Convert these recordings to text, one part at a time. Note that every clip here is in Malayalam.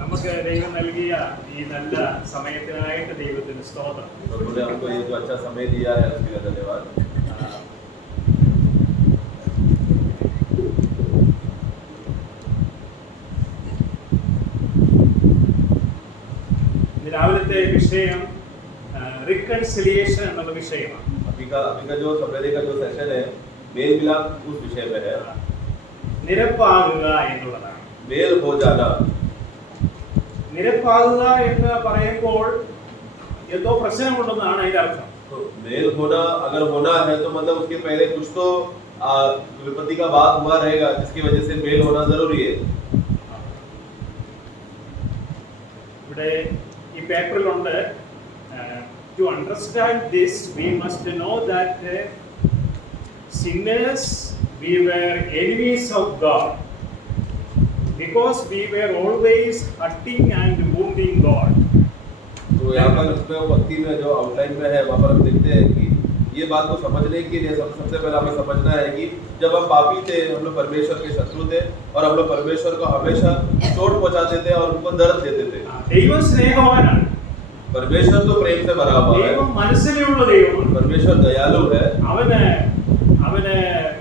നമുക്ക് ദൈവം നൽകിയ ഈ നല്ല സമയത്തിനായിട്ട് ദൈവത്തിന് സ്തോത്രം. हमको ये जो अच्छा समय दिया है उसके लिए धन्यवाद. രാവിലത്തെ വിഷയം റിക്കൺസിലിയേഷൻ എന്നുള്ള വിഷയമാണ്. अभी का जो सवेरे का जो सेशन है मेल मिलाप उस विषय पे है. നിരപ്പാകുക എന്നുള്ളതാണ്. मेल हो जाना. നിരപ്പാകുക എന്ന് പറയുമ്പോൾ എന്തോ പ്രശ്നമുണ്ടെന്നാണ് അതിന്റെ അർത്ഥം. तो मेल होना अगर होना है तो मतलब उसके पहले कुछ तो विपत्ति का बात हुआ रहेगा जिसकी वजह से मेल होना जरूरी है. ഇവിടെ ഈ പേപ്പറിലുണ്ട് to understand this we must know that sinners we were enemies of God because we were always hurting and wounding God. तो यहाँ पर इसमें भक्ति में जो आउटलाइन में है वहाँ पर हम देखते हैं कि ये बात को समझने के लिए सबसे पहले हमें समझना है कि जब हम पापी थे हम लोग परमेश्वर के शत्रु थे और हम लोग परमेश्वर को हमेशा चोट पहुंचाते थे और उनको दर्द देते थे. ദൈവം സ്നേഹവാനാണ്. परमेश्वर तो प्रेम से भरा हुआ है. ദൈവം മനസ്സിലുള്ള ദൈവമാണ്. परमेश्वर दयालु है. അവന്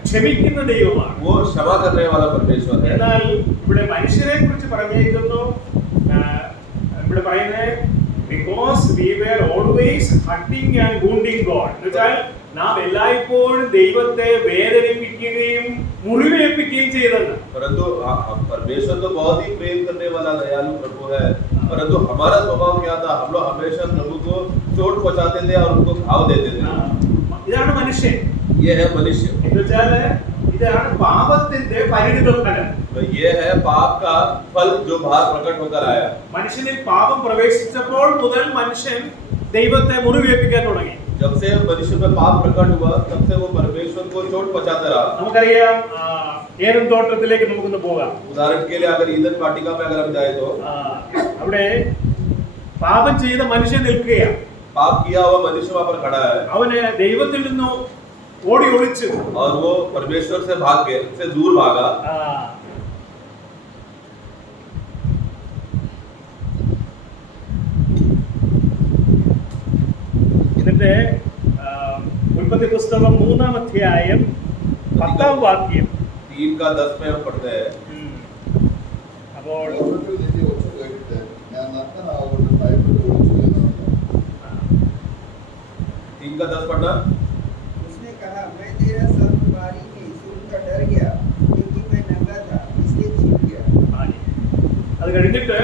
ക്ഷമിക്കുന്ന ദൈവമാണ്. वो क्षमा करने वाला परमेश्वर है. എന്നാൽ ഇവിടെ മനുഷ്യരെ കുറിച്ച് പറഞ്ഞിരിക്കുന്നു. ഇവിടെ പറയുന്നത് because we were always hurting and wounding God. എന്നുവെച്ചാൽ നാം എല്ലായ്പ്പോഴും ദൈവത്തെ വേദനിപ്പിക്കുകയും മുറിവേൽപ്പിക്കുകയും ചെയ്തെന്ന്. परंतु परमेश्वर तो बहुत ही प्रेम करने वाला दयालु प्रभु है. परंतु हमारा स्वभाव क्या था? हम लोग हमेशा प्रभु को चोट पहुंचाते थे और उनको घाव देते थे. ഇതാണ് മനുഷ്യൻ. ये है मनुष्य. എന്നുവെച്ചാൽ ഇതാണ് പാപത്തിന്റെ പരിണിതഫലം. ये है पाप का फल जो बाहर प्रकट होकर आया. മനുഷ്യനിൽ പാപം പ്രവേശിച്ചപ്പോൾ മുതൽ മനുഷ്യൻ ദൈവത്തെ മുറിവേൽപ്പിക്കാൻ തുടങ്ങി. जब से मनुष्य में पाप प्रकट हुआ तब से वो परमेश्वर को चोट पहुंचाता रहा. നമുക്കറിയാം ഏദൻ തോട്ടത്തിലേക്ക് നമുക്കൊന്ന് പോകാം. उदाहरण के लिए अगर ईदन वाटिका में अगर हम जाए तो അവിടെ പാപം ചെയ്ത മനുഷ്യൻ നിൽക്കുകയാണ്. पाप किया हुआ मनुष्य वहां पर खड़ा है. അവന് ദൈവത്തിൽ നിന്ന് ഓടി ഒളിച്ചു और वो परमेश्वर से भाग गया, से दूर भागा. എന്നിട്ട് ഉൽപ്പത്തി പുസ്തകം 3-ാം അധ്യായം 10-ാം വാക്യം 3:10 में हम पढ़ते हैं. അപ്പോൾ 3:10 पढ़ना. उसने कहा मैं तेरा सर्वबारी में सुनकर डर गया क्योंकि मैं नंगा था इसलिए छिप गया. അത് കഴിഞ്ഞിട്ട്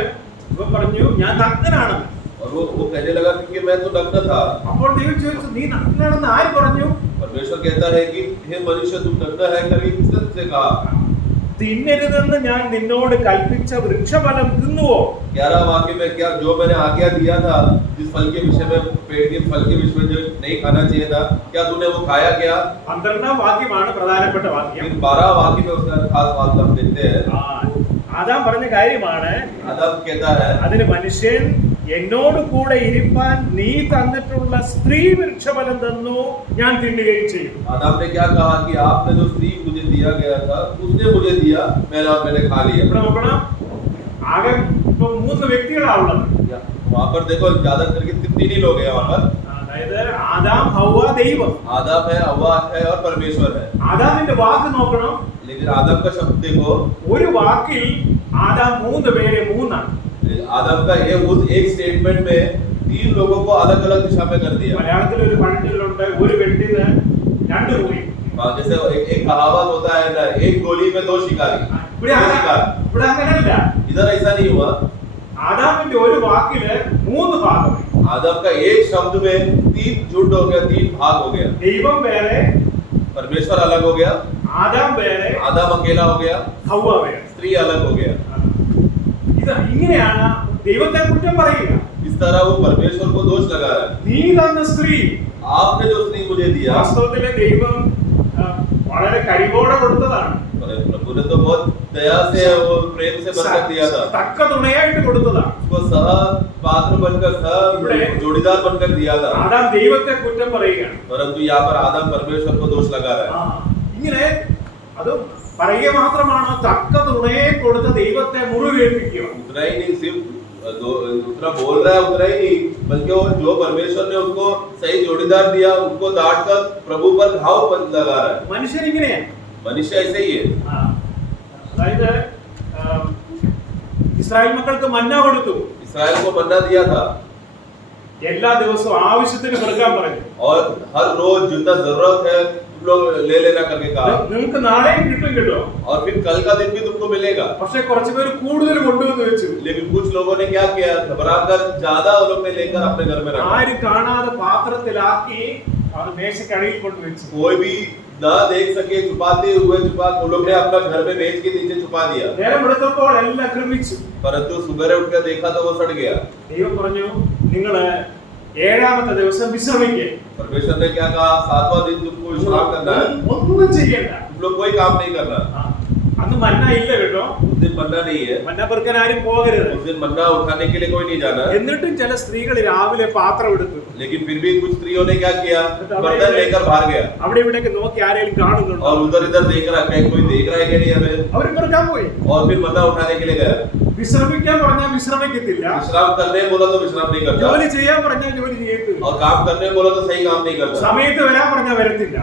ഇവൻ പറഞ്ഞു ഞാൻ നഗ്നനാണ്. और वो कहने लगा कि मैं तो नग्न था. അപ്പോൾ ദൈവം ചോദിച്ചു നീ നഗ്നനാണെന്ന് ആര് പറഞ്ഞു? परमेश्वर कहता है कि हे मनुष्य तू नग्न है कभी किसने तुझसे कहा? തിന്നരുതെന്ന് ഞാൻ നിന്നോട് കൽപ്പിച്ച വൃക്ഷഫലം തിന്നുവോ? 11 वाक्य में क्या जो मैंने आज्ञा दिया था जिस फल के विषय में पेड़ के फल के विषय में जो नहीं खाना चाहिए था क्या तूने वो खाया क्या? 12-ാം വാക്യമാണ് പ്രധാനപ്പെട്ട വാക്യം. 12 वाक्य में उसका खास बात हम देखते हैं. ആദാം പറഞ്ഞ കാര്യമാണ്. आदम कहता है അതിന് മനുഷ്യൻ എന്നോട് കൂടെ ഇരിപ്പാൻ നീ തന്നിട്ടുള്ള സ്ത്രീ വൃക്ഷഫലം തന്നു ഞാൻ തിന്നുകയും ചെയ്യും. आदम ने क्या कहा कि आपने जो स्त्री मुझे दिया गया था उसने मुझे दिया मैंने खा लिया. ഇവിടെ നോക്കണം ആകെ ഇപ്പൊ 3 വ്യക്തികളാണുള്ളത്. वहां पर देखो ज्यादा करके 3 ही लोग हैं वहां पर. അതായത് ആദാം ഹവ്വ ദൈവം. आदम है हव्वा है और परमेश्वर है. ആദാമിന്റെ വാക്ക് നോക്കണം. लेकिन आदम का शब्द देखो ഒരു വാക്കിൽ ആദാം 3 പേരെ മൂന്നാണ്. आदम का ये उस एक स्टेटमेंट में 3 लोगों को अलग अलग दिशा में कर दिया. മലയാളത്തിൽ ഒരു പഴഞ്ചൊല്ലുണ്ട് ഒരു വെട്ടിന് 2 കുറി. जैसे एक कहावत होता है ना एक गोली में 2 शिकारी. ഇവിടെ അങ്ങനെയല്ല. इधर ऐसा नहीं हुआ. ആദാമിന്റെ ഒരു വാക്കില് 3 ഭാഗം. आदम का एक शब्द में 3 झुंड हो गया 3 भाग हो गया. ദൈവം വേറെ परमेश्वर अलग हो गया. ആദാം വേറെ आदम अकेला हो गया. ഹവ്വ വേറെ. स्त्री अलग हो गया. ഇത് ഇങ്ങനെയാണ് ദൈവത്തെ കുറ്റം പറയുക. इस तरह वो परमेश्वर को दोष लगा रहा है. നീ തന്ന സ്ത്രീ आपने जो स्त्री मुझे दिया വാസ്തവത്തിലെ ദൈവം വളരെ കഴിവോടെ കൊടുത്തതാണ്. प्रभु ने तो बहुत दया से वो प्रेम से बनकर दिया था. തക്ക തുണയായിട്ട് കൊടുത്തതാണ്. उसको सह पात्र बनकर सह जोड़ीदार बनकर दिया था. ആദാം ദൈവത്തെ കുറ്റം പറയുകയാണ്. परंतु यहाँ पर आदम परमेश्वर को दोष लगा रहा है. ഇങ്ങനെ അത് പറയുക മാത്രമാണോ തക്ക തുണയെ കൊടുത്ത ദൈവത്തെ മുറിവേൽപ്പിക്കുക? उतना ही नहीं, सिर्फ उतना बोल रहा है उतना ही नहीं, बल्कि वो जो परमेश्वर ने उसको सही जोड़ीदार दिया उनको डांट कर प्रभु पर घाव लगा रहा है। മനുഷ്യൻ ഇങ്ങനെയാണ്. मनुष्य ऐसे ही है। അതായത് ഇസ്രായേൽ മക്കൾക്ക് മന്ന കൊടുത്തു. इस्राएल को मन्ना दिया था എല്ലാ ദിവസവും ആവശ്യത്തിന് പെറുക്കാൻ പറഞ്ഞു. और हर रोज जितना जरूरत है तुम लोग ले लेना करके कहा, നിങ്ങൾക്ക് നാളെയും കിട്ടും കേട്ടോ. और फिर कल का दिन भी तुमको मिलेगा। പക്ഷെ കുറച്ചു പേര് കൂടുതൽ കൊണ്ടുവന്ന് വെച്ചു. लेकिन कुछ लोगों ने क्या किया, घबराकर ज्यादा वो लोग ने लेकर अपने घर में रखा। ആരും കാണാതെ പാത്രത്തിലാക്കി അത് മേശക്കടിയിൽ കൊണ്ടുവച്ചു. कोई भी ना देख सके छुपाते हुए वो लोग ने अपना घर में मेज के नीचे छुपा दिया। നേരം വെളുത്തപ്പോൾ എല്ലാം ക്രമിച്ചു. परंतु सुबह उठकर देखा तो वो सड़ गया। ദൈവം പറഞ്ഞു നിങ്ങള് ഏഴാമത്തെ ദിവസം വിശ്രമിക്കുക. परमेश्वर ने क्या कहा, 7वां दिन तुमको विश्राम करना है, ഒന്നും ചെയ്യണ്ട. तुम लोग कोई काम नहीं करना। അന്ന് മന്ന ഇല്ല കേട്ടോ. उस दिन मन्ना नहीं है, മന്ന പെറുക്കാൻ ആരും പോകരുത്. उस दिन मन्ना उठाने के लिए कोई नहीं जाना। എന്നിട്ടും ചില സ്ത്രീകൾ രാവിലെ പാത്രം എടുത്തു. लेकिन फिर भी कुछ स्त्रियों ने क्या किया, बर्तन लेकर भाग गया അവിടെ ഇവിടെയൊക്കെ നോക്കി ആരെങ്കിലും കാണുന്നുണ്ടോ? और उधर इधर देख रहा है, कोई देख रहा है कि नहीं हमें, അവർ പെറുക്കാൻ പോയി. और फिर मन्ना उठाने के लिए गया। വിശ്രമിക്കാൻ പറഞ്ഞാൽ വിശ്രമിക്കത്തില്ല. विश्राम करने बोला तो विश्राम नहीं करता, ജോലി ചെയ്യാൻ പറഞ്ഞാൽ ജോലി ചെയ്യത്തില്ല. और काम करने बोला तो सही काम नहीं करता, സമയത്ത് വരാൻ പറഞ്ഞാൽ വരത്തില്ല.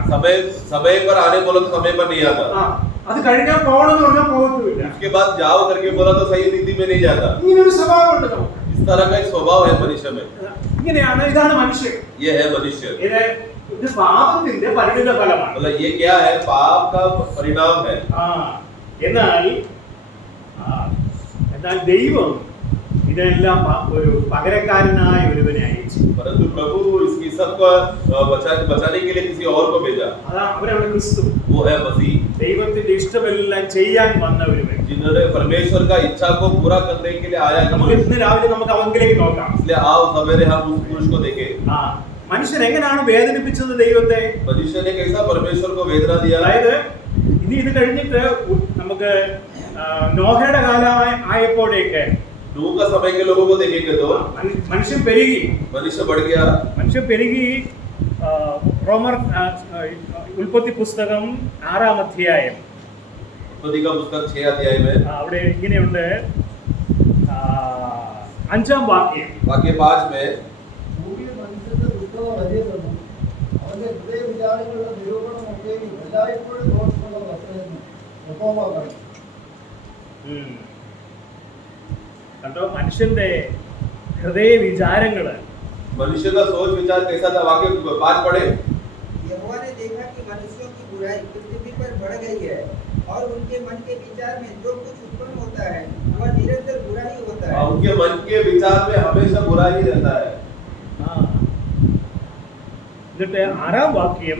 समय पर आने बोला तो समय पर नहीं आता, അത് കഴിഞ്ഞാൽ പോകണമെന്ന് പറഞ്ഞാൽ പോകത്തുമില്ല. उसके बाद जाओ करके बोला तो सही रीति में नहीं जाता। ഇങ്ങനൊരു സ്വഭാവമുണ്ട് നമുക്ക്. इस तरह का एक स्वभाव है मनुष्य में। ഇങ്ങനെയാണ്, ഇതാണ് മനുഷ്യൻ. ये है मनुष्य। ഇത് പാപത്തിന്റെ പരിണിത ഫലമാണ്. मतलब ये क्या है, पाप का परिणाम है। എന്നാൽ ദൈവം ഇതെല്ലാം ഒരു പകരക്കാരനായ ഒരുവനെ അയച്ചു. परंतु प्रभु इसकी सबको बचाने के लिए किसी और को भेजा। അതാ അവരവിടെ ക്രിസ്തു. वो है मसीह, ദൈവത്തിന്റെ ഇഷ്ടമെല്ലാം ചെയ്യാൻ വന്ന ഒരുവൻ. जिन्होंने परमेश्वर का इच्छा को पूरा करने के लिए आया। നമുക്ക് ഇന്ന് രാവിലെ നമുക്ക് അവങ്കിലേക്ക് നോക്കാം. इसलिए आओ सवेरे हम उस पुरुष को देखें। മനുഷ്യൻ എങ്ങനെയാണ് വേദനിപ്പിച്ചത് ദൈവത്തെ? मनुष्य ने कैसा परमेश्वर को वेदना दिया। അതായത് ഇനി ഇത് കഴിഞ്ഞിട്ട് നമുക്ക് നോഹയുടെ കാലം ആയപ്പോഴേക്ക് नूह का समय के लोगों को देखेंगे तो മനുഷ്യൻ പെരുകി. मनुष्य बढ़ गया। മനുഷ്യൻ പെരുകി. റോമർ ഉൽപ്പത്തി പുസ്തകം 6-ാം അധ്യായം, उत्पत्ति का पुस्तक 6 अध्याय में അവിടെ ഇങ്ങനെയുണ്ട്. 5-ാം വാക്യം. वाक्य 5 में ഭൂമിയിൽ മനുഷ്യന്റെ ദുഷ്ടത വലിയ തന്നു. അവന്റെ ഹൃദയ വിചാരങ്ങളുടെ നിരൂപണമൊക്കെ എല്ലായ്പ്പോഴും ദോഷമുള്ള വസ്തുതയെന്ന് യഹോവ പറഞ്ഞു. കണ്ടോ, മനുഷ്യന്റെ ഹൃദയ വിചാരങ്ങള്. मनुष्य का सोच विचार कैसा था। वाक्य 5 पढ़े। यहोवा ने देखा कि मनुष्यों की बुराई पृथ्वी पर बढ़ गई है और उनके मन के विचार में जो कुछ उत्पन्न होता है वह निरंतर बुरा ही होता है। उनके मन के विचार में हमेशा बुरा ही रहता है। എന്നിട്ട് 6-ാം വാക്യം,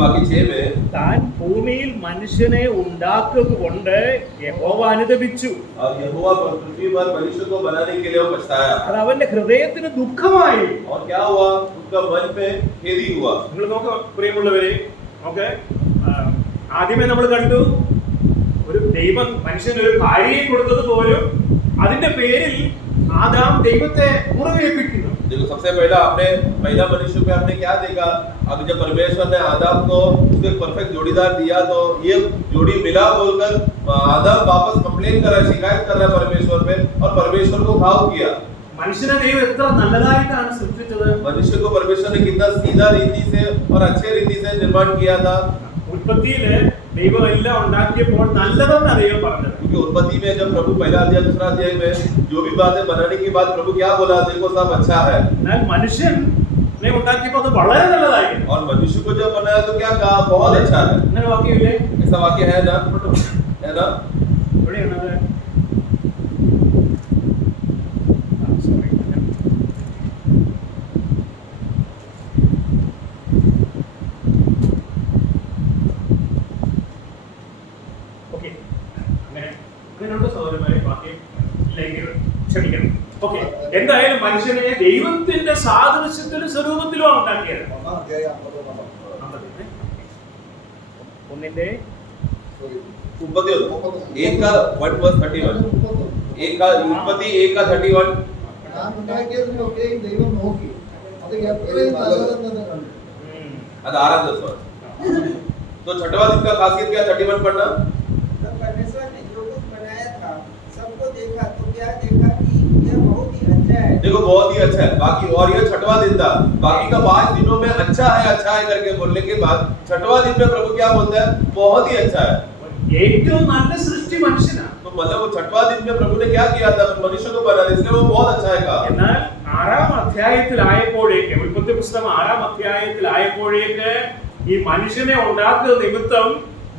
वाक्य 6 में താൻ ഭൂമിയിൽ മനുഷ്യനെ ഉണ്ടാക്കുക കൊണ്ട് യഹോവ അനുതപിച്ചു. और यहोवा पृथ्वी पर मनुष्य को बनाने के लिए वो पछताया। അത് അവന്റെ ഹൃദയത്തിന് ദുഃഖമായി. और क्या हुआ, उसका मन पे खेदी हुआ। നിങ്ങൾ നോക്ക് പ്രിയമുള്ളവരെ, നോക്ക്, ആദ്യമേ നമ്മൾ കണ്ടു ഒരു ദൈവം മനുഷ്യന് ഒരു ഭാര്യയെ കൊടുത്തത് പോലും അതിന്റെ പേരിൽ ആദാം ദൈവത്തെ മുറിവേൽപ്പിക്കുന്നു. देखो, सबसे पहला मनुष्य पे हमने क्या देखा, अब जब परमेश्वर ने आदम को उसके परफेक्ट जोड़ीदार दिया तो ये जोड़ी मिला बोलकर आदम वापस कंप्लेन कर रहा है, शिकायत कर रहा है परमेश्वर पे, और परमेश्वर को घाव किया। മനുഷ്യനെ ദൈവം എത്ര നല്ലതായിട്ടാണ് സൃഷ്ടിച്ചത്. मनुष्य को परमेश्वर ने कितना सीधा रीति से और अच्छे रीति से निर्माण किया था। ഉൽപ്പത്തിയില് ദൈവം എല്ലാം ഉണ്ടാക്കിയപ്പോൾ നല്ലതെന്നാണ് ദൈവം പറഞ്ഞത്. क्योंकि उत्पत्ति में जब प्रभु पहला अध्याय दूसरा अध्याय में जो भी बातें बनाने के बाद प्रभु क्या बोला, देखो सब अच्छा है। എന്നാൽ മനുഷ്യനെ ഉണ്ടാക്കിയപ്പോൾ അത് വളരെ നല്ലതായിരുന്നു. और मनुष्य को जब बनाया तो क्या कहा, बहुत अच्छा है। അങ്ങനെ വാക്യമില്ലേ? ऐसा वाक्य है ना, है ना। എവിടെയാണത്? സോറി, ഓക്കെ, അങ്ങനെയുള്ള സഹോദരന്മാരെ വാക്യം ഇല്ലെങ്കിൽ ക്ഷമിക്കണം. ഓക്കെ, എന്തായാലും മനുഷ്യനെ ദൈവത്തിന്റെ സാദൃശ്യത്തിലും സ്വരൂപത്തിലും ഉണ്ടാക്കിയത്. 1-ാം അധ്യായം 50 ഒന്നിന്റെ उत्पत्ति 1 का 1:31, 1 का उत्पत्ति 1 का 31। താൻ ഉണ്ടാക്കിയതിനൊക്കെയും ദൈവം നോക്കി, അത് എത്രയും നല്ലതെന്ന് കണ്ടു. അത് 6-ാം ദിവസം। तो छठवां दिन का खासियत क्या, 31 पढ़ना। यह देखा कि यह बहुत ही अच्छा है। देखो बहुत ही अच्छा है। बाकी और ये छठवां दिन था, बाकी का 5 दिनों में अच्छा है करके बोलने के बाद छठवां दिन में प्रभु क्या बोलता है? बहुत ही अच्छा है। ഏറ്റവും നല്ല സൃഷ്ടി മനുഷ്യനാണ്. तो मतलब वो छठवां दिन में प्रभु ने क्या किया था? मनुष्य को बना, इसलिए वो बहुत अच्छा है कहा। എന്നാൽ 6-ാം അധ്യായത്തിലായപ്പോഴേക്ക്, ഉൽപ്പത്തി പുസ്തകം 6-ാം അധ്യായത്തിലായപ്പോഴേക്ക് ഈ മനുഷ്യനെ ഉണ്ടാക്കുന്ന നിമിത്തം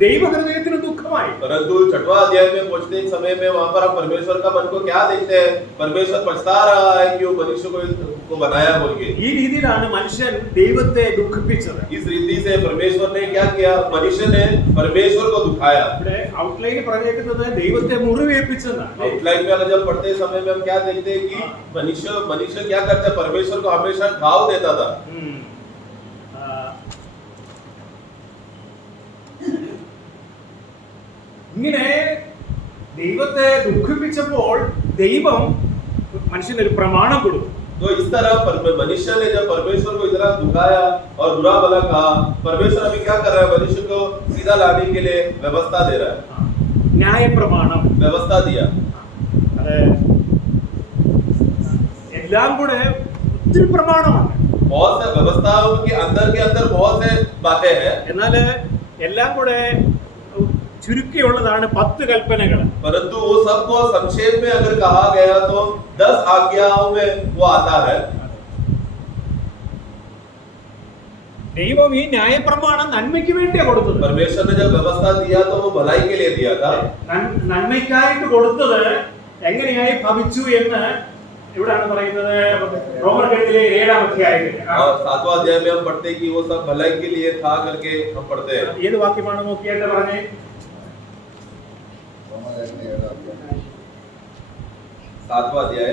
ദൈവഹൃദയത്തിന് ദുഃഖമായി. परंतु छठवां अध्याय में पहुंचने के समय में वहां पर हम परमेश्वर का मन को क्या देखते हैं? परमेश्वर पछता रहा है कि वो मनुष्य को बनाया बोल के। ഈ രീതിയിലാണ് മനുഷ്യൻ ദൈവത്തെ ദുഃഖിപ്പിച്ചത്. इस रीति से परमेश्वर ने क्या किया? मनुष्य ने परमेश्वर को दुखाया। ഇവിടെ ഔട്ട്ലൈൻ പറഞ്ഞേക്കുന്നത് ദൈവത്തെ മുറിവേൽപ്പിച്ചെന്നാണ്. आउटलाइन में अगर जब पढ़ते समय में हम क्या देखते हैं कि मनुष्य क्या करता है? परमेश्वर को हमेशा घाव देता था। ഇങ്ങനെ ദൈവത്തെ ദുഃഖിപ്പിച്ചപ്പോൾ ദൈവം മനുഷ്യനൊരു പ്രമാണം കൊടുത്തു. तो इस तरह मनुष्य ने जब परमेश्वर को इतना दुखाया और बुरा भला कहा, परमेश्वर अभी क्या कर रहा है? मनुष्य को सीधा लाने के लिए व्यवस्था दे रहा है। ന്യായ പ്രമാണം व्यवस्था दिया। അത് എല്ലാം കൂടെ ഒത്തിരി പ്രമാണമാണ്. बहुत से व्यवस्थाओं के अंदर बहुत से बातें हैं, എന്നാൽ എല്ലാം കൂടെ ചുരുക്കിയുള്ളതാണ് 10 കൽപ്പനകൾ. परंतु वो सबको संक्षेप में अगर कहा गया तो 10 आज्ञाओं में वो आता है। ദൈവം ഈ ന്യായപ്രമാണം നന്മയ്ക്ക് വേണ്ടിയാണ് കൊടുത്തത്. परमेश्वर ने जब व्यवस्था दिया तो वो भलाई के लिए दिया था। നന്മയ്ക്കായിട്ട് കൊടുത്തത് എങ്ങനെയായി ഭവിച്ചു എന്ന് ഇവിടാണ് പറയുന്നത്. റോമർക്കെഴുതിലെ 7-ാം അധ്യായത്തിൽ और 7वां अध्याय में हम पढ़ते हैं कि वो सब भलाई के लिए था करके हम पढ़ते हैं। ഏത് വാക്യമാണ് നോക്കിയായിട്ട് പറഞ്ഞേ? 7वां अध्याय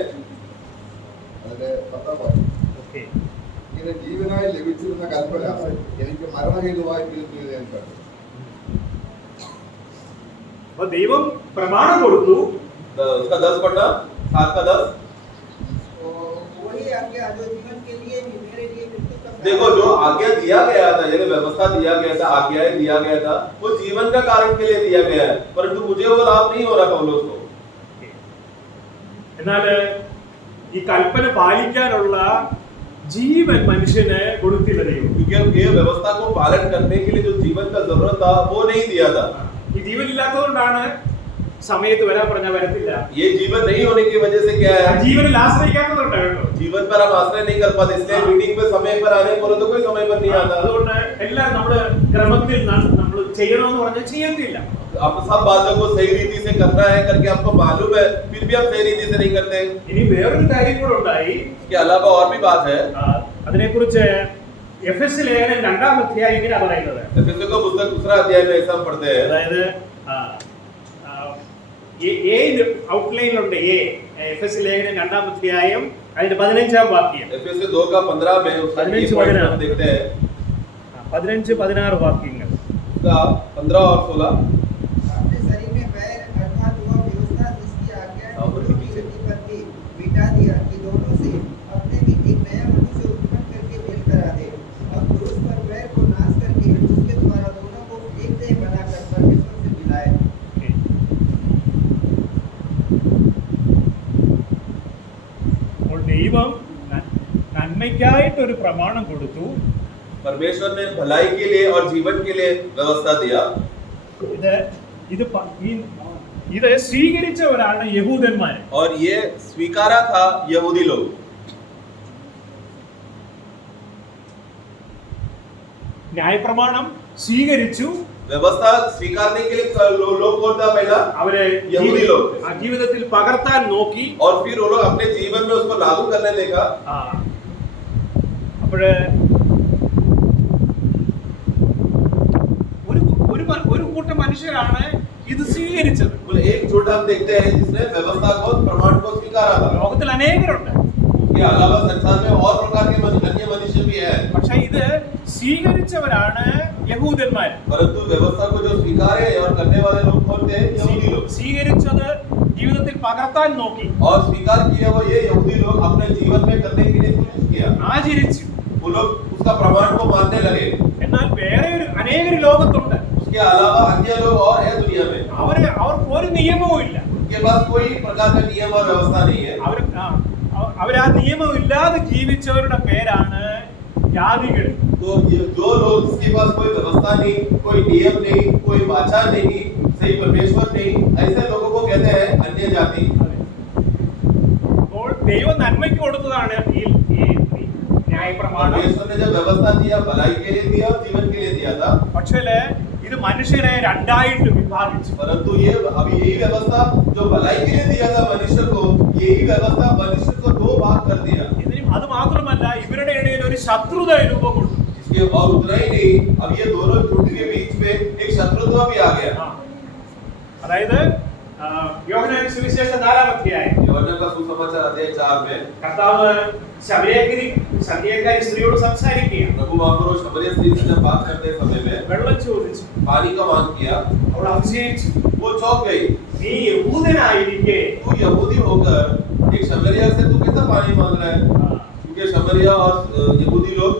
അതിന്റെ 10-ാം വാക്യം. ഓക്കേ. ഇങ്ങനെ ജീവനായി ലഭിച്ചിരുന്ന കൽപ്പന എനിക്ക് മരണഹേതുവായി തീർന്നു എന്ന് ഞാൻ കണ്ടു. അപ്പോൾ ദൈവം പ്രമാണം കൊടുത്തു. उसका 10 पढ़ना, 7 का 10। तो वही आज्ञा जो जीवन के लिए भी मेरे लिए बिल्कुल सब देखो जो आज्ञा दिया गया था, यानी व्यवस्था दिया गया था, आज्ञाएं दिया गया था, वो जीवन का कारण के लिए दिया गया है, परंतु मुझे वो लाभ नहीं हो रहा पौलुस को। എന്നാൽ ഈ കൽപ്പന പാലിക്കാനുള്ള ജീവൻ മനുഷ്യന് കൊടുത്തില്ല ദൈവം. क्योंकि ये व्यवस्था को पालन करने के लिए जो जीवन का जरूरत था वो नहीं दिया था। ഈ ജീവൻ ഇല്ലാത്തതുകൊണ്ടാണ് സമയത്ത് വരാൻ പറഞ്ഞാൽ വരത്തില്ല. ये जीवन नहीं होने की वजह से क्या ആ है? ജീവനിൽ ആശ്രയിക്കാത്തതുകൊണ്ട് കേട്ടോ. जीवन पर हम आश्रय नहीं कर पाते, इसलिए मीटिंग पे समय पर आने बोलो तो कोई समय पर नहीं आता। അതുകൊണ്ട് എല്ലാം നമ്മള് ക്രമത്തിൽ നമ്മൾ ചെയ്യണമെന്ന് പറഞ്ഞാൽ ചെയ്യത്തില്ല. आप सब बातों को सही रीति से करना है करके आपको मालूम है, फिर भी आप सही रीति से नहीं करते। ഇനി വേറൊരു കാര്യം കൂടെ ഉണ്ടായി. इसके अलावा और भी बात है। അതിനെക്കുറിച്ച് എഫെസ് ലേഖനം 2-ാം അധ്യായം ഇങ്ങനെ പറയുന്നത്. एफेसियों का पुस्तक 2 अध्याय में ऐसा हम पढ़ते हैं। അതായത് ഔട്ട്ലൈനിലുണ്ട് എഫെസ് ലേഖനം 2-ാം അധ്യായം അതിന്റെ 15-ാം വാക്യം. एफेसियों 2 का 15 में उसका ये पॉइंट हम देखते हैं। 15-16 വാക്യങ്ങൾ. उसका 15 और 16। अपने शरीर में बैर अर्थात वह व्यवस्था जिसकी आज्ञा हाँ, ने दोनों की प्रतिपत्ति मिटा दिया कि दोनों से अपने भी एक नया मनुष्य उत्पन्न करके मेल करा दे और क्रूस पर बैर को नाश करके उसके द्वारा दोनों को एक देह बनाकर परमेश्वर से मिलाए। അപ്പോൾ ദൈവം നന്മയ്ക്കായിട്ടൊരു പ്രമാണം കൊടുത്തു. परमेश्वर ने भलाई के लिए और जीवन के लिए व्यवस्था दिया। ഇത് സ്വീകരിച്ചവരാണ് യഹൂദന്മാർ. और ये स्वीकारा था यहूदी लोग। ന്യായപ്രമാണം സ്വീകരിച്ചു. व्यवस्था स्वीकारने के लिए लोग कौन था पहला? അവരെ യഹൂദി ലോग। ജീവിതത്തിൽ പകർത്താൻ നോക്കി. और फिर वो लोग अपने जीवन में उसको लागू करने देखा। അപ്പോഴ് ഒരു കൂട്ടം മനുഷ്യരാണ് ഇത് സ്വീകരിച്ചത്. एक झूठ हम देखते हैं जिसने व्यवस्था को प्रमाण को स्वीकारा था। ലോകത്തിൽ അനേകരുണ്ട്. के अलावा संसार में और प्रकार के अन्य मनुष्य भी है, പക്ഷേ ഇത് സ്വീകരിച്ചവരാണ് യഹൂദന്മാർ. परंतु व्यवस्था को जो स्वीकारे और करने वाले लोग कौन थे? यहूदी लोग। സ്വീകരിച്ചത് ജീവിതത്തിൽ പകർത്താൻ നോക്കി. और स्वीकार किया वो ये यहूदी लोग अपने जीवन में करने के लिए कोशिश किया। ആചരിച്ചു. वो लोग उसका प्रमाण को मानने लगे। എന്നാൽ വേറെ അനേകർ ലോകത്തുണ്ട്. उसके अलावा अन्य लोग और है दुनिया में, അവർക്ക് ഒരു നിയമവും ഇല്ല. उनके उनके पास कोई प्रकार का नियम और व्यवस्था नहीं है। അവർ ആ നിയമമില്ലാതെ ജീവിച്ചവരുടെ പേരാണ് ജാതികൾ. तो ये जो लोग जिसके पास कोई व्यवस्था नहीं, कोई नियम नहीं, कोई वाचा नहीं, सही परमेश्वर नहीं, ऐसे लोगों को कहते हैं अन्य जाति। അപ്പോൾ ദൈവം നന്മയ്ക്ക് കൊടുത്തതാണ് ഈ ന്യായപ്രമാണം. परमेश्वर ने जब व्यवस्था दिया, भलाई के लिए दिया और जीवन के लिए दिया था, പക്ഷേ ഇത് മനുഷ്യരെ രണ്ടായിട്ട് വിഭാഗിച്ചു. परंतु ये अभी यही व्यवस्था जो भलाई के लिए दिया था मनुष्य को, यही व्यवस्था मनुष्य को दो भाग कर दिया। ഇതിനും അത് മാത്രമല്ല, ഇവരുടെ ഇടയിൽ ഒരു ശത്രുത രൂപം കൊണ്ടു. इसके और उतना ही नहीं, अब ये दोनों झुंड के बीच में एक शत्रुत्व भी आ गया। അതായത് യോഹന്നാന്റെ സുവിശേഷം 4-ാം അധ്യായം യോഹന്നാൻ का सुसमाचार अध्याय 4 में കർത്താവ് ശമരിയക്കാരി സ്ത്രീയോട് സംസാരിക്കുകയാണ്. प्रभु महापुरुष शमरिया स्त्री से जब बात करते समय में വെള്ളം ചോദിച്ചു. पानी का मांग किया, അവൾ അതിശയിച്ചു. वो चौंक गई। നീ യഹൂദനായിരിക്കെ तू यहूदी होकर एक शमरिया से तू कैसा पानी मांग रहा है? क्योंकि शमरिया और यहूदी लोग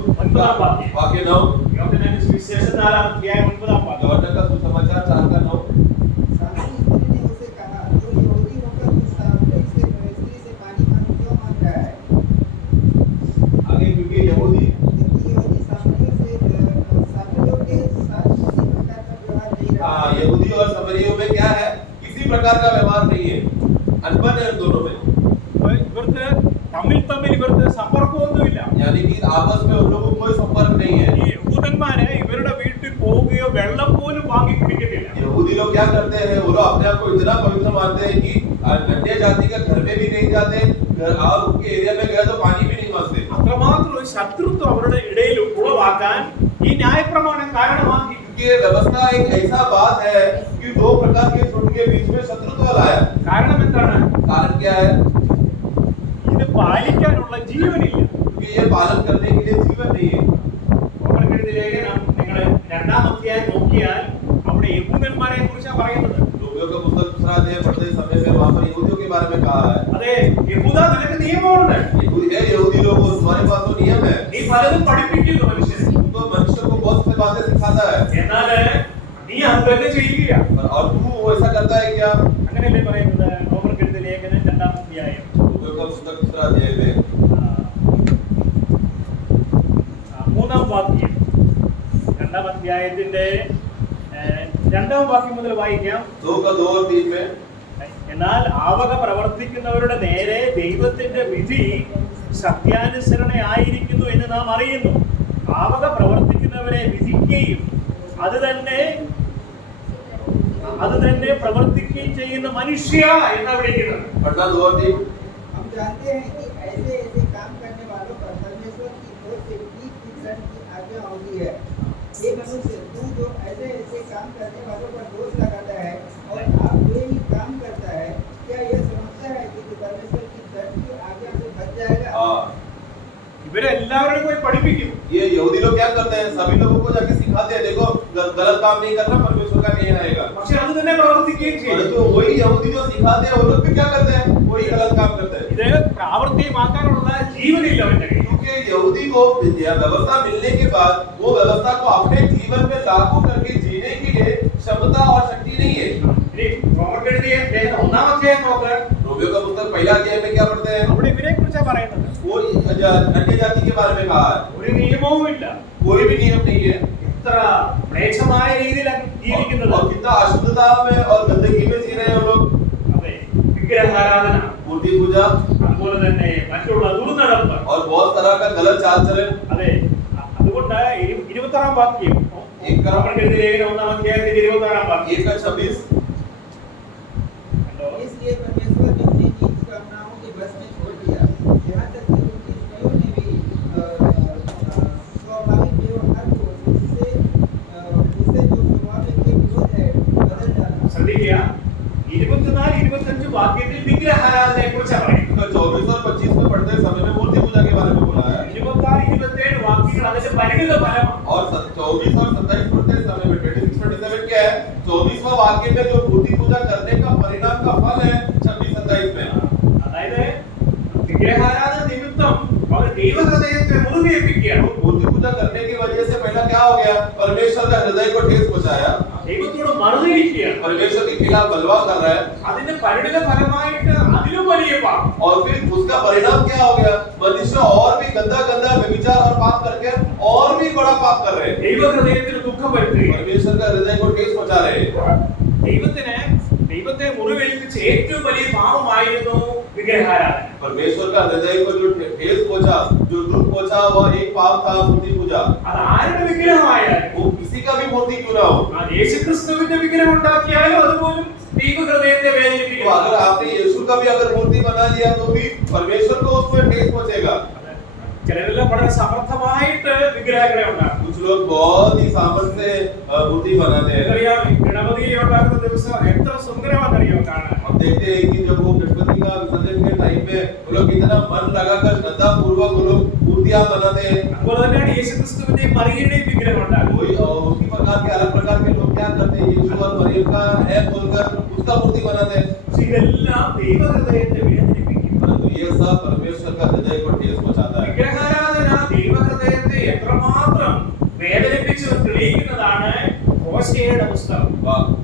वाक्य 9 യോഹന്നാന്റെ സുവിശേഷം 4-ാം അധ്യായം 9-ാം വാക്യം. യോഹന്നാन का सुसमाचार 4 का 9 सामरी स्त्री ने उसे कहा, तुम यहूदी होकर उस सामरी स्त्री से पानी क्यों मांग रहा है? आगे क्योंकि यहूदी सामरियों के साथ किसी प्रकार का व्यवहार नहीं रहा। यहूदी और शमरियों में क्या है? किसी प्रकार का व्यवहार नहीं है, अनबन है दोनों में। ഇവർക്ക് തമ്മിൽ ഇവർക്ക് സമ്പർക്കമൊന്നുമില്ല. यानी कि आपस में उन लोगों को कोई संपर्क नहीं है। ഈ യഹൂദന്മാരെ ഇവരുടെ വീട്ടിൽ പോവുകയോ വെള്ളം പോലും വാങ്ങി കുടിക്കത്തില്ല. यहूदी लोग क्या करते हैं? वो लोग अपने आप को इतना पवित्र मानते हैं कि अन्य जाति के घर में भी नहीं जाते, घर और उनके एरिया में गए तो पानी भी नहीं मांगते। അത്രമാത്രം ഒരു ശത്രുത്വം അവരുടെ ഇടയിൽ ഉളവാക്കാൻ ഈ ന്യായപ്രമാണം കാരണമാക്കി. क्योंकि ये व्यवस्था एक ऐसा बात है कि दो प्रकार के झुंड के बीच में शत्रुत्व लाया। കാരണം എന്താണ്? कारण क्या है? ഇത് പാലിക്കാനുള്ള ജീവനില്ല. क्योंकि ये पालन करने के लिए जीवन नहीं है। റോമർക്കെഴുതിയ ലേഖനം നിങ്ങൾ 2-ാം അധ്യായം നോക്കിയാൽ അവിടെ യഹൂദന്മാരെ കുറിച്ചാണ് പറയുന്നത്. लोगों का पुस्तक दूसरा अध्याय पढ़ते समय में वहां पर यहूदियों के बारे में कहा है। അതെ, യഹൂദ നിനക്ക് നിയമമുണ്ട്. यहूदी लोगों तुम्हारे पास तो नियम है, നീ പലതും പഠിപ്പിക്കുന്നു മനുഷ്യരെ. तो मनुष्य को बहुत सी बातें सिखाता है, എന്നാൽ നീ അത് തന്നെ ചെയ്യുക. और तू ऐसा करता है क्या? അങ്ങനെയല്ലേ പറയുന്നത് റോമർക്കെഴുതിയ ലേഖനം 2-ാം അധ്യായം लोगों का पुस्तक दूसरा अध्याय में 3-ാം വാക്യം. 2-ാം അധ്യായത്തിന്റെ 2-ാം വാക്യം മുതൽ വായിക്കാം. 2 का 2 और 3 में എന്നാൽ ആവക പ്രവർത്തിക്കുന്നവരുടെ നേരെ ദൈവത്തിന്റെ വിധി സത്യാനുസരണയായിരിക്കുന്നു എന്ന് നാം അറിയുന്നു. ആവക പ്രവർത്തിക്കുന്നവരെ വിധിക്കുകയും അത് തന്നെ പ്രവർത്തിക്കുകയും ചെയ്യുന്ന മനുഷ്യ എന്നാ വിളിക്കുന്നത്. पढ़ना 2 और 3 हम जानते हैं कि ऐसे काम करने वालों पर परमेश्वर की ओर से ठीक दंड की आज्ञा होती है। ये मनुष्य तू जो ऐसे काम करने वालों पर दोष लगाता है और आप वे ही काम करता है, क्या यह समझता है कि तू परमेश्वर की दंड की आज्ञा से बच जाएगा? ഇവരെല്ലാവരും പോയി പഠിപ്പിക്കും. ये यहूदी लोग क्या करते हैं? सभी लोगों को जाके सिखाते हैं, देखो गलत काम नहीं करना, परमेश्वर का न्याय आएगा। പക്ഷെ അത് തന്നെ പ്രവർത്തിക്കുകയും ചെയ്യും. परंतु वही यहूदी जो सिखाते हैं वो लोग भी क्या करते हैं? वही गलत काम करते हैं। ഇത് പ്രാവർത്തികമാക്കാനുള്ള ജീവനില്ല അവന്റെ കയ്യിൽ. क्योंकि यहूदी को व्यवस्था मिलने के बाद वो व्यवस्था को अपने जीवन में लागू करके जीने के लिए क्षमता और शक्ति नहीं है। ഇനി റോമർക്കെഴുതിയ ലേഖനം 1-ാം അധ്യായം നോക്ക്. रोमियो का पुस्तक पहला अध्याय में क्या पढ़ते हैं? അവിടെ ഇവരെ കുറിച്ചാണ് പറയുന്നത്. वो अन्य जाति के बारे में कहा है, ഒരു നിയമവും ഇല്ല. कोई भी नियम नहीं है, ഇത്ര മ്ലേച്ഛമായ രീതിയിലാണ് ജീവിക്കുന്നത്. और कितना अशुद्धता में और गंदगी में जी रहे हैं वो लोग। അതെ, വിഗ്രഹാരാധന, मूर्ति पूजा അതുപോലെ തന്നെ മറ്റുള്ള ദുർനടപ്പ്. और बहुत तरह का गलत चाल चलन। അതെ, അതുകൊണ്ട് 26-ാം വാക്യം റോമർക്കെഴുതിയ ലേഖനം 1-ാം അധ്യായത്തിന്റെ 26-ാം വാക്യം. 1 का 26 इसलिए परमेश्वर ने उन्हें नीच कामनाओं के बस में छोड़ दिया, यहाँ तक कि उनकी स्त्रियों ने भी स्वाभाविक व्यवहार को उससे जो स्वभाव के विरोध है बदल डाला। ശ്രദ്ധിക്കുക, 24-25 വാക്യത്തിൽ വിഗ്രഹാരാധനയെ കുറിച്ചാണ് പറയുന്നത്. 24 और 25 में पढ़ते समय में मूर्ति पूजा के बारे में बोला है, 26-27 वाक्यങ്ങൾ അതിന്റെ പരിണിത ഫലമാണ്. और 24 और 27 पढ़ते समय में 26-27 क्या है? 24वां वाक्य में जो मूर्ति पूजा करने का परिणाम का फल है 26-27 में। അതായത് വിഗ്രഹാരാധന നിമിത്തം അവർ ദൈവഹൃദയത്തെ മുറുകെപ്പിക്കുകയാണ്. मूर्ति पूजा करने की वजह से पहला क्या हो गया? परमेश्वर का हृदय को ठेस पहुंचाया। ദൈവത്തോട് മറുതിരിക്കുകയാണ്. परमेश्वर के खिलाफ बलवा कर रहा है അതിന്റെ പരിണിത ഫലമായിട്ട് അതിലും വലിയ പാപം. और फिर उसका परिणाम क्या हो गया? मनुष्य और भी गंदा गंदा व्यभिचार और पाप करके और भी बड़ा पाप कर रहे हैं। ദൈവഹൃദയത്തിന് ദുഃഖം വരുത്തുകയാണ്. परमेश्वर का हृदय को ठेस पहुंचा रहे हैं। ദൈവത്തെ മുറിവേൽപ്പിച്ച ഏറ്റവും വലിയ പാപമായിരുന്നു വിഗ്രഹാരാധന. परमेश्वर का हृदय को जो ठेस पहुंचा, जो दुख पहुंचा, वह एक पाप था, मूर्ति पूजा। അത് ആരുടെ വിഗ്രഹമായാലും, वो किसी का भी मूर्ति क्यों ना हो, യേശുക്രിസ്തുവിന്റെ വിഗ്രഹം ഉണ്ടാക്കിയാലും അതുപോലും ദൈവഹൃദയത്തെ तो വേദനിപ്പിക്കും. अगर आपने यीशु का भी अगर मूर्ति बना लिया तो भी परमेश्वर को उसमें ठेस पहुंचेगा। ചിലരെല്ലാം വളരെ സമർത്ഥമായിട്ട് വിഗ്രഹങ്ങളെ ഉണ്ടാക്കും. कुछ लोग बहुत ही सामर्थ्य से मूर्ति बनाते हैं। അറിയാം, ഗണപതിയെ ഉണ്ടാക്കുന്ന ദിവസം എത്ര സുന്ദരമാണെന്നറിയോ കാണാൻ. हम देखते हैं कि जब वो गणपति का विसर्जन के टाइम में वो लोग कितना मन लगाकर श्रद्धा पूर्वक वो लोग मूर्तियां बनाते हैं। അതുപോലെ തന്നെയാണ് യേശുക്രിസ്തുവിന്റെയും മറിയയുടെയും വിഗ്രഹം ഉണ്ടാക്കുന്നത്. वही और उसी प्रकार के अलग प्रकार के लोग क्या करते हैं, यीशु और मरियम का है बोलकर उसका मूर्ति बनाते हैं। പക്ഷേ ഇതെല്ലാം ദൈവഹൃദയത്തെ വേദനിപ്പിക്കും. परंतु ये सब परमेश्वर का हृदय को ठेस पहुंचाता है। വിഗ്രഹാരാധന ദൈവഹൃദയത്തെ എത്രമാത്രം വേദനിപ്പിച്ചു തെളിയിക്കുന്നതാണ് ഹോശേയുടെ പുസ്തകം.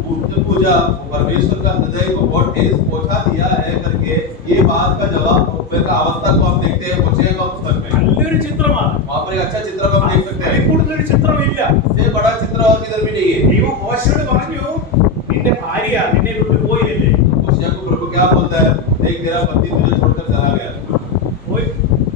मूर्ति पूजा परमेश्वर का हृदय को बहुत ठेस पहुंचा दिया है करके ये बात का जवाब का अवस्था को हम देखते हैं होशे का पुस्तक में। നല്ലൊരു ചിത്രമാണ്. वहाँ पर एक अच्छा चित्र हम देख सकते അതിൽ हैं। കൂടുതലൊരു ചിത്രമില്ല. इससे बड़ा चित्र और किधर भी नहीं है। ദൈവം ഹോശയോട് പറഞ്ഞു, നിന്റെ ഭാര്യ നിന്നെ വിട്ടു പോയില്ലേ? होशिया को प्रभु क्या बोलता है, देख तेरा पति तुझे छोड़कर चला गया। പോയി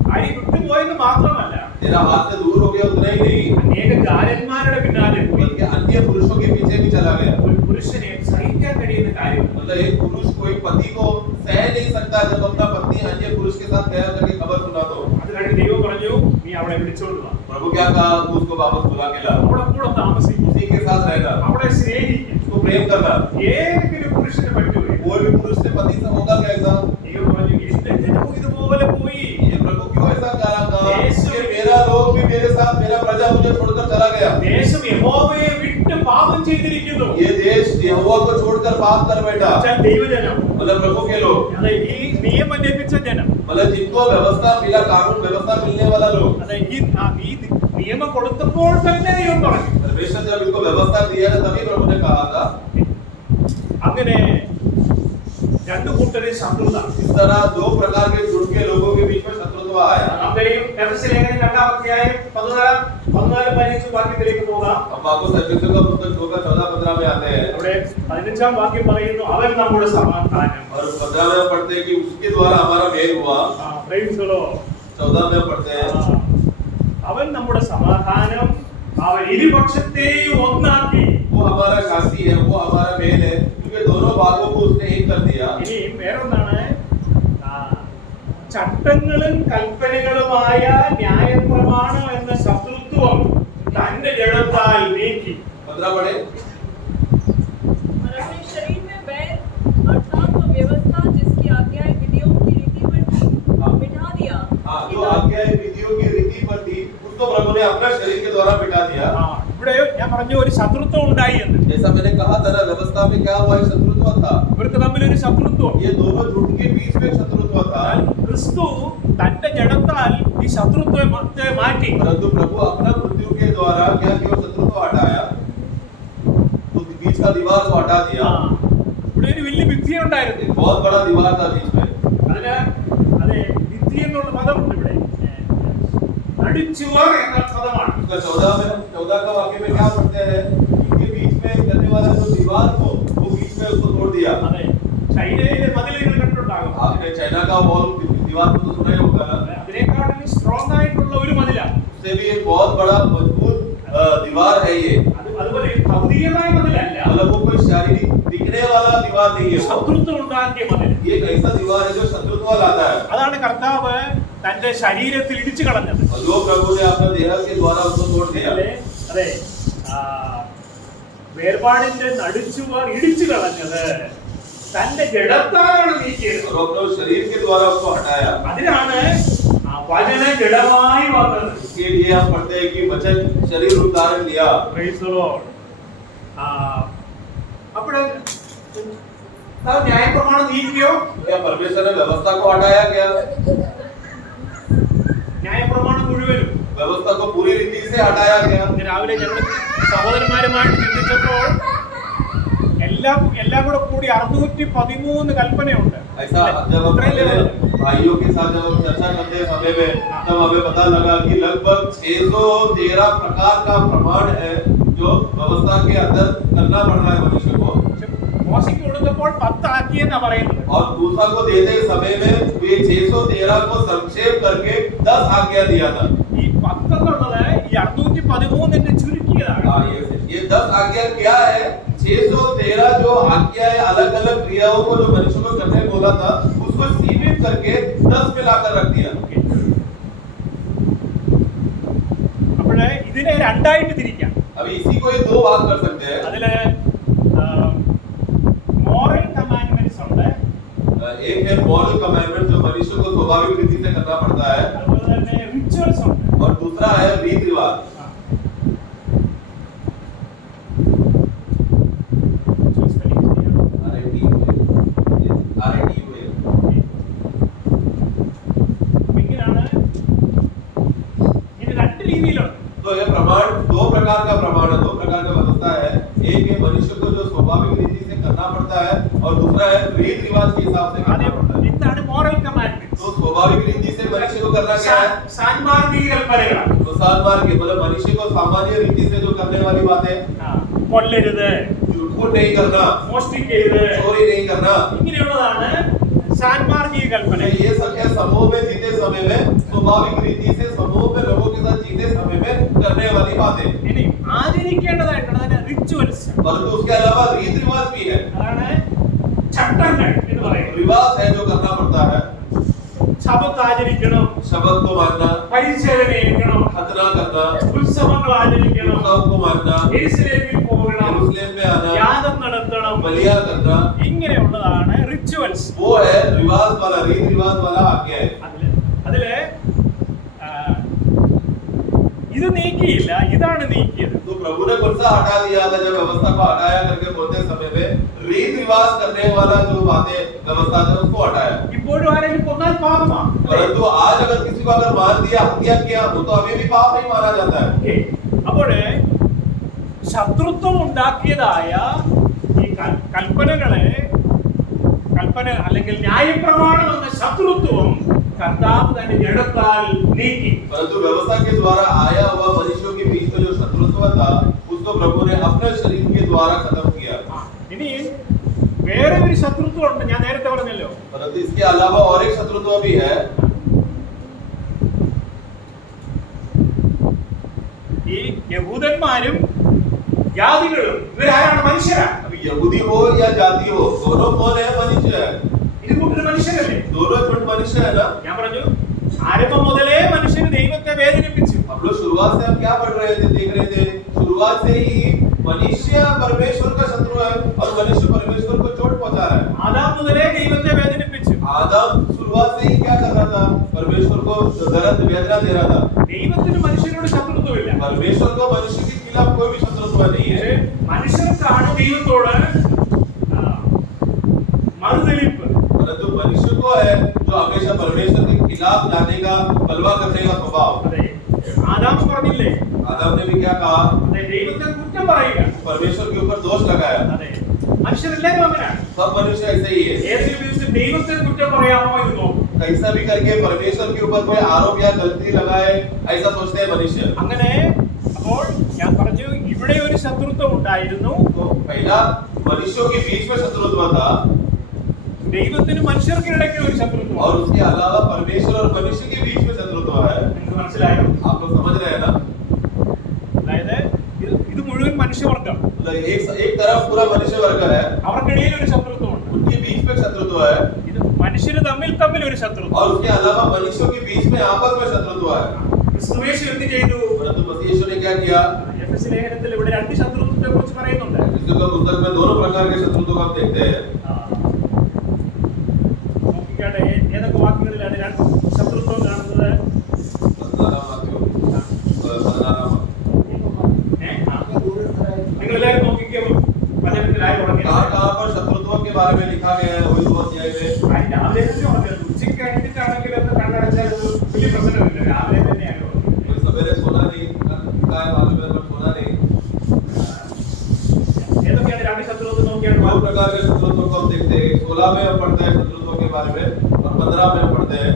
ഭാര്യ വിട്ടുപോയെന്ന് മാത്രമല്ല, तेरा हाथ से दूर हो गया उतना ही नहीं, അനേക ഗാരന്മാരുടെ പിന്നാലെ പോയി. बल्कि अन्य पुरुषों के पीछे भी चला गया। ഒരു പുരുഷനെ സഹിക്കാൻ കഴിയുന്ന കാര്യം. मतलब एक पुरुष कोई पति को सह नहीं सकता जब अपना पत्नी अन्य पुरुष के साथ गया करके खबर सुना तो। അത് കഴിഞ്ഞ് ദൈവം പറഞ്ഞു, നീ അവളെ വിളിച്ചോണ്ട് വാ, प्रभु क्या कहा, तू उसको वापस बुला के ला, അവളെ കൂടെ താമസിക്കും, उसी के साथ रहना, അവളെ സ്നേഹിക്കും. उसको प्रेम करना। ഏതെങ്കിലും പുരുഷന് പറ്റുമോ? कोई भी पुरुष से पति से होगा क्या ऐसा? ദൈവം പറഞ്ഞു, എന്റെ ജനവും ഇതുപോലെ പോയി. ये प्रभु क्यों ऐसा कहा कि मेरा लोग भी मेरे साथ, मेरा प्रजा मुझे छोड़कर चला गया। ദേശം യഹോവയെ വിട്ട് പാപം ചെയ്തിരിക്കുന്നു. ये देश यहोवा को छोड़कर पाप कर बैठा। എന്നുവെച്ചാൽ ദൈവജനം, मतलब प्रभु के लोग, അതെ, ഈ നിയമം ലഭിച്ച ജനം, मतलब जिनको व्यवस्था मिला, कानून व्यवस्था मिलने वाला लोग। അതെ, ഈ നിയമം കൊടുത്തപ്പോൾ തന്നെ ദൈവം പറഞ്ഞു. परमेश्वर जब इनको व्यवस्था दिया था तभी प्रभु ने कहा था। അങ്ങനെ രണ്ടു കൂട്ടരും ശത്രുത. इस तरह दो प्रकार के झूठ के लोगों के बीच में शत्रुत्व आया। നമുക്കറിയാം, എഫെസ്യ ലേഖനം 2-ാം അധ്യായം 14-15 വാക്യത്തിലേക്ക് പോകാം. हम आपको एफेसियों का पुस्तक 2 का 14-15 में आते हैं അവിടെ 15-ാം വാക്യം പറയുന്നു, അവൻ നമ്മുടെ സമാധാനം. और 15 में पढ़ते हैं कि उसके द्वारा हमारा मेल हुआ। Praise the Lord. 14 में पढ़ते हैं അവൻ നമ്മുടെ സമാധാനം, അവൻ ഇരുപക്ഷത്തെയും ഒന്നാക്കി. वो हमारा शांति है, वो हमारा मेल है, क्योंकि दोनों भागों को उसने एक कर दिया। ഇനി വേറൊന്നാണ്, ചട്ടങ്ങളും കൽപ്പനകളുമായ ന്യായപ്രമാണം എന്ന ശത്രുത്വം തന്റെ ജഡത്താൽ നീക്കി. 15 पढ़े। और अपने शरीर में वैर अर्थात वो व्यवस्था जिसकी आज्ञाएं विधियों की रीति पर थी, मिटा दिया। हाँ, जो आज्ञा विधियों की रीति पर थी उसको प्रभु ने अपना शरीर के द्वारा मिटा दिया। ഇവിടെ ഞാൻ പറഞ്ഞു, ഒരു ശത്രുത്വം ഉണ്ടായി എന്ന്. जैसा मैंने कहा था ना, व्यवस्था में क्या हुआ, एक शत्रुत्व था। ഇവർക്ക് തമ്മിൽ ഒരു ശത്രുത്വം. ये दोनों झूठ के बीच में एक शत्रुत्व था। ക്രിസ്തു തന്റെ ജഡത്താൽ ഈ ശത്രുത്വത്തെ മാറ്റി. परंतु प्रभु अपना मृत्यु के द्वारा क्या किया, शत्रुत्व हटाया, तो बीच का दीवार को हटा दिया। ഇവിടെ ഒരു വലിയ ഭിത്തി ഉണ്ടായിരുന്നു. बहुत बड़ा दीवार था बीच में। അതിന് അതെ, ഭിത്തി എന്നുള്ള പദമുണ്ട് ഇവിടെ. നടിച്ചുവർ എന്ന പദമാണ്. उसका 14 का वाक्य में क्या पढ़ते हैं, इनके बीच में करने वाला जो दीवार को वो बीच में उसको तोड़ दिया। അതെ, ചൈനയിലെ മതിലുകൾ കണ്ടിട്ടുണ്ടാകും. आपने चाइना का वॉल दीवार को तो सुना ही होगा ना। അതിനേക്കാളും സ്ട്രോങ് ആയിട്ടുള്ള ഒരു മതിലാണ്. उससे भी एक बहुत बड़ा मजबूत दीवार है ये। അതുപോലെ ഭൗതികമായ മതിലല്ല, मतलब वो कोई शारीरिक दिखने वाला दीवार नहीं है, वो ശത്രുത്വം ഉണ്ടാക്കിയ മതിൽ. ये एक ऐसा दीवार है जो शत्रुत्व लाता है। അതാണ് കർത്താവ് തന്റെ ശരീരത്തിൽ ഇടിച്ചു കളഞ്ഞത്. और जो प्रभु ने अपने देह के द्वारा उसको तोड़ दिया। അതെ, അതെ, വേർപാടിന്റെ നടിച്ചുവർ ഇടിച്ചു കളഞ്ഞത് തന്റെ ജഡത്താലാണ് നീക്കിയത്. और अपने शरीर के द्वारा उसको हटाया। അതിനാണ് വചന ജഡമായി വന്നത്. इसके लिए हम पढ़ते हैं कि वचन शरीर रूप धारण लिया। Praise the Lord. അപ്പോൾ ന്യായപ്രമാണം നീക്കിയോ? क्या परमेश्वर ने व्यवस्था को हटाया क्या? ന്യായപ്രമാണം മുഴുവനും. व्यवस्था को पूरी रीति से हटाया गया। രാവിലെ ഞങ്ങൾ സഹോദരന്മാരുമായിട്ട് ചിന്തിച്ചപ്പോൾ എല്ലാം കൂടെ കൂടി 613 കൽപ്പനയുണ്ട്. ऐसा जब हम अपने भाइयों के साथ जब हम चर्चा करते हैं समय में, तब हमें पता लगा कि लगभग 613 प्रकार का प्रमाण है जो व्यवस्था के अंदर करना पड़ रहा है मनुष्य को। മോശയ്ക്ക് കൊടുത്തപ്പോൾ 10 ആക്കിയെന്നാ പറയുന്നത്. और मूसा को देते समय में वे 613 को संक्षेप करके 10 आज्ञा दिया था। ഈ 10 എന്നുള്ളത് ഈ 613 ചുരുക്കിയതാണ്. हाँ, ये 10 आज्ञा क्या है? 613 जो आज्ञा है, अलग अलग क्रियाओं को जो मनुष्य को करने बोला था, उसको सीमित करके 10 में लाकर रख दिया। അപ്പോഴേ ഇതിനെ രണ്ടായിട്ട് തിരിക്കാം. अभी इसी को ये दो भाग कर सकते हैं। അതില് മോറൽ കമാൻഡ്മെന്റ്സ് ഉണ്ട്, एक है मॉरल कमांडमेंट जो मनुष्य को स्वाभाविक रीति से करना पड़ता है, അതുപോലെ തന്നെ റിച്വൽസ് ഉണ്ട്. और दूसरा है रीति रिवाज। ഇങ്ങനെയാണ് ഇത് രണ്ട് രീതിയിലുണ്ട്. तो ये प्रमाण दो प्रकार का प्रमाण है, दो प्रकार का व्यवस्था है। एक है मनुष्य को जो स्वाभाविक रीति से करना पड़ता है, और दूसरा है रीति रिवाज के हिसाब से करना पड़ता है। ഇതാണ് മോറൽ കമാൻഡ്മെന്റ്. तो स्वाभाविक रीति से मनुष्य को करना क्या है? സാൻമാർഗിക കൽപ്പനകളാണ്. तो साधमार्ग के मतलब मनुष्य को सामान्य रीति से जो करने वाली बातें, കൊല്ലരുത്, झूठ नहीं करना, മോഷ്ടിക്കരുത്, चोरी नहीं करना, ഇങ്ങനെയുള്ളതാണ് സാൻമാർഗിക കൽപ്പന. ये सब है समूह में जीते समय में स्वाभाविक रीति से समूह में लोगों के साथ जीते समय में करने वाली बातें। ഇനി ആചരിക്കേണ്ടതായിട്ടുള്ള റിച്വൽസ്, परंतु उसके अलावा रीति रिवाज भी है, അതാണ് ചട്ടങ്ങൾ എന്ന് പറയുന്നത്. रिवाज है जो करना पड़ता है। ശബത്ത് ആചരിക്കണം, शब्द को मानना, പരിച്ഛേദന ഏൽക്കണം, खतना करना, ഉത്സവങ്ങൾ ആചരിക്കണം, उत्सव को मानना, യെരൂശലേമിൽ പോകണം, यरूशलेम में आना, യാഗം നടത്തണം, बलियां करना, ഇങ്ങനെയുള്ളതാണ് റിച്വൽസ്. वो है रिवाज वाला, रीति रिवाज वाला आज्ञा है। അതില് ഇത് നീക്കിയില്ല, ഇതാണ് നീക്കിയത്. तो प्रभु ने कौन सा हटा दिया था? जब व्यवस्था को हटाया करके बोलते समय में रीति रिवाज करने वाला जो बातें व्यवस्था था उसको हटाया। ഇപ്പോഴും ആരെങ്കിലും കൊന്നാൽ പാപമാണ്. परंतु आज अगर किसी को अगर मार दिया, हत्या किया, वो तो अभी भी पाप नहीं माना जाता है। അപ്പോൾ ശത്രുത്വം ഉണ്ടാക്കിയതായ ഈ കൽപ്പന അല്ലെങ്കിൽ ന്യായപ്രമാണം എന്ന ശത്രുത്വം കർത്താവ് തന്റെ ജഡത്താൽ നീക്കി. परंतु व्यवस्था के द्वारा आया हुआ मनुष्यों के बीच में जो शत्रुत्व था, उसको प्रभु ने अपने शरीर के द्वारा खत्म किया। ഇനി വേറെ ഒരു ശത്രുത്വം ഉണ്ട്, ഞാൻ നേരത്തെ പറഞ്ഞല്ലോ. परंतु इसके अलावा और एक शत्रुत्व भी है। ഈ യഹൂദന്മാരും ജാതികളും ഇവരാരാണ്? മനുഷ്യരാണ്. अब यहूदी हो या जाति हो, दोनों कौन है? मनुष्य है। ഇത് കൂട്ടർ മനുഷ്യരല്ലേ? दोनों झुंड मनुष्य है ना। ഞാൻ പറഞ്ഞു ആരംഭം മുതലേ മനുഷ്യന് ദൈവത്തെ വേദനിപ്പിച്ചു. हम लोग शुरुआत से हम क्या पढ़ रहे थे, देख रहे थे, शुरुआत से ही मनुष्य परमेश्वर का शत्रु है और मनुष्य परमेश्वर को चोट पहुंचा रहा है। ആദാം മുതലേ ദൈവത്തെ വേദനിപ്പിച്ചു. आदम शुरुआत से ही क्या कर रहा था? परमेश्वर को दर्द वेदना दे रहा था। ദൈവത്തിന് മനുഷ്യരോട് ശത്രുത്വമില്ല. परमेश्वर को मनुष्य के खिलाफ कोई भी शत्रुत्व नहीं है। മനുഷ്യർക്കാണ് ദൈവത്തോട് മറുതലിപ്പ്. परंतु मनुष्य को है जो हमेशा परमेश्वर के खिलाफ जाने का, बलवा करने का स्वभाव। അതെ, ആദാം പറഞ്ഞില്ലേ? आदम ने भी क्या कहा? അതെ, ദൈവത്തെ കുറ്റം പറയുക. परमेश्वर के ऊपर दोष लगाया। അതെ, മനുഷ്യരെല്ലാവരും അങ്ങനെയാണ്. सब मनुष्य ऐसे ही है। ഏതെങ്കിലും വിധത്തിൽ ദൈവത്തെ കുറ്റം പറയാമോ എന്ന് നോക്കും. कैसा भी करके परमेश्वर के ऊपर कोई आरोप या गलती लगाए, ऐसा सोचते हैं मनुष्य। അങ്ങനെ അപ്പോൾ ഞാൻ പറഞ്ഞു ഇവിടെ ഒരു ശത്രുത്വം ഉണ്ടായിരുന്നു. तो पहला मनुष्यों के बीच में शत्रुत्व था, ദൈവത്തിനും മനുഷ്യർക്കിടയ്ക്ക് ഒരു ശത്രുത്വം. और उसके अलावा परमेश्वर और मनुष्य के बीच में शत्रुत्व है। നിങ്ങൾക്ക് മനസ്സിലായോ? आप लोग समझ रहे हैं ना? അതായത് ഇത് മുഴുവൻ മനുഷ്യവർഗം, मतलब एक तरफ पूरा मनुष्य वर्ग है, അവർക്കിടയിൽ ഒരു ശത്രുത്വമുണ്ട്. उनके बीच में शत्रुत्व है, ഇത് മനുഷ്യര് തമ്മിൽ ഒരു ശത്രുത്വം. और उसके अलावा मनुष्यों के बीच में आपस में शत्रुत्व है। ക്രിസ്തുയേശു എന്ത് ചെയ്തു? परंतु मसीह यीशु ने क्या किया? എഫെസ്യ ലേഖനത്തിൽ ഇവിടെ രണ്ട് ശത്രുത്വത്തെ കുറിച്ച് പറയുന്നുണ്ട്. इसके पुस्तक में दोनों प्रकार के शत्रुत्व हम देखते हैं। നോക്കിക്കാട്ടെ ഏതൊക്കെ വാക്യങ്ങളിലാണ് രണ്ട് ശത്രുത്വം കാണുന്നത്? നിങ്ങൾ എല്ലാവരും നോക്കിക്കോ, വചനത്തിലായി തുടങ്ങി. कहाँ पर शत्रुत्व के बारे में लिखा गया है? वही दो अध्याय में। രാവിലെ തന്നെ പറഞ്ഞത് ഉച്ചയ്ക്ക് കഴിഞ്ഞിട്ടാണെങ്കിൽ ഒന്ന് കണ്ണടച്ചാൽ അത് വലിയ പ്രശ്നമില്ല. രാവിലെ തന്നെയാണ് പറഞ്ഞത്. कोई सवेरे सोना नहीं, काय मालूम है, पर सोना नहीं। ഏതൊക്കെയാണ് രണ്ട് ശത്രുത്വം നോക്കിയാണ്? दो करते हैं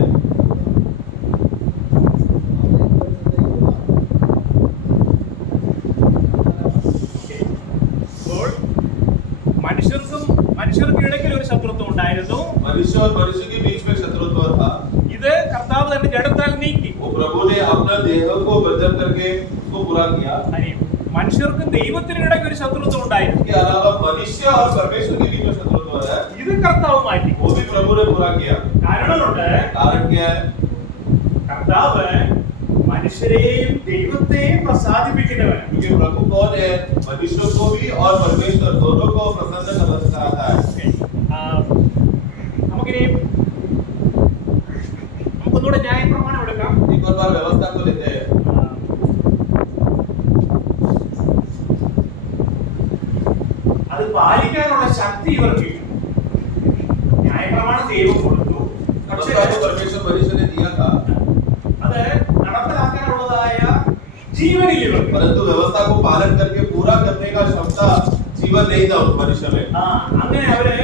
അപ്പോൾ മനുഷ്യർക്കിടയ്ക്ക് ഒരു ശത്രുത്വം ഉണ്ടായിരുന്നു. मनुष्य और मनुष्य के बीच में शत्रुत्व था ഇത് കർത്താവ് തന്നെ ജഡത്താൽ നീക്കി. वो प्रभु ने अपना देह को बंधन करके उसको पूरा किया മനുഷ്യർക്കും ദൈവത്തിനും ഇടയ്ക്ക് ഒരു ശത്രുത്വം ഉണ്ടായിരുന്നു. इसके अलावा मनुष्य और परमेश्वर के बीच में शत्रुत्व है ഇത് കർത്താവ് മാറ്റി. वो भी प्रभु ने पूरा किया കാരണമുണ്ട്. कारण क्या है കർത്താവ് മനുഷ്യരെയും ദൈവത്തെയും പ്രസാദിപ്പിക്കുന്നവൻ. क्योंकि प्रभु कौन है मनुष्य को भी और परमेश्वर दोनों को प्रसन्न कराता है നമുക്കിനി നമുക്കൊന്നുകൂടെ ന്യായപ്രമാണം എടുക്കാം. एक और बार व्यवस्था को लेते हैं അത് പാലിക്കാനുള്ള ശക്തി ഇവർക്ക് ന്യായപ്രമാണം ദൈവം കൊടുത്തു. പക്ഷേ व्यवस्था को परमेश्वर मनुष्य ने दिया था അത് നടപ്പിലാക്കാനുള്ളതായ ജീവനിൽ ഇവർക്ക്. परंतु व्यवस्था को पालन करके पूरा करने का क्षमता जीवन नहीं था उस मनुष्य में അങ്ങനെ അവര്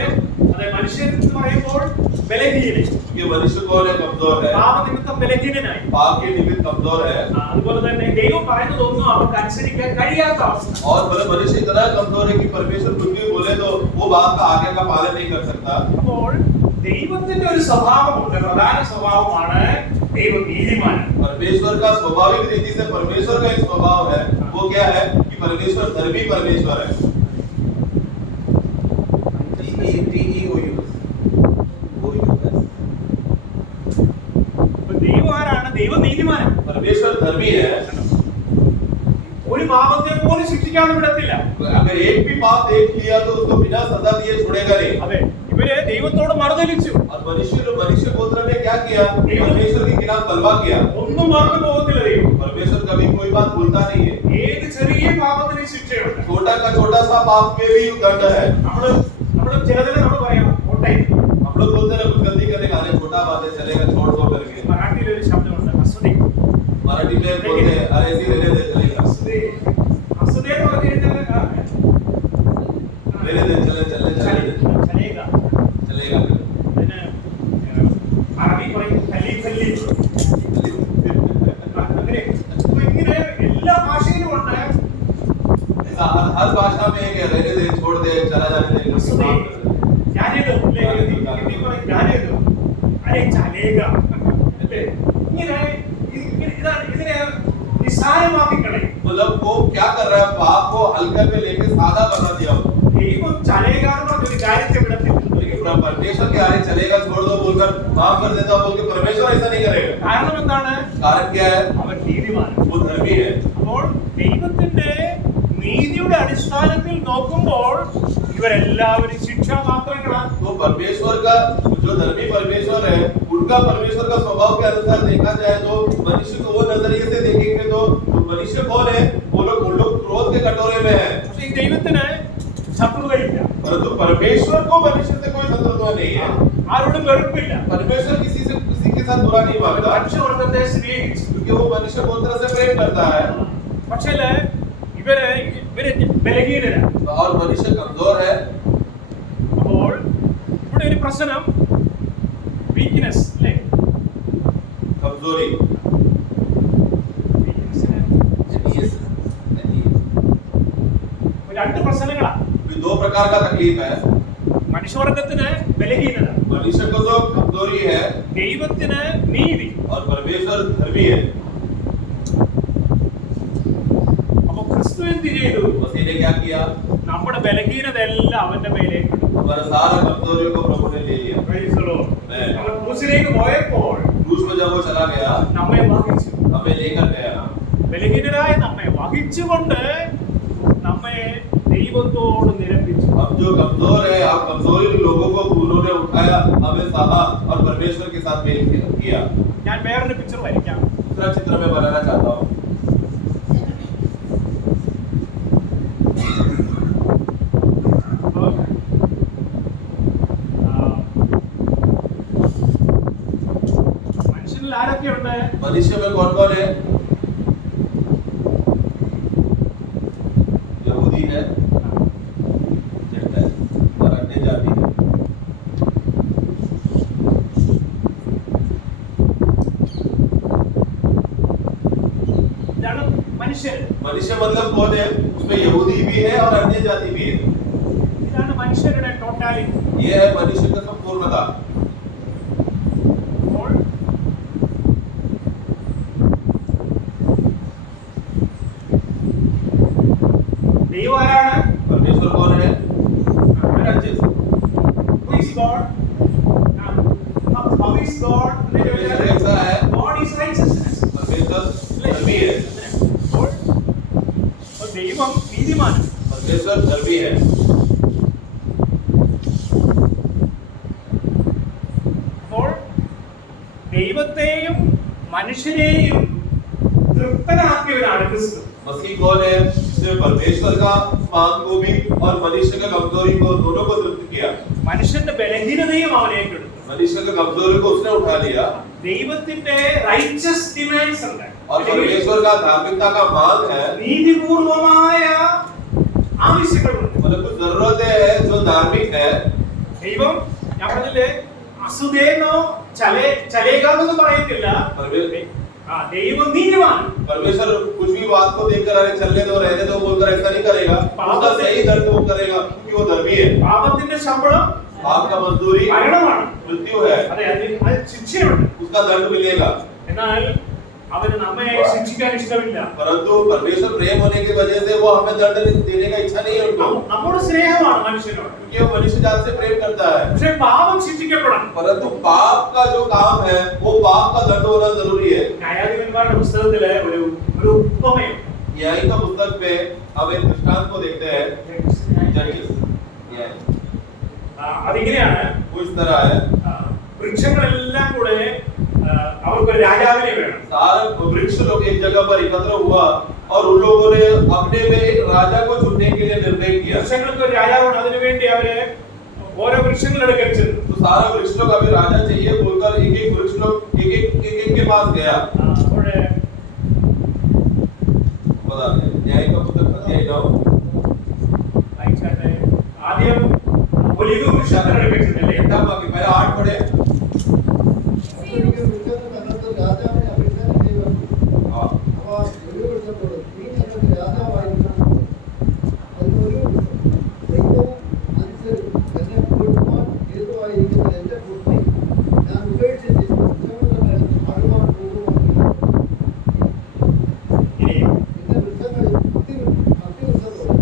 മനുഷ്യൻ എന്ന് പറയുമ്പോൾ ബലഹീനൻ. ये मनुष्य कौन है कमजोर है പാപനിമിത്തം ബലഹീനനായി. पाप के निमित्त कमजोर है അതുപോലെ തന്നെ ദൈവം പറയുന്നതൊന്നും അവർക്ക് അനുസരിക്കാൻ കഴിയാത്ത അവസ്ഥ. और मतलब मनुष्य इतना कमजोर है कि परमेश्वर कुछ भी बोले तो वो बात का आगे का पालन नहीं कर सकता അപ്പോൾ ദൈവത്തിന്റെ ഒരു സ്വഭാവമുണ്ട്. പ്രധാന സ്വഭാവമാണ് ദൈവ നീതിമാൻ. परमेश्वर का स्वाभाविक रीति से परमेश्वर का एक स्वभाव है वो क्या है कि परमेश्वर धर्मी परमेश्वर है ദൈവം ആരാണ്? ദൈവ നീതിമാൻ. परमेश्वर धर्मी है ഒരു പാപത്തെ പോലും ശിക്ഷിക്കാതെ വിടത്തില്ല. अगर एक भी पाप देख लिया तो उसको बिना सजा दिए छोड़ेगा नहीं അതെ, ഇവര് ദൈവത്തോട് മറുതലിച്ചു. और मनुष्य पुत्र ने क्या किया परमेश्वर के खिलाफ बलवा किया ഒന്നും മറന്നു പോകത്തില്ല ദൈവം. परमेश्वर कभी कोई बात भूलता नहीं है ഏത് ചെറിയ പാപത്തിന് ശിക്ഷയുണ്ട്. छोटा का छोटा सा पाप में भी दंड है നമ്മള് ചിലതിനെ നമ്മൾ പറയാം ഓട്ടൈ. हम लोग बोलते हैं कुछ गलती करने का अरे छोटा बात है चलेगा छोड़ दो करके മറാഠിയിൽ ഒരു ശബ്ദമുണ്ട് അസുദി. मराठी में बोलते हैं अरे ऐसे रहने दे चलेगा അസുദി എന്ന് പറഞ്ഞു കഴിഞ്ഞാൽ रहने दे चले चले चले ചലേക. चलेगा അതിന് അറബി പറയും ഖലി ഖലി. അങ്ങനെ അപ്പൊ ഇങ്ങനെ എല്ലാ ഭാഷയിലും ഉണ്ട് ऐसा हर भाषा में एक रहने दे छोड़ दे चला जाने दे അസുദി. ഞാനിത് ഹിന്ദി പറയും ഞാനിത് അരെ ചലേക അല്ലേ. ഇങ്ങനെ ഇതിനെ നിസ്സാരമാക്കി കളയും. मतलब वो क्या कर रहा है पाप को हल्के में लेके सादा बना दिया वो ദൈവം ചലേക എന്ന് പറഞ്ഞൊരു കാര്യത്തെ വിടത്തില്ല. लेकिन परमेश्वर के आगे चलेगा छोड़ दो बोलकर माफ कर देता बोल के परमेश्वर ऐसा नहीं करेगा കാരണം എന്താണ്? कारण क्या है അവൻ നീതിമാൻ. वो धर्मी है അപ്പോൾ ദൈവത്തിന്റെ നീതിയുടെ അടിസ്ഥാനത്തിൽ നോക്കുമ്പോൾ ഇവരെല്ലാവരും ശിക്ഷാപാത്രങ്ങളാണ്. तो परमेश्वर का जो धर्मी परमेश्वर है उनका परमेश्वर का स्वभाव के अनुसार देखा जाए तो मनुष्य को वो नजरिए से देखेंगे तो मनुष्य कौन है वो लोग क्रोध के कटोरे में है പക്ഷേ ഈ ദൈവത്തിന് ശത്രുതയില്ല. परंतु परमेश्वर को मनुष्य से कोई शत्रुता नहीं है ആരോടും വെറുപ്പില്ല. परमेश्वर किसी के साथ बुरा नहीं मानता മനുഷ്യവർഗത്തെ സ്നേഹിച്ചു. क्योंकि वो मनुष्य को तरह से प्रेम करता है പക്ഷേ ഇവര് ബലഹീനരാണ്. और मनुष्य कमजोर है അപ്പോൾ ഇവിടെ ഒരു പ്രശ്നം വീക്ക്നെസ് അല്ലേ. कमजोरी രണ്ട് പ്രശ്നങ്ങളാണ്. दो प्रकार का तकलीफ है മനുഷ്യവർഗത്തിന് ബലഹീനത, मनुष्य को तो कमजोरी है ദൈവത്തിന് നീതി. और परमेश्वर धर्मी है അപ്പോൾ ക്രിസ്തു എന്ത് ചെയ്തു? मसीह ने क्या किया നമ്മുടെ ബലഹീനത എല്ലാം അവന്റെ മേലേക്ക് ഇട്ടു. हमारा सारा कमजोरी को प्रभु ने ले लिया Praise the Lord. അവൻ ക്രൂശിലേക്ക് പോയപ്പോൾ क्रूस में जब वो चला गया നമ്മെ വഹിച്ചു. हमें लेकर गया ബലഹീനരായ നമ്മെ വഹിച്ചുകൊണ്ട് നമ്മെ ദൈവത്തോട് നിരപ്പിച്ചു. हम जो कमजोर है आप कमजोरी लोगों को उन्होंने उठाया हमें सहा और परमेश्वर के साथ मेल किया ഞാൻ വേറൊരു പിക്ചർ വരയ്ക്കാം. दूसरा चित्र में बनाना चाहता हूँ മനുഷ്യനിൽ ആരൊക്കെയുണ്ട്? मनुष्य में कौन कौन है यहूदी है जिन्हें और अन्य जाति മനുഷ്യൻ. मनुष्य मतलब कौन है? उसमें यहूदी भी है और अन्य जाति भी है। ഇതാണ് മനുഷ്യരുടെ ടോട്ടാലിറ്റി. ये है मनुष्य का संपूर्णता। അപ്പോൾ ദൈവം ആരാണ്? परमेश्वर कौन है? Righteous। Who is God? How is God? परमेश्वर कैसा है? God is righteousness. परमेश्वर धर्मी है। അപ്പോൾ ദൈവം നീതിമാനാണ്. परमेश्वर धर्मी है। അപ്പോൾ ദൈവത്തെയും മനുഷ്യരെയും തൃപ്തനാക്കിയവനാണ് ക്രിസ്തു. मसीह कौन है? जिसने परमेश्वर का मांग को भी और मनुष्य का कमजोरी को दोनों को तृप्त किया। മനുഷ്യന്റെ ബലഹീനതയും അവൻ ഏറ്റെടുത്തു. मनुष्य का कमजोरी को उसने उठा लिया ദൈവത്തിന്റെ റൈച്ചസ് ഡിമാൻഡ്സ് ഉണ്ട്. और परमेश्वर का धार्मिकता का मांग है। നീതിപൂർവമായ ആവശ്യങ്ങളുണ്ട്. मतलब कुछ जरूरतें हैं जो धार्मिक है। ദൈവം ഞാൻ പറഞ്ഞില്ലേ അസുദേനോ ചലേകാമെന്ന് പറയത്തില്ല. ദൈവം നീതിമാൻ. परमेश्वर कुछ भी बात को देखकर अरे चलने दो रहने दो बोलकर ऐसा नहीं करेगा। उसका सही दंड वो करेगा क्योंकि वो धर्मी है। പാപത്തിന്റെ ശമ്പളം आपका मजदूरी മരണമാണ്. मृत्यु है। അതെ, അത് ശിക്ഷയുണ്ട്. उसका दंड मिलेगा। എന്നാൽ അവന് നമ്മെ ശിക്ഷിക്കാൻ ഇഷ്ടമില്ല. परंतु परमेश्वर प्रेम होने की वजह से वो हमें दंड देने का इच्छा नहीं है उनको, നമ്മുടെ സ്നേഹമാണ് മനുഷ്യനോട്. क्योंकि वो मनुष्य जात से प्रेम करता है। പക്ഷേ പാപം ശിക്ഷിക്കപ്പെടണം. परंतु पाप का जो काम है वो पाप का दंड होना जरूरी है। ന്യായാധിപന്മാരുടെ പുസ്തകത്തിലെ ഒരു ഉപമയും न्याय का पुस्तक में हम एक दृष्टांत को देखते हैं। जजेस न्याय അതിങ്ങനെയാണ്. वो इस तरह है। വൃക്ഷങ്ങളെല്ലാം കൂടെ അവർക്ക് രാജാവിനെ വേണം. सारे वृक्ष लोग एक जगह पर एकत्र हुआ और उन लोगों ने अपने में एक राजा को चुनने के लिए निर्णय किया। വൃക്ഷങ്ങൾക്ക് ഒരു രാജാവാണ്. അതിനുവേണ്ടി അവര് ഓരോ വൃക്ഷങ്ങളെടുക്കാൻ ചെന്നു. तो सारा वृक्ष लोग अभी राजा चाहिए बोलकर एक एक वृक्ष लोग एक के पास गया। അപ്പോഴേ बता दें न्याय का पुस्तक अध्याय 9 വായിച്ചാട്ടെ. ആദ്യം ഒലിവ് വൃക്ഷത്തിനെടുക്കാൻ ചെന്നല്ലേ. एकदम आगे पहले 8 पढ़े। ഒരിക്കൽ വൃക്ഷങ്ങൾ തങ്ങൾക്ക് രാജാവിനെ അഭിഷേകം ചെയ്യുവാൻ हां അവ ഒരു വൃക്ഷത്തോട് നീ ഞങ്ങൾക്ക് രാജാവായിരിക്കണം. അതിനൊരു ദൈവവും മനുഷ്യരും എന്നെ പുകഴ്ത്തുവാൻ ഹേതുവായിരിക്കുന്ന എന്റെ പുത്രി ഞാൻ ഉപേക്ഷിച്ച് വൃക്ഷങ്ങളുടെ മേൽ ആടുവാൻ പോകുവാണെങ്കിൽ ഇനി പിന്നെ വൃക്ഷങ്ങളിൽ അത്തിവൃക്ഷത്തോട്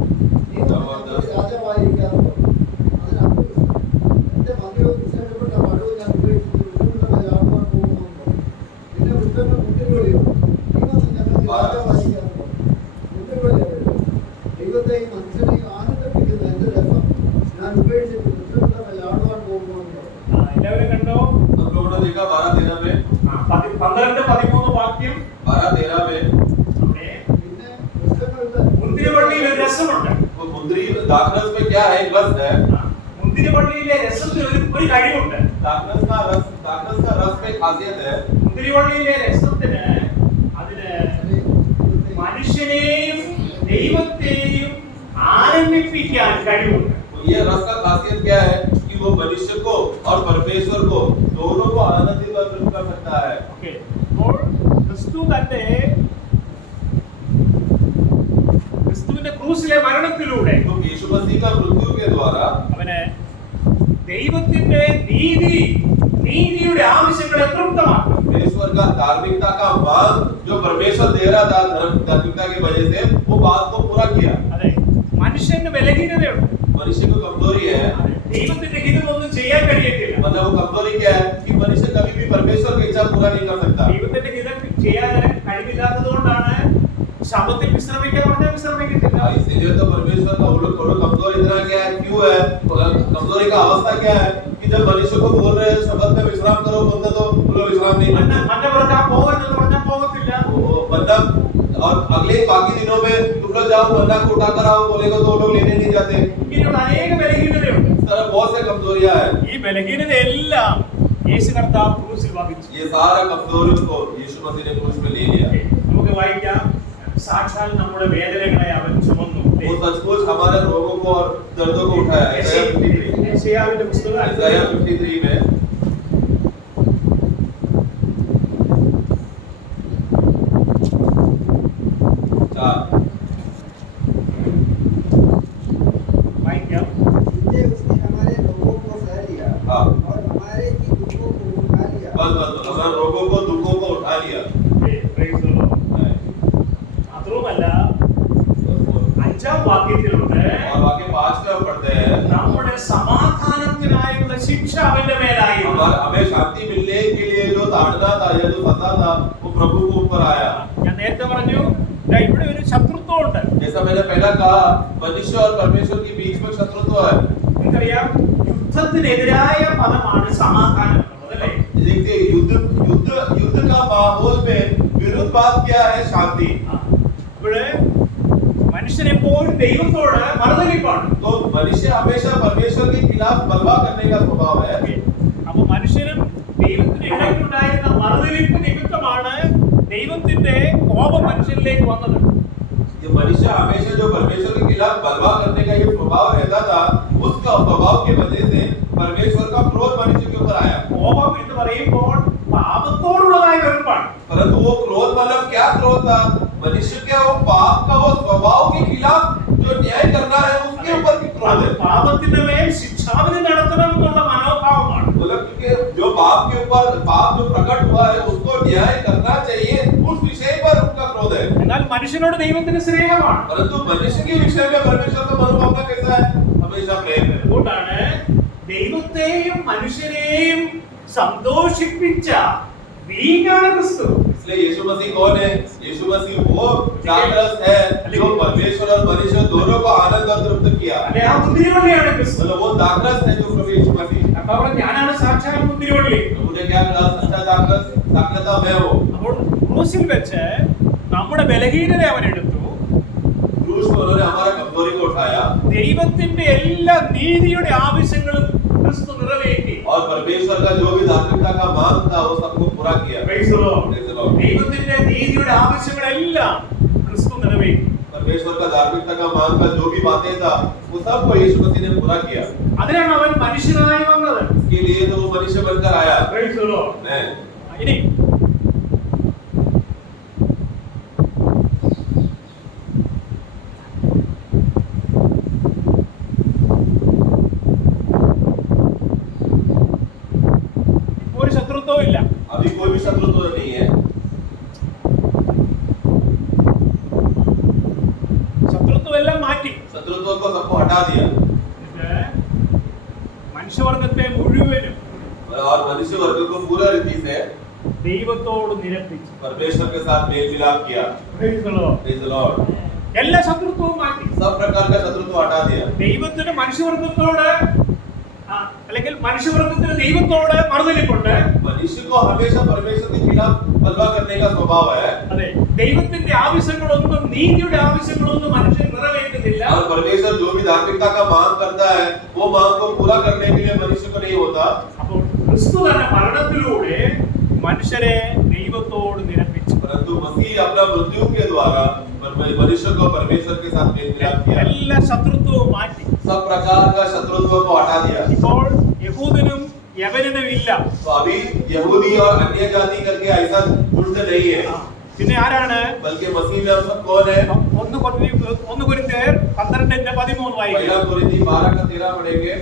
നീ ഞങ്ങൾക്ക് രാജാവായിരിക്കാതെ പറഞ്ഞു. അതിന് അത്തിവൃക്ഷം എന്റെ മന്ദിരവും വിശേഷപ്പെട്ട മഴവും ഞാൻ ഉപേക്ഷിച്ച് വൃക്ഷങ്ങളുടെ മേൽ ആടുവാൻ പോകുമെന്ന് പറഞ്ഞു. പിന്നെ വൃക്ഷങ്ങൾ മുന്തിരിവള്ളിയും നീ വന്ന് ഞങ്ങൾക്ക് രാജാവായിരിക്കാതെ പറഞ്ഞു. മുന്തിരിവള്ളി എവിടെ? ദൈവത്തെയും മനുഷ്യനെയും ആനന്ദിപ്പിക്കുന്ന എന്റെ രസം ഞാൻ ഉപേക്ഷിച്ച് വൃക്ഷങ്ങളുടെ മേൽ ആടുവാൻ പോകുമെന്ന് പറഞ്ഞു. എല്ലാവരും കണ്ടോ? हम लोगों ने देखा 12-13 में 12-13 വാക്യം. 12-13 में അവിടെ പിന്നെ വൃക്ഷങ്ങളുടെ മുന്തിരിവള്ളിയിൽ ഒരു രസമുണ്ട്. वो मुंदरी दाखरस में क्या है? एक रस है। മുന്തിരിവള്ളിയിലെ രസത്തിന് ഒരു കഴിവുണ്ട്. दाखरस का रस में खासियत है। മുന്തിരിവള്ളിയിലെ രസത്തിന് അതിന് മനുഷ്യനെയും ദൈവത്തെയും ആനന്ദിപ്പിക്കാൻ കഴിവുണ്ട്. तो ये रस का खासियत क्या है कि वो मनुष्य को और परमेश्वर को दोनों को आनंदित और तृप्त कर सकता है। ഓക്കേ. അപ്പോൾ ക്രിസ്തുവിന്റെ ക്രൂസിലെ മരണത്തിലൂടെ तो यीशु मसीह का मृत्यु के द्वारा അവന് ദൈവത്തിന്റെ നീതിയുടെ ആവശ്യങ്ങളെ തൃപ്തമാക്കും. परमेश्वर का धार्मिकता का मांग जो परमेश्वर दे रहा था धार्मिकता की वजह से वो बात को पूरा किया। അതെ, മനുഷ്യന് ബലഹീനതയുണ്ട്. मनुष्य को कमजोरी है। ദൈവത്തിന്റെ ഹിതമൊന്നും ചെയ്യാൻ കഴിയത്തില്ല. मतलब वो कमजोरी क्या है कि मनुष्य कभी भी परमेश्वर की इच्छा पूरा नहीं कर सकता। ദൈവത്തിന്റെ ഹിതം ചെയ്യാൻ കഴിവില്ലാത്തത് കൊണ്ടാണ് ശബ്ദത്തിൽ വിശ്രമിക്കാൻ പറഞ്ഞാൽ വിശ്രമിക്കത്തില്ല. इसीलिए तो परमेश्वर का वो लोग कमजोर इतना क्या है, क्यों है? कमजोरी का अवस्था क्या है कि जब मनुष्य को बोल रहे हैं शब्द में विश्राम करो बोलते तो वो लोग विश्राम नहीं करते। മന്ന പുറത്താ പോകരുതെന്ന് പറഞ്ഞാൽ പോകത്തില്ല. मतलब और अगले बाकी दिनों में तुम लोग जाओ मन्ना को उठा कर आओ बोलेगा तो वो लोग लेने नहीं जाते। ഇങ്ങനെയുള്ള അനേക ബലഹീനതയുണ്ട്. इस तरह बहुत से कमजोरियां हैं। ഈ ബലഹീനതയെല്ലാം യേശു കർത്താവ് ക്രൂസിൽ വഹിച്ചു. ये सारा कमजोरियों को यीशु मसीह ने क्रूस में ले लिया। നമുക്ക് വായിക്കാം. സാക്ഷാൽ നമ്മുടെ വേദനകളെ അവൻ ചുമന്നു. वो सचमुच हमारे रोगों को और दर्दों को उठाया। യെശയ്യാവിന്റെ പുസ്തകം Isaiah 53 में 4 मत हमारा रोगों को दुखों को उठा लिया। Praise the Lord. മാത്രവുമല്ല അഞ്ചാം വാക്യത്തിലുണ്ട് और वाक्य 5 में हम पढ़ते हैं നമ്മുടെ സമാധാനത്തിനായുള്ള ശിക്ഷ അവന്റെ മേലായിരുന്നു. हमें शांति मिलने के लिए जो ताड़ना था या जो सता था वो प्रभु को ऊपर आया। ഞാൻ നേരത്തെ പറഞ്ഞു ദാ ഇവിടെ ഒരു ശത്രുത്വം ഉണ്ട്. जैसा मैंने पहला कहा मनुष्य और परमेश्वर के बीच में शत्रुत्व है। നിങ്ങൾക്കറിയാം യുദ്ധത്തിനെതിരായ പദമാണ് സമാധാനം എന്നുള്ളത് അല്ലേ? देखिए युद्ध का माहौल में विरुद्ध बात क्या है? शांति। ഇവിടെ മനുഷ്യൻ എപ്പോഴും ദൈവത്തോട് മറുതലിപ്പാണ്. तो मनुष्य हमेशा परमेश्वर के खिलाफ बलवा करने का स्वभाव है। അപ്പൊ മനുഷ്യനും ദൈവത്തിന് ഇടയിലുണ്ടായിരുന്ന മറുതലിപ്പ് നിമിത്തമാണ് ദൈവത്തിന്റെ കോപം മനുഷ്യരിലേക്ക് വന്നത്. ये मनुष्य हमेशा जो परमेश्वर के खिलाफ बलवा करने का ये स्वभाव रहता था, उसका स्वभाव की वजह से परमेश्वर का क्रोध मनुष्य के ऊपर आया। കോപം എന്ന് പറയുമ്പോൾ പാപത്തോടുള്ളതായ വെറുപ്പാണ്. परंतु वो क्रोध मतलब क्या क्रोध था? मनुष्य क्या वो पाप का वो स्वभाव के खिलाफ जो न्याय करना है उसके ऊपर भी क्रोध है। പാപത്തിന്റെ മേൽ ശിക്ഷാവിധി നടത്തണം എന്നുള്ള മനോഭാവമാണ്. बोला क्योंकि जो पाप के ऊपर पाप जो प्रकट हुआ है उसको न्याय करना चाहिए, उस विषय पर उनका क्रोध है। എന്നാൽ മനുഷ്യനോട് ദൈവത്തിന് സ്നേഹമാണ്. परंतु मनुष्य के विषय में परमेश्वर का मनोभावना कैसा है? हमेशा प्रेम है। അതുകൊണ്ടാണ് ദൈവത്തെയും മനുഷ്യനെയും സന്തോഷിപ്പിച്ച വീഞ്ഞാണ് ക്രിസ്തു. इसलिए यीशु मसीह कौन है? यीशु मसीह वो दाखरस है जो परमेश्वर और मनुष्य दोनों को आनंद और तृप्त किया। അല്ലെ ആ മുന്തിരിവള്ളിയാണ് ക്രിസ്തു. मतलब वो दाखरस है जो प्रभु यीशु मसीह। അപ്പൊ അവിടെ ഞാനാണ് സാക്ഷാൽ മുന്തിരിവള്ളി. प्रभु ने क्या कहा? सच्चा दाखरस दाखलता मैं हूँ। അപ്പോൾ ക്രൂശിൽ വെച്ച് നമ്മുടെ ബലഹീനത അവൻ എടുത്തു. क्रूस पर उन्होंने हमारा कमजोरी को उठाया ദൈവത്തിന്റെ എല്ലാ നീതിയുടെ ആവശ്യങ്ങളും ക്രിസ്തു നിറവേറ്റി. और परमेश्वर का जो भी धार्मिकता का मांग था वो सबको पूरा किया। Praise the Lord. Praise the Lord. ദൈവത്തിന്റെ നീതിയുടെ ആവശ്യങ്ങളെല്ലാം ക്രിസ്തു നിറവേറ്റി. परमेश्वर का धार्मिकता का मांग का जो भी बातें था वो सबको यीशु मसीह ने पूरा किया। അതിനാണ് അവൻ മനുഷ്യനായി വന്നത്. इसके लिए तो वो मनुष्य बनकर आया। Praise the Lord. मैं ഇനി ഒരു ശത്രുത്വവും ഇല്ല. अभी कोई भी शत्रुत्व नहीं है। ശത്രുത്വം എല്ലാം മാറ്റി. शत्रुत्व को सबको हटा दिया ഇത് മനുഷ്യവർഗത്തെ മുഴുവനും और मनुष्य वर्ग को पूरा रीति से ദൈവത്തോട് നിരപ്പിച്ചു. परमेश्वर के साथ मेल मिलाप किया। Praise the Lord. Praise the Lord. എല്ലാ ശത്രുത്വവും മാറ്റി. सब प्रकार का शत्रुत्व हटा दिया। ദൈവത്തിന് മനുഷ്യവർഗത്തോട് അല്ലെങ്കിൽ മനുഷ്യവർഗത്തിന് ദൈവത്തോട് മറുതലിപ്പുണ്ട്. मनुष्य को हमेशा परमेश्वर के खिलाफ बलवा करने का स्वभाव है। അതെ, ദൈവത്തിന്റെ ആവശ്യങ്ങളൊന്നും നീതിയുടെ ആവശ്യങ്ങളൊന്നും മനുഷ്യൻ നിറവേറ്റുന്നില്ല. और परमेश्वर जो भी धार्मिकता का मांग करता है वो मांग को पूरा करने के लिए मनुष्य को नहीं होता। അപ്പോൾ ക്രിസ്തു തന്റെ മരണത്തിലൂടെ മനുഷ്യരെ ദൈവത്തോട് നിരപ്പിച്ചു. परंतु मसीह अपना मृत्यु के द्वारा मनुष्य को परमेश्वर के साथ मेल मिलाप किया। എല്ലാ ശത്രുത്വവും മാറ്റി. सब प्रकार का शत्रुत्व को हटा दिया। ഇപ്പോൾ യഹൂദനും യവനനും ഇല്ല. तो अभी यहूदी और अन्य जाति करके ऐसा जुड़ते नहीं है, പിന്നെ ആരാണ്? बल्कि मसीह में हम सब कौन है? 1 കൊരിന്ത്യർ 12:13 വായിക്കുക. पहला कोरिन्थी 12:13 पढ़ेंगे।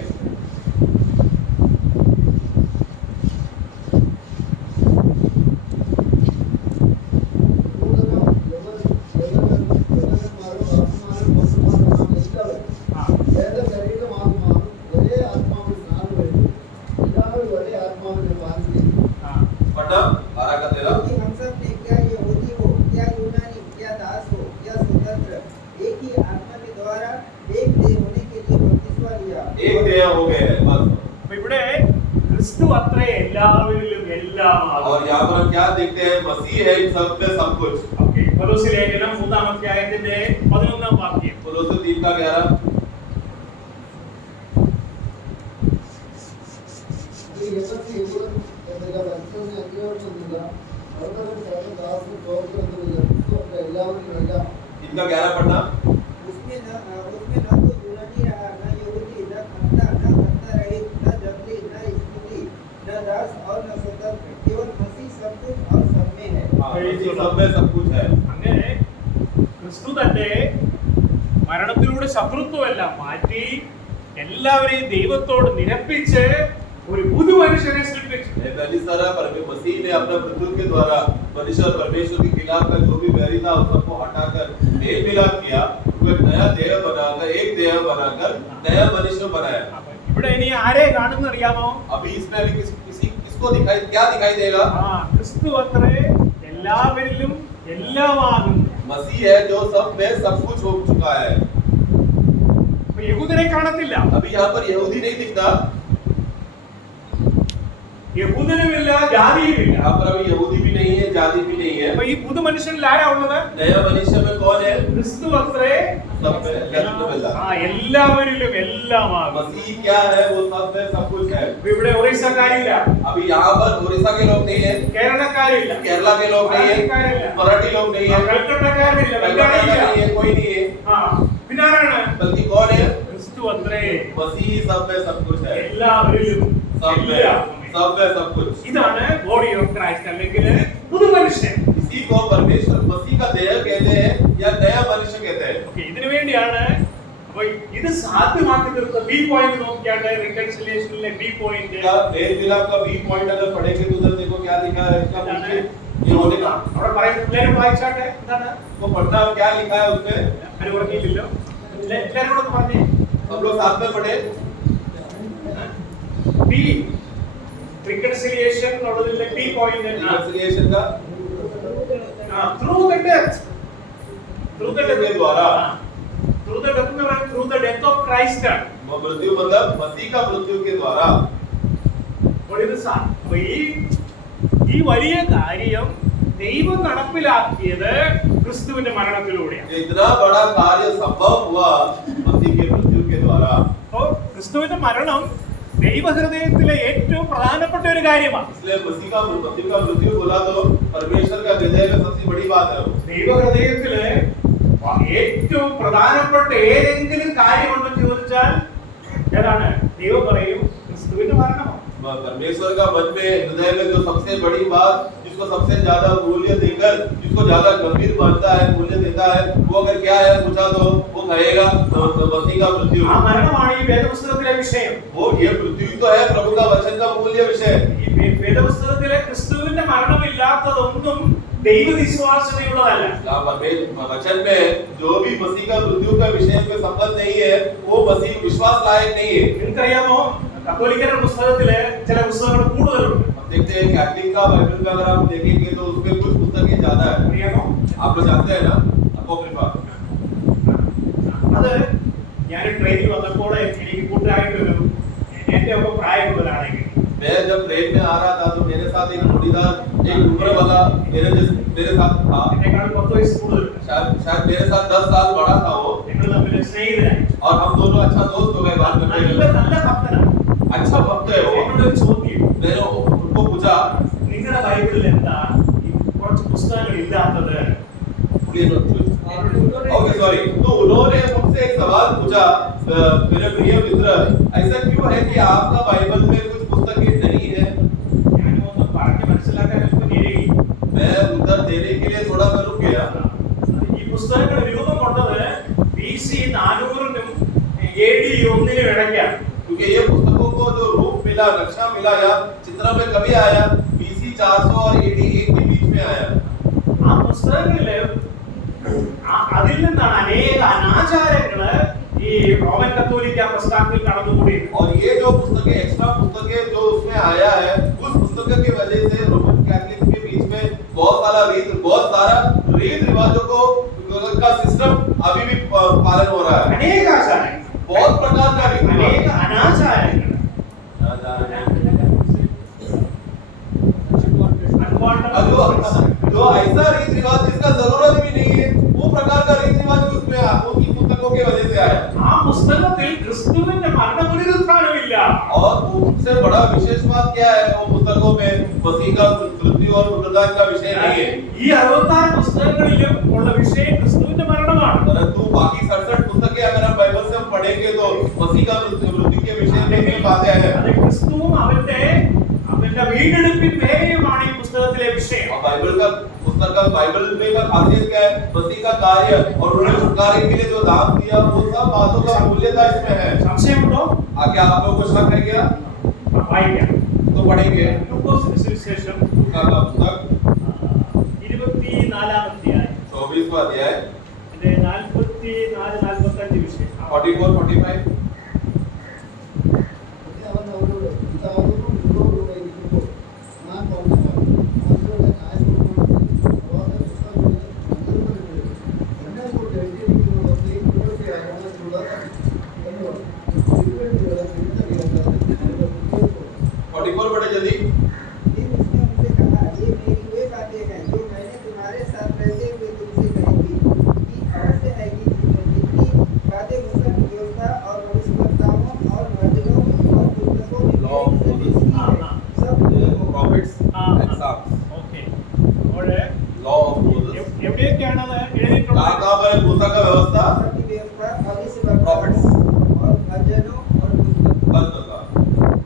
पढ़ना 12:13। क्योंकि हम सब ने क्या यहूदी हो क्या यूनानी क्या दास हो क्या स्वतंत्र एक ही आत्मा के द्वारा एक देह होने के लिए बपतिस्मा लिया। एक देह हो गए हैं बस। അപ്പൊ ഇവിടെ ക്രിസ്തു അത്രേ എല്ലാവരിലും എല്ലാമാകും. और यहाँ पर हम क्या देखते हैं? मसीह है इन सब में सब कुछ। ഓക്കേ, കൊലോസ്യ ലേഖനം 3-ാം അധ്യായത്തിന്റെ 11-ാം വാക്യം. कोलोस्य 3:11। इनका 11 पढ़ना। उसमें न तो यूनानी रहा न यहूदी न खत्ता रहित न जंगली न स्त्री न दास और न स्वतंत्र केवल मसीह सब कुछ और सब में है। मसीह सब में सब कुछ है। അങ്ങനെ ക്രിസ്തു തന്റെ മരണത്തിലൂടെ ശത്രുത്വമെല്ലാം മാറ്റി എല്ലാവരെയും ദൈവത്തോട് നിരപ്പിച്ച് ഒരു പുതു മനുഷ്യനെ സൃഷ്ടിച്ചു. पहली तरह मसीह ने अपना मृत्यु के द्वारा मनुष्य और परमेश्वर के खिलाफ का जो भी बैरी था उन सबको हटाकर मेल मिलाप किया, वो एक नया देह बनाकर नया मनुष्य बनाया। അപ്പൊ ഇവിടെ ഇനി ആരെ കാണുന്ന അറിയാമോ? अभी इसमें अभी किसको क्या दिखाई देगा? ക്രിസ്തു അത്രേ എല്ലാവരിലും എല്ലാമാകുന്നു. मसीह है जो सब में सब कुछ हो चुका है। അപ്പൊ യഹൂദനെ കാണത്തില്ല, अभी यहाँ पर यहूदी नहीं दिखता, യഹൂദനുമില്ല, ജാതിയുമില്ല. यहाँ पर अभी यहूदी भी नहीं है, जाति भी नहीं है। അപ്പൊ ഈ പുതു മനുഷ്യനിൽ ആരാ ഉള്ളത്? नया मनुष्य में कौन है? ക്രിസ്തു അത്രേ सब में अलहम्दुलिल्लाह। എല്ലാവരിലും എല്ലാമാകും. मसीह क्या है? वो सब में सब कुछ है। അപ്പൊ ഇവിടെ ഒറീസക്കാരില്ല, अभी यहाँ पर उड़ीसा के लोग नहीं है, കേരളക്കാരില്ല, केरला के लोग नहीं है, मराठी लोग नहीं है, കൽക്കട്ടക്കാരില്ല, कलकत्ता ബംഗാളിയില്ല. नहीं है, कोई नहीं है। പിന്നെ ആരാണ്? बल्कि कौन है? ക്രിസ്തു അത്രേ मसीह सब में सब कुछ है। എല്ലാവരിലും सब में सब कुछ। ഇതാണ് ബോഡി ഓഫ് ക്രൈസ്റ്റ് അല്ലെങ്കിൽ പുതു മനുഷ്യൻ. इसी को परमेश्वर मसीह का देह कहते हैं या नया मनुष्य कहते हैं। ഓക്കേ, ഇതിനു വേണ്ടിയാണ് അപ്പൊ ഇത് സാധ്യമാക്കി തീർത്ത ബി പോയിന്റ് നോക്കിയാണ് റിക്കൺസിലിയേഷനിലെ ബി പോയിന്റ്. क्या मेल मिलाप का बी पॉइंट अगर पढ़ेंगे तो उधर देखो क्या लिखा है इसका पीछे ये होने का അവിടെ പറയുന്നത് വായിച്ചാട്ടെ എന്താണ് तो पढ़ना क्या लिखा है उसमें അത് പറഞ്ഞില്ലല്ലോ. എല്ലാവരും കൂടെ പറഞ്ഞേ. हम लोग साथ में पढ़े। ബി റിക്കൺസിലിയേഷൻ എന്നുള്ളതിലെ ബി പോയിന്റ് रिकंसिलिएशन का ത്രൂ ദ ഡെത്ത് के द्वारा through the death of Christ ആണ്. मृत्यु मतलब मसीह का मृत्यु के द्वारा। അപ്പോൾ ഇത് അപ്പൊ ഈ വലിയ കാര്യം ദൈവം നടപ്പിലാക്കിയത് ക്രിസ്തുവിന്റെ മരണത്തിലൂടെയാണ്. ये इतना बड़ा कार्य संभव हुआ मसीह के मृत्यु के द्वारा। അപ്പോൾ ക്രിസ്തുവിന്റെ മരണം ദൈവഹൃദയത്തിലെ ഏറ്റവും പ്രധാനപ്പെട്ട ഒരു കാര്യമാണ്. इसलिए मसीह का मृत्यु बोला तो परमेश्वर का हृदय में सबसे बड़ी बात है। ദൈവഹൃദയത്തിലെ ഏറ്റവും പ്രധാനപ്പെട്ട ഏതെങ്കിലും കാര്യമുണ്ടെന്ന് ചോദിച്ചാൽ ഏതാണ്? ദൈവം പറയും ക്രിസ്തുവിന്റെ മരണമാണ്. परमेश्वर का मन में हृदय में जो सबसे बड़ी बात जिसको सबसे ज्यादा मूल्य देकर जिसको ज्यादा गंभीर मानता है मूल्य देता है वो अगर क्या है पूछा तो वो कहेगा मसीह का मृत्यु। ആ മരണമാണ് ഈ വേദപുസ്തകത്തിലെ വിഷയം. वो ये मृत्यु तो है प्रभु का वचन का मूल्य विषय। ഈ വേദപുസ്തകത്തിലെ ക്രിസ്തുവിന്റെ മരണമില്ലാത്തതൊന്നും ദൈവവിശ്വാസതയുള്ളതല്ല. वचन में जो भी मसीह का मृत्यु का विषय में संबंध नहीं है वो मसीह विश्वास लायक नहीं है। നിങ്ങൾക്കറിയാമോ കത്തോലിക്കരുടെ പുസ്തകത്തില് ചില പുസ്തകങ്ങൾ കൂടുതലുണ്ട്. देखते हैं कैथलिक का बाइबल का अगर आप देखेंगे तो उसमें कुछ पुस्तकें ज्यादा है। അറിയാമോ? आप लोग जानते हैं ना अपोक्रिफा। അത് ഞാൻ ട്രെയിനിൽ വന്നപ്പോൾ എനിക്ക് കൂട്ടായിട്ടൊരു എന്റെ ഒക്കെ പ്രായമുള്ളവരാണെങ്കിൽ मैं जब ट्रेन में आ रहा था तो मेरे साथ एक जोड़ीदार एक उम्र वाला मेरे साथ था। എന്നെക്കാളും 10 വയസ്സ് കൂടുതൽ. शायद मेरे साथ 10 साल बड़ा था वो ഞങ്ങൾ തമ്മിൽ സ്നേഹിതരായി. और हम दोनों अच्छा दोस्त हो गए बाद में। നല്ല ഭക്തനാണ്. अच्छा भक्त है वो। എന്നോട് ചോദ്യം, मैंने उनको पूछा നിങ്ങളുടെ ബൈബിളിൽ എന്താ ഈ കുറച്ച് പുസ്തകങ്ങൾ ഇല്ലാത്തത്? Okay sorry. तो उन्होंने मुझसे एक सवाल पूछा मेरे प्रिय मित्र ऐसा क्यों है कि आपका बाइबल में कुछ पुस्तकें नहीं है। ഞാനൊന്ന് പറഞ്ഞ് മനസ്സിലാക്കാൻ എനിക്ക് നേരി. मैं उत्तर देने के लिए थोड़ा मैं रुक गया। ഈ പുസ്തകങ്ങൾ രൂപം കൊണ്ടത് BC 400-നും AD 1-നും ഇടയ്ക്കാണ്. क्योंकि ये पुस्तकों को जो रूप मिला नक्शा मिला या चित्र में कभी आया BC 400 और AD 1 के बीच में आया। ആ പുസ്തകങ്ങളില് അതിൽ നിന്നാണ് അനേക അനാചാരങ്ങള് ഈ റോമൻ കത്തോലിക്ക പ്രസ്ഥാനത്തിൽ കടന്നുകൂടിയത്. और ये जो पुस्तकें एक्स्ट्रा पुस्तकें जो उसमें आया है उस पुस्तक की वजह से रोमन कैथलिक के बीच में बहुत सारा रीत रिवाजों को का सिस्टम अभी भी पालन हो रहा है। അനേക ആചാരങ്ങൾ, बहुत प्रकार का रीत അനേക അനാചാരങ്ങൾ, जो ऐसा रीत रिवाज जिसका जरूरत भी नहीं है वो प्रकार का रीत रिवाज उसमें उसकी पुस्तकों के वजह से आया। ആ പുസ്തകത്തിൽ ക്രിസ്തുവിന്റെ മരണപുനരുത്ഥാനമില്ല. और उससे बड़ा विशेष बात क्या है वो पुस्तकों में मसीह का मृत्यु और पुनरुत्थान का विषय नहीं है। ഈ 66 പുസ്തകങ്ങളിലും ഉള്ള വിഷയം ക്രിസ്തുവിന്റെ മരണമാണ്. परंतु बाकी 67 पुस्तकें अगर हम बाइबल से हम पढ़ेंगे तो मसीह का मृत्यु के विषय में भी बातें हैं। അത് ക്രിസ്തുവും അവന്റെ വീണ്ടെടുപ്പിൻ വേഗമാണ് ഈ പുസ്തകത്തിലെ വിഷയം. और बाइबल का पुस्तक का बाइबल में का खासियत क्या है मसीह का कार्य और उन्होंने छुटकारे के लिए जो दान दिया वो सब बातों का मूल्यता इसमें है। സംശയമുണ്ടോ? क्या आप लोगों को शक है क्या? വായിക്കാം. तो पढ़ेंगे ലൂക്കോസിന്റെ സുവിശേഷം लूका का पुस्तक 24-ാം അധ്യായം 24वां अध्याय അതിന്റെ 44-45 വിഷയം. 44-45 അവൻ അവരോട് പിതാവിനും നിങ്ങളോടുകൂടെ ഇരിക്കുമ്പോൾ ഞാൻ പറഞ്ഞ മോശയുടെ എന്നെ കൊണ്ട് എഴുതിയിരിക്കുന്നതൊക്കെ ഇവരുടെ അറിയാനുള്ളത് എന്ന് പറഞ്ഞു. തിരുവഴുത്തുകളെ തിരിച്ചറിയാത്ത 44 पढ़े जल्दी। फिर उसने उनसे कहा, ये मेरी वे बातें हैं जो मैंने तुम्हारे साथ रहते हुए तुमसे कही थी कि अवश्य है कि जितनी बातें मूसा की व्यवस्था और भविष्यवक्ताओं और भजनों और पुस्तकों में Law of लिखी Moses. हैं, सब पूरी हों। prophets Ah. and psalms okay. അവിടെ law of Moses എവിടെയൊക്കെയാണ് അത് എഴുതിയിട്ടുള്ളത്? कहाँ पर है मूसा का व्यवस्था मूसा की व्यवस्था भविष्यवक्ताओं Prophets. और भजनों और पुस्तकों बंद होगा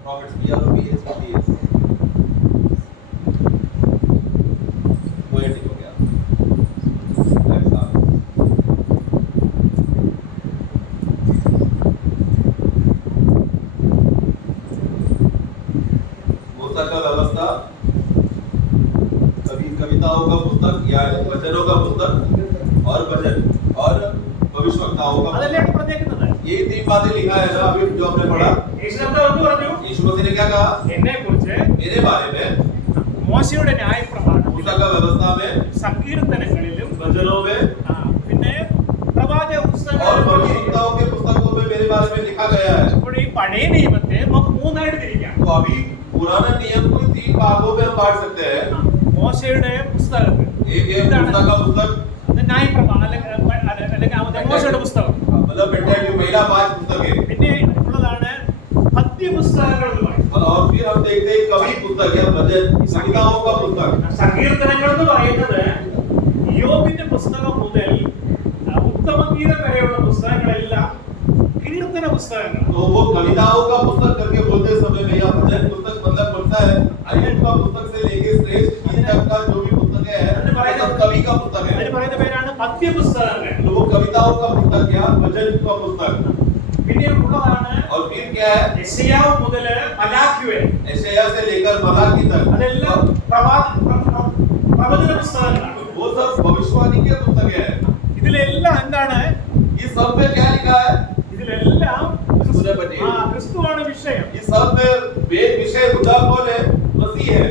prophets PROPHETS poetic हो गया and psalms मूसा का व्यवस्था कविताओं का पुस्तक या वचनों का पुस्तक और भजन और भविष्यवक्ताओं का അതല്ലേ पुस्तक। ഇവിടെ പറഞ്ഞേക്കുന്നത്? ये तीन बातें लिखा है ना अभी जो हमने पढ़ा। യേശുദാസ് എന്ത് പറഞ്ഞു? यीशु मसीह ने क्या कहा എന്നെക്കുറിച്ച് मेरे बारे में മോശയുടെ ന്യായപ്രമാണത്തിലും मूसा का व्यवस्था में സങ്കീർത്തനങ്ങളിലും भजनों में പിന്നെ പ്രവാചക और പുസ്തകങ്ങളിലും भविष्यवक्ताओं के पुस्तकों में मेरे बारे में लिखा गया है। ഇപ്പോൾ ഈ പഴയ നിയമത്തെ നമുക്ക് മൂന്നായിട്ട് തിരിക്കാം. तो अभी पुराना नियम को तीन भागों में हम बांट सकते हैं। മോശയുടെ പുസ്തകത്തിൽ एक है मूसा का पुस्तक അത് ന്യായപ്രമാണം അല്ലെങ്കിൽ മോശയുടെ പുസ്തകം. मतलब बेटा जो पहला 5 पुस्तक है പിന്നെ ഉള്ളതാണ് പദ്യപുസ്തകങ്ങൾ എന്ന് പറയും. और फिर हम देखते हैं कवि पुस्तक या भजन कविताओं का पुस्तक। സങ്കീർത്തനങ്ങൾ എന്ന് പറയുന്നത് യോബിന്റെ പുസ്തകം മുതൽ ഉത്തമഗീതം വരെയുള്ള പുസ്തകങ്ങളെല്ലാം കീർത്തന പുസ്തകങ്ങൾ. तो वो कविताओं का पुस्तक करके बोलते समय में या भजन पुस्तक मतलब बोलता है अय्यूब का पुस्तक से लेके श्रेष्ठ गीत तक का जो भी पुस्तक है वो सब कवि का पुस्तक അതിന് है। പറയുന്ന പേരാണ് പദ്യപുസ്തകങ്ങൾ. तो वो कविताओं का पुस्तक या भजन का पुस्तक। പിന്നെ ഉള്ളതാണ് और फिर क्या है യെശയ്യാവ് മുതൽ മലാഖി വരെ यशायाह से लेकर मलाकी तक അതെല്ലാം പ്രവചന പുസ്തകങ്ങളാണ്. वो सब भविष्यवाणी के पुस्तक है। ഇതിലെല്ലാം എന്താണ്? ये सब में क्या लिखा है ഇതിലെല്ലാം सुने बनिए ക്രിസ്തുവാണ് വിഷയം. ये सब में मेन विषय मुद्दा कौन है मसीह है।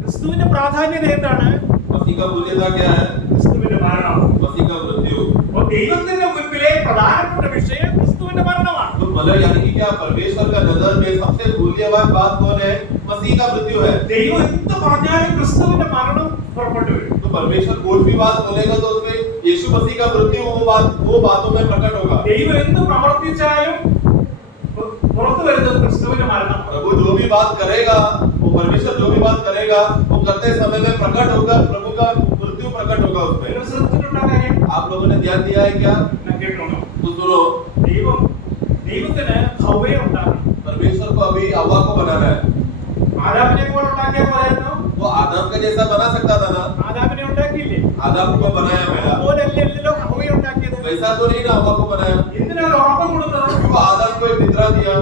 ക്രിസ്തുവിന്റെ പ്രാധാന്യത എന്താണ്? मसीह का मूल्यता क्या है ക്രിസ്തുവിന്റെ മരണം. मसीह का मृत्यु। അപ്പോൾ ദൈവത്തിന്റെ മുൻപിലെ പ്രധാനപ്പെട്ട വിഷയം ക്രിസ്തുവിന്റെ മരണമാണ്. तो मतलब यानी कि क्या परमेश्वर का नजर में सबसे मूल्यवान बात कौन है मसीह का मृत्यु है। ദൈവം എന്ത് പറഞ്ഞാലും ക്രിസ്തുവിന്റെ മരണം പുറപ്പെട്ടു വരും. तो परमेश्वर कोई भी बात बोलेगा तो उसमें यीशु मसीह का मृत्यु वो बातों में प्रकट होगा। ദൈവം എന്ത് പ്രവർത്തിച്ചാലും പുറത്തു വരുന്നത് ക്രിസ്തുവിന്റെ മരണം. प्रभु जो भी बात करेगा वो परमेश्वर जो भी बात करेगा वो करते समय में प्रकट होगा प्रभु का मृत्यु प्रकट होगा उसमें। നിങ്ങൾ ശ്രദ്ധിച്ചിട്ടുണ്ടോ കാര്യം? आप लोगों ने ध्यान दिया है क्या ഞാൻ കേട്ടോളൂ. तो सुनो ദൈവത്തിന് ഹവ്വയെ ഉണ്ടാക്കണം. परमेश्वर को अभी हव्वा को बनाना है। ആദാമിനെ പോലെ ഉണ്ടാക്കിയ പോലെയായിരുന്നു. वो आदम का जैसा बना सकता था ना ആദാമിനെ ഉണ്ടാക്കിയില്ലേ? आदम को बनाया पहला അതുപോലെയല്ലല്ലോ ഹവ്വയെ ഉണ്ടാക്കിയത്. वैसा तो नहीं ना हव्वा को बनाया। എന്തിനാണ് ഉറക്കം കൊടുത്തത്? क्यों आदम को एक निद्रा दिया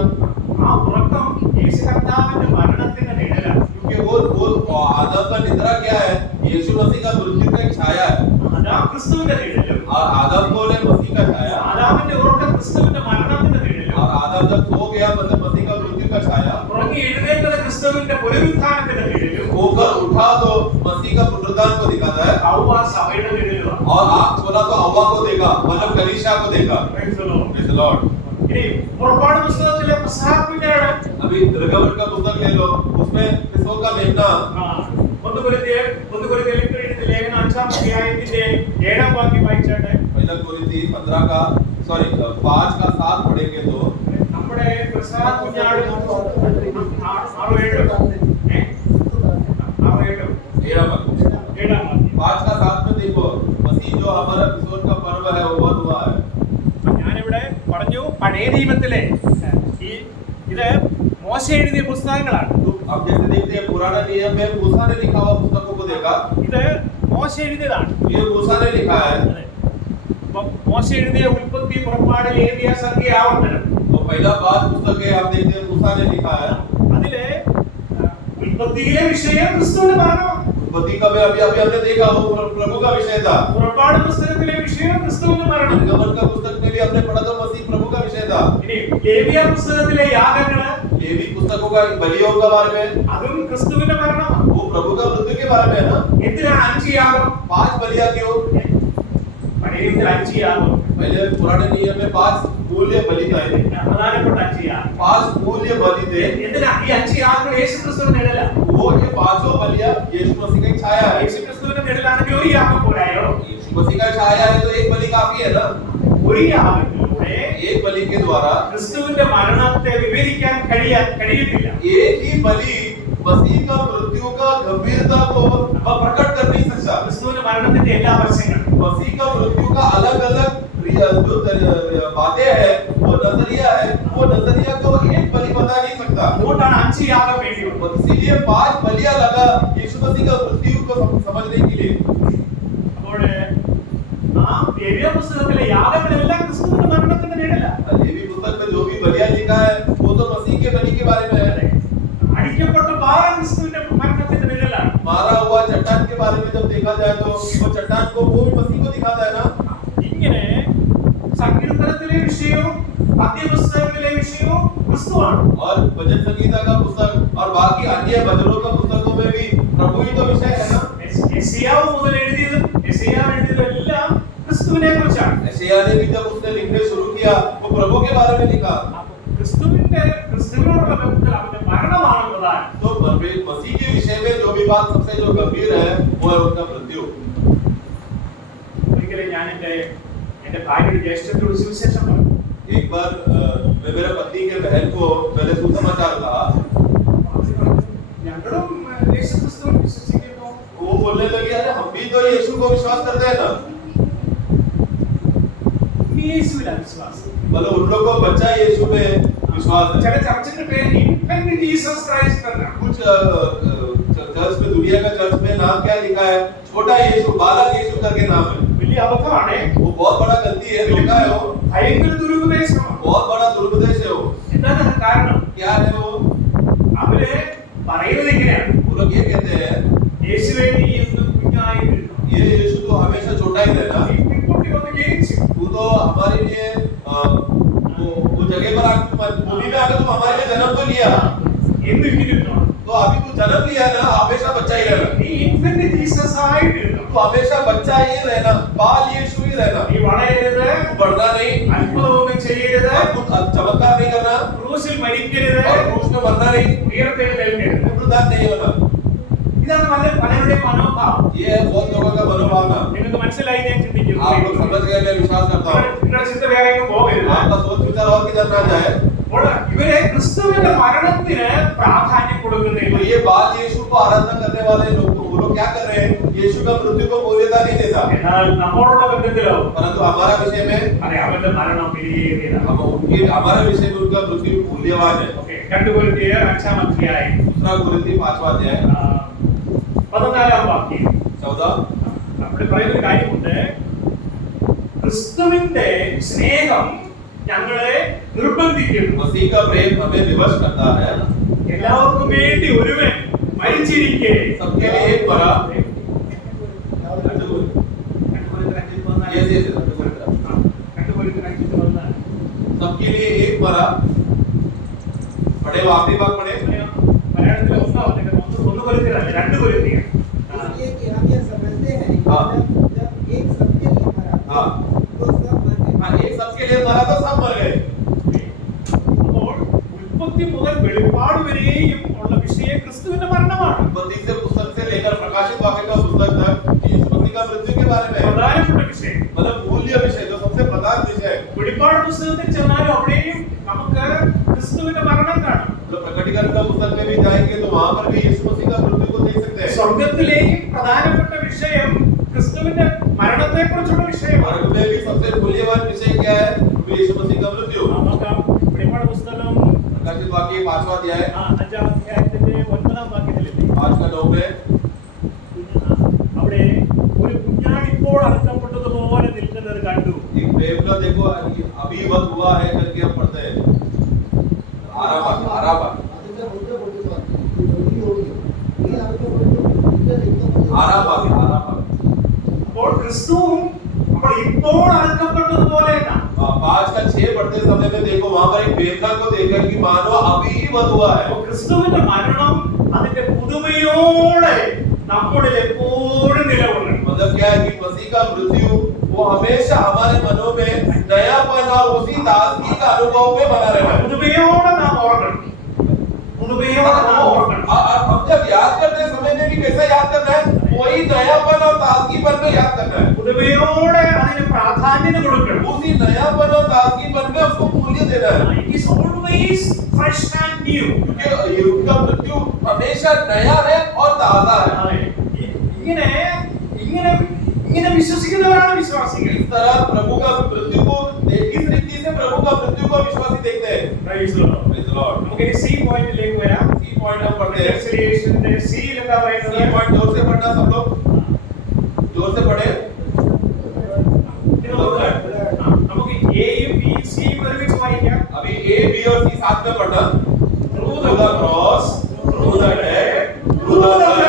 ആ ഉറക്കം യേശു കർത്താവിന്റെ മരണത്തിന്റെ നിഴലാണ്. क्योंकि वो आदम का निद्रा क्या है यीशु मसीह का मृत्यु का एक छाया है അതാ ക്രിസ്തുവിന്റെ നിഴലും और आदम को है मसीह का छाया ആദാമിന്റെ ഉറക്കം ക്രിസ്തുവിന്റെ മരണത്തിന്റെ നിഴലും और आदम जब सो गया मतलब मसीह का मृत्यु का छाया ഉറങ്ങി എഴുന്നേറ്റത് ക്രിസ്തുവിന്റെ പുനരുത്ഥാനത്തിന്റെ നിഴലും होकर उठा तो मसीह का पुनरुत्थान को दिखाता है ഹവ്വ സഭയുടെ നിഴലുമാണ്. और आप बोला तो हव्वा को देखा मतलब कलीसिया को देखा। Praise the Lord. Praise the Lord। ഇനി പുറപ്പാട് പുസ്തകത്തിലെ പെസഹാക്കുഞ്ഞാണ്. अभी रगवट का पुस्तक ले लो उसमें किसको का मेमना ഒന്ന് കൊരിന്ത്യയിലേക്ക് എഴുതിയ ലേഖനം 5-ാം അധ്യായത്തിന്റെ 7-ാം വാക്യം വായിച്ചാട്ടെ. पहला कोरिन्थी 15 का सॉरी 5 का 7 पढ़ेंगे तो നമ്മുടെ പെസഹാക്കുഞ്ഞാട് 5 का 7 में देखो मसीह जो हमारा किशोर का पर्व है वो बंद हुआ है। ഞാനിവിടെ പറഞ്ഞു പഴയ നിയമത്തിലെ ഈ ഇത് മോശ എഴുതിയ പുസ്തകങ്ങളാണ്. तो अब जैसे देखते हैं पुराना नियम में मूसा ने लिखा हुआ पुस्तकों को देखा ഇത് മോശ എഴുതിയതാണ്. ये मूसा ने लिखा है। അപ്പൊ മോശ എഴുതിയ ഉൽപ്പത്തി പുറപ്പാട് ലേവ്യ സംഖ്യ ആവർത്തനം तो पहला बात पुस्तक है, आप देखते हैं मूसा ने लिखा है। അതിലെ ഉൽപ്പത്തിയിലെ വിഷയം ക്രിസ്തുവിന്റെ മരണമാണ്. उत्पत्ति का भी अभी अभी हमने देखा वो प्रभु का विषय था। പുറപ്പാട് പുസ്തകത്തിലെ വിഷയം ക്രിസ്തുവിന്റെ മരണം. निर्गमन का पुस्तक में भी हमने पढ़ा तो मसीह प्रभु का विषय था। ഇനി ലേവ്യ പുസ്തകത്തിലെ യാഗങ്ങള് लेवी पुस्तकों का बलियों के बारे में, അതും ക്രിസ്തുവിന്റെ മരണമാണ്. वो प्रभु का मृत्यु के बारे में है ना। എന്തിനാണ് 5 യാഗം? 5 बलियां क्यों? പഴയ നിയമത്തിൽ 5 യാഗം. पहले पुराने नियम में 5 मूल्य बलि थे, പ്രധാനപ്പെട്ട 5 യാഗം. 5 मूल्य बलि थे। എന്തിനാ ഈ 5 യാഗങ്ങൾ യേശുക്രിസ്തുവിന്റെ നിഴല? वो ये 5 बलियां यीशु मसीह की छाया है। യേശുക്രിസ്തുവിന്റെ നിഴലാണെങ്കിൽ ഒരു യാഗം പോരായോ? यीशु मसीह का छाया है तो एक बलि काफी है ना। ഒരു യാഗത്തിലൂടെ एक बलि के द्वारा ക്രിസ്തുവിന്റെ മരണത്തെ വിവരിക്കാൻ കഴിയത്തില്ല. एक ही बलि मसीह का मृत्यु का गंभीरता को प्रकट कर नहीं सकता। ക്രിസ്തുവിന്റെ മരണത്തിന്റെ എല്ലാ വശങ്ങളും मसीह का मृत्यु का अलग अलग जो बातें हैं, वो नजरिया को एक बलि बता नहीं सकता। അതുകൊണ്ടാണ് 5 യാഗം വേണ്ടി വന്നത്. इसीलिए 5 बलियां लगा यीशु मसीह का मृत्यु को समझने के लिए। അപ്പോൾ ആ ലേവ്യ പുസ്തകത്തിലെ യാഗങ്ങളെല്ലാം ക്രിസ്തുവിന്റെ മരണത്തിന്റെ നിഴല. लेवी पुस्तक में जो भी बलियां लिखा है वो तो मसीह के बलि के बारे में है। അടിക്കപ്പെട്ട പാറ ക്രിസ്തുവിന്റെ മരണത്തിന്റെ നിഴലാണ്. मारा हुआ चट्टान के बारे में जब देखा जाए तो वो चट्टान को वो भी मसीह को दिखाता है ना। ഇങ്ങനെ സങ്കീർത്തനത്തിലെ വിഷയവും പദ്യപുസ്തകത്തിലെ വിഷയവും ക്രിസ്തുവാണ്. और भजन संगीता का पुस्तक और बाकी अन्य भजनों का पुस्तकों में भी प्रभु ही तो विषय है ना। യെശയ്യാവ് മുതൽ എഴുതിയതെല്ലാം ക്രിസ്തുവിനെ കുറിച്ചാണ്. यशायाह ने भी जब उसने लिखने शुरू किया वो प्रभु के बारे में लिखा। ക്രിസ്തുവിനോടുള്ള ബന്ധത്തിൽ അവന്റെ മരണമാണ് പ്രധാനം. तो मसीह के विषय में जो भी बात सबसे जो गंभीर है वो है उनका मृत्यु। ഒരിക്കലും ഞാൻ എന്റെ ഭാര്യയുടെ ജ്യേഷ്ഠത്തോട് സുവിശേഷം പറഞ്ഞു. एक बार मैं मेरे पत्नी के बहन को मैंने सुसमाचार कहा। ഞങ്ങളും യേശുക്രിസ്തുവിൽ വിശ്വസിക്കുന്നു. वो बोलने लगी अरे हम भी तो यीशु को विश्वास करते हैं ना। യേശുവിലാണ് വിശ്വാസം. मतलब उन लोगों को बच्चा यीशु में विश्वास है। ചില ചർച്ചിന്റെ പേര് ഇൻഫന്റ് ജീസസ് ക്രൈസ്റ്റ് എന്നാണ്. कुछ चर्च में दुनिया का चर्च में नाम क्या लिखा है? छोटा यीशु, बालक यीशु करके नाम है। വലിയ അബദ്ധമാണ്. वो बहुत बड़ा गलती है, धोखा है वो, ഭയങ്കര ദുരുപദേശമാണ്. बहुत बड़ा दुरुपदेश है वो। എന്താണ് അതിന് കാരണം? क्या है वो? അവര് പറയുന്നത് ഇങ്ങനെയാണ്. वो लोग ये कहते हैं യേശുവേ നീ എന്നും കുഞ്ഞായിരുന്നു. ये यीशु तो हमेशा छोटा ही रहना। ഈ പെൺകുട്ടി വന്ന് ജനിച്ചു. तू तो हमारे लिए वो जगह पर आकर भूमि में आकर तुम हमारे लिए जन्म तो लिया, എന്ന് ഇരിക്കുന്നു. तो अभी तू जन्म लिया ना, हमेशा बच्चा ही रहना। നീ ഇൻഫന്റ് ജീസസ് ആയിട്ടിരുന്നു. तू हमेशा बच्चा ही रहना, बाल यीशु ही रहना। നീ വളരരുത്, बढ़ना नहीं, അത്ഭുതമൊന്നും ചെയ്യരുത്, और कुछ चमत्कार नहीं करना, ക്രൂശിൽ മരിക്കരുത്, और क्रूस में मरना नहीं, ഉയർത്തെഴുന്നേൽക്കരുത്. पुनरुत्थान नहीं होना। ഇതാണ് പലരുടെയും മനോഭാവം. ये है बहुत लोगों का मनोभावना। നിങ്ങൾക്ക് മനസ്സിലായി ഞാൻ ചിന്തിക്കുന്നു. आप लोग समझ गए, मैं विश्वास करता हूँ। നിങ്ങളുടെ ചിന്ത വേറെ എങ്ങും പോകരുത്. आपका सोच विचार और किधर ना जाए। അപ്പോൾ ഇവരെ ക്രിസ്തുവിന്റെ മരണത്തിന് പ്രാധാന്യം കൊടുക്കുന്നില്ല. तो ये बात यीशु को आराधना करने वाले लोग, वो लोग क्या कर रहे हैं? यीशु का मृत्यु को मूल्यता नहीं देता। എന്നാൽ നമ്മോടുള്ള ബന്ധത്തിലോ परंतु हमारा विषय में അതെ അവന്റെ മരണം വിലയേറിയതാണ്. हमारे विषय में उनका मृत्यु मूल्यवान है। ഓക്കേ, 2 കൊരിന്ത്യർ 5-ാം അധ്യായം दूसरा कुरिन्थी 5वां अध्याय 14-ാം വാക്യം. 14। അവിടെ പറയുന്ന കാര്യമുണ്ട്. ക്രിസ്തുവിന്റെ സ്നേഹം ഞങ്ങളെ നിർബന്ധിക്കുന്നു. मसीह का प्रेम हमें विवश करता है। എല്ലാവർക്കും വേണ്ടി ഒരുവൻ മരിച്ചിരിക്കെ सबके लिए एक मरा। सबके लिए एक मरा। पढ़े वो आखिरी बात पढ़े। മലയാളത്തിൽ ഒന്ന് കൊരിന്ത്യരല്ല 2 കൊരിന്ത്യർ. इसलिए कि हम यह समझते हैं कि हाँ। जब एक सबके लिए मरा हाँ। तो सब मर गए। हाँ, एक सबके लिए मरा तो सब मर गए। അപ്പോൾ ഉൽപ്പത്തി മുതൽ വെളിപ്പാട് വരെയും ഉള്ള വിഷയം ക്രിസ്തുവിന്റെ മരണമാണ്. उत्पत्ति से पुस्तक से लेकर प्रकाशित वाक्य का पुस्तक तक यीशु मसीह का मृत्यु के बारे में है। പ്രധാനപ്പെട്ട വിഷയം. मतलब मूल्य विषय जो सबसे प्रधान विषय है। വെളിപ്പാട് പുസ്തകത്തിൽ ചെന്നാലും അവിടെയും നമുക്ക് ക്രിസ്തുവിന്റെ മരണം കാണാം. जो प्रकटीकरण का पुस्तक में भी जाएंगे तो वहां पर भी यीशु मसीह का मृत्यु को देख सकते हैं। സ്വർഗ്ഗത്തിലെയും പ്രധാനപ്പെട്ട വിഷയം ക്രിസ്തുവിന്റെ മരണത്തെക്കുറിച്ചുള്ള വിഷയമാണ്. स्वर्ग में भी सबसे मूल्यवान विषय क्या है? यीशु मसीह का मृत्यु। നോക്കാം വെളിപ്പാട് പുസ്തകം प्रकाशित वाक्य 5वां अध्याय 5-ാം അധ്യായത്തിന്റെ 9-ാം വാക്യത്തിലെത്തി. 5:9 में അവിടെ ഒരു കുഞ്ഞാട് ഇപ്പോൾ അറുക്കപ്പെട്ടതുപോലെ നിൽക്കുന്നത് കണ്ടു. एक बेवला देखो अभी वक्त हुआ है करके हम पढ़ते हैं। आराम आ गया, आराम आ गया। അപ്പോൾ ക്രിസ്തുവും അപ്പോൾ ഇപ്പോൾ അടക്കപ്പെട്ടതുപോലെ തന്നെ 5 का 6 पढ़ते समय में देखो वहां पर एक वेदना को देखकर कि मानो अभी ही वध हुआ है। അപ്പോൾ ക്രിസ്തുവിന്റെ മരണം അതിന്റെ പുതുമയോടെ നമ്മളിൽ എപ്പോഴും നിലകൊള്ളണം. मतलब क्या है कि मसीह का मृत्यु वो हमेशा हमारे मनों में नयापन और उसी ताजगी का अनुभव में बना रहना है। പുതുമയോടെ നാം ഓർക്കണം. പുതുമയോടെ നാം ഓർക്കണം. और हम जब याद करते समय में भी कैसा याद करना है, वही नयापन और ताजगीपन में याद करना है। പുതുമയോടെ അതിന് പ്രാധാന്യം കൊടുക്കണം. उसी नयापन और ताजगीपन में उसको मूल्य देना है, It is always fresh and new. क्योंकि उनका मृत्यु हमेशा नया है और ताजा है। അതെ. ഇങ്ങനെ ഇങ്ങനെ ഇങ്ങനെ വിശ്വസിക്കുന്നവരാണ് വിശ്വാസികൾ. इस तरह प्रभु का मृत्यु को इस रीति से प्रभु का मृत्यु को विश्वासी देखते हैं। Praise the Lord. Praise the Lord। നമുക്ക് ഇനി സി പോയിന്റിലേക്ക് വരാം. सी पॉइंट हम पढ़ते हैं। റെക്കൺസിലിയേഷന്റെ സി എന്താ सी പറയുന്നത്? पॉइंट जोर से पढ़ना सब लोग, जोर से पढ़े। ഇത് നമുക്ക് എയും ബിയും സിയും ഒരുമിച്ച് വായിക്കാം. अभी ए बी और सी साथ में पढ़ना। Through the cross, through the death, through the blood।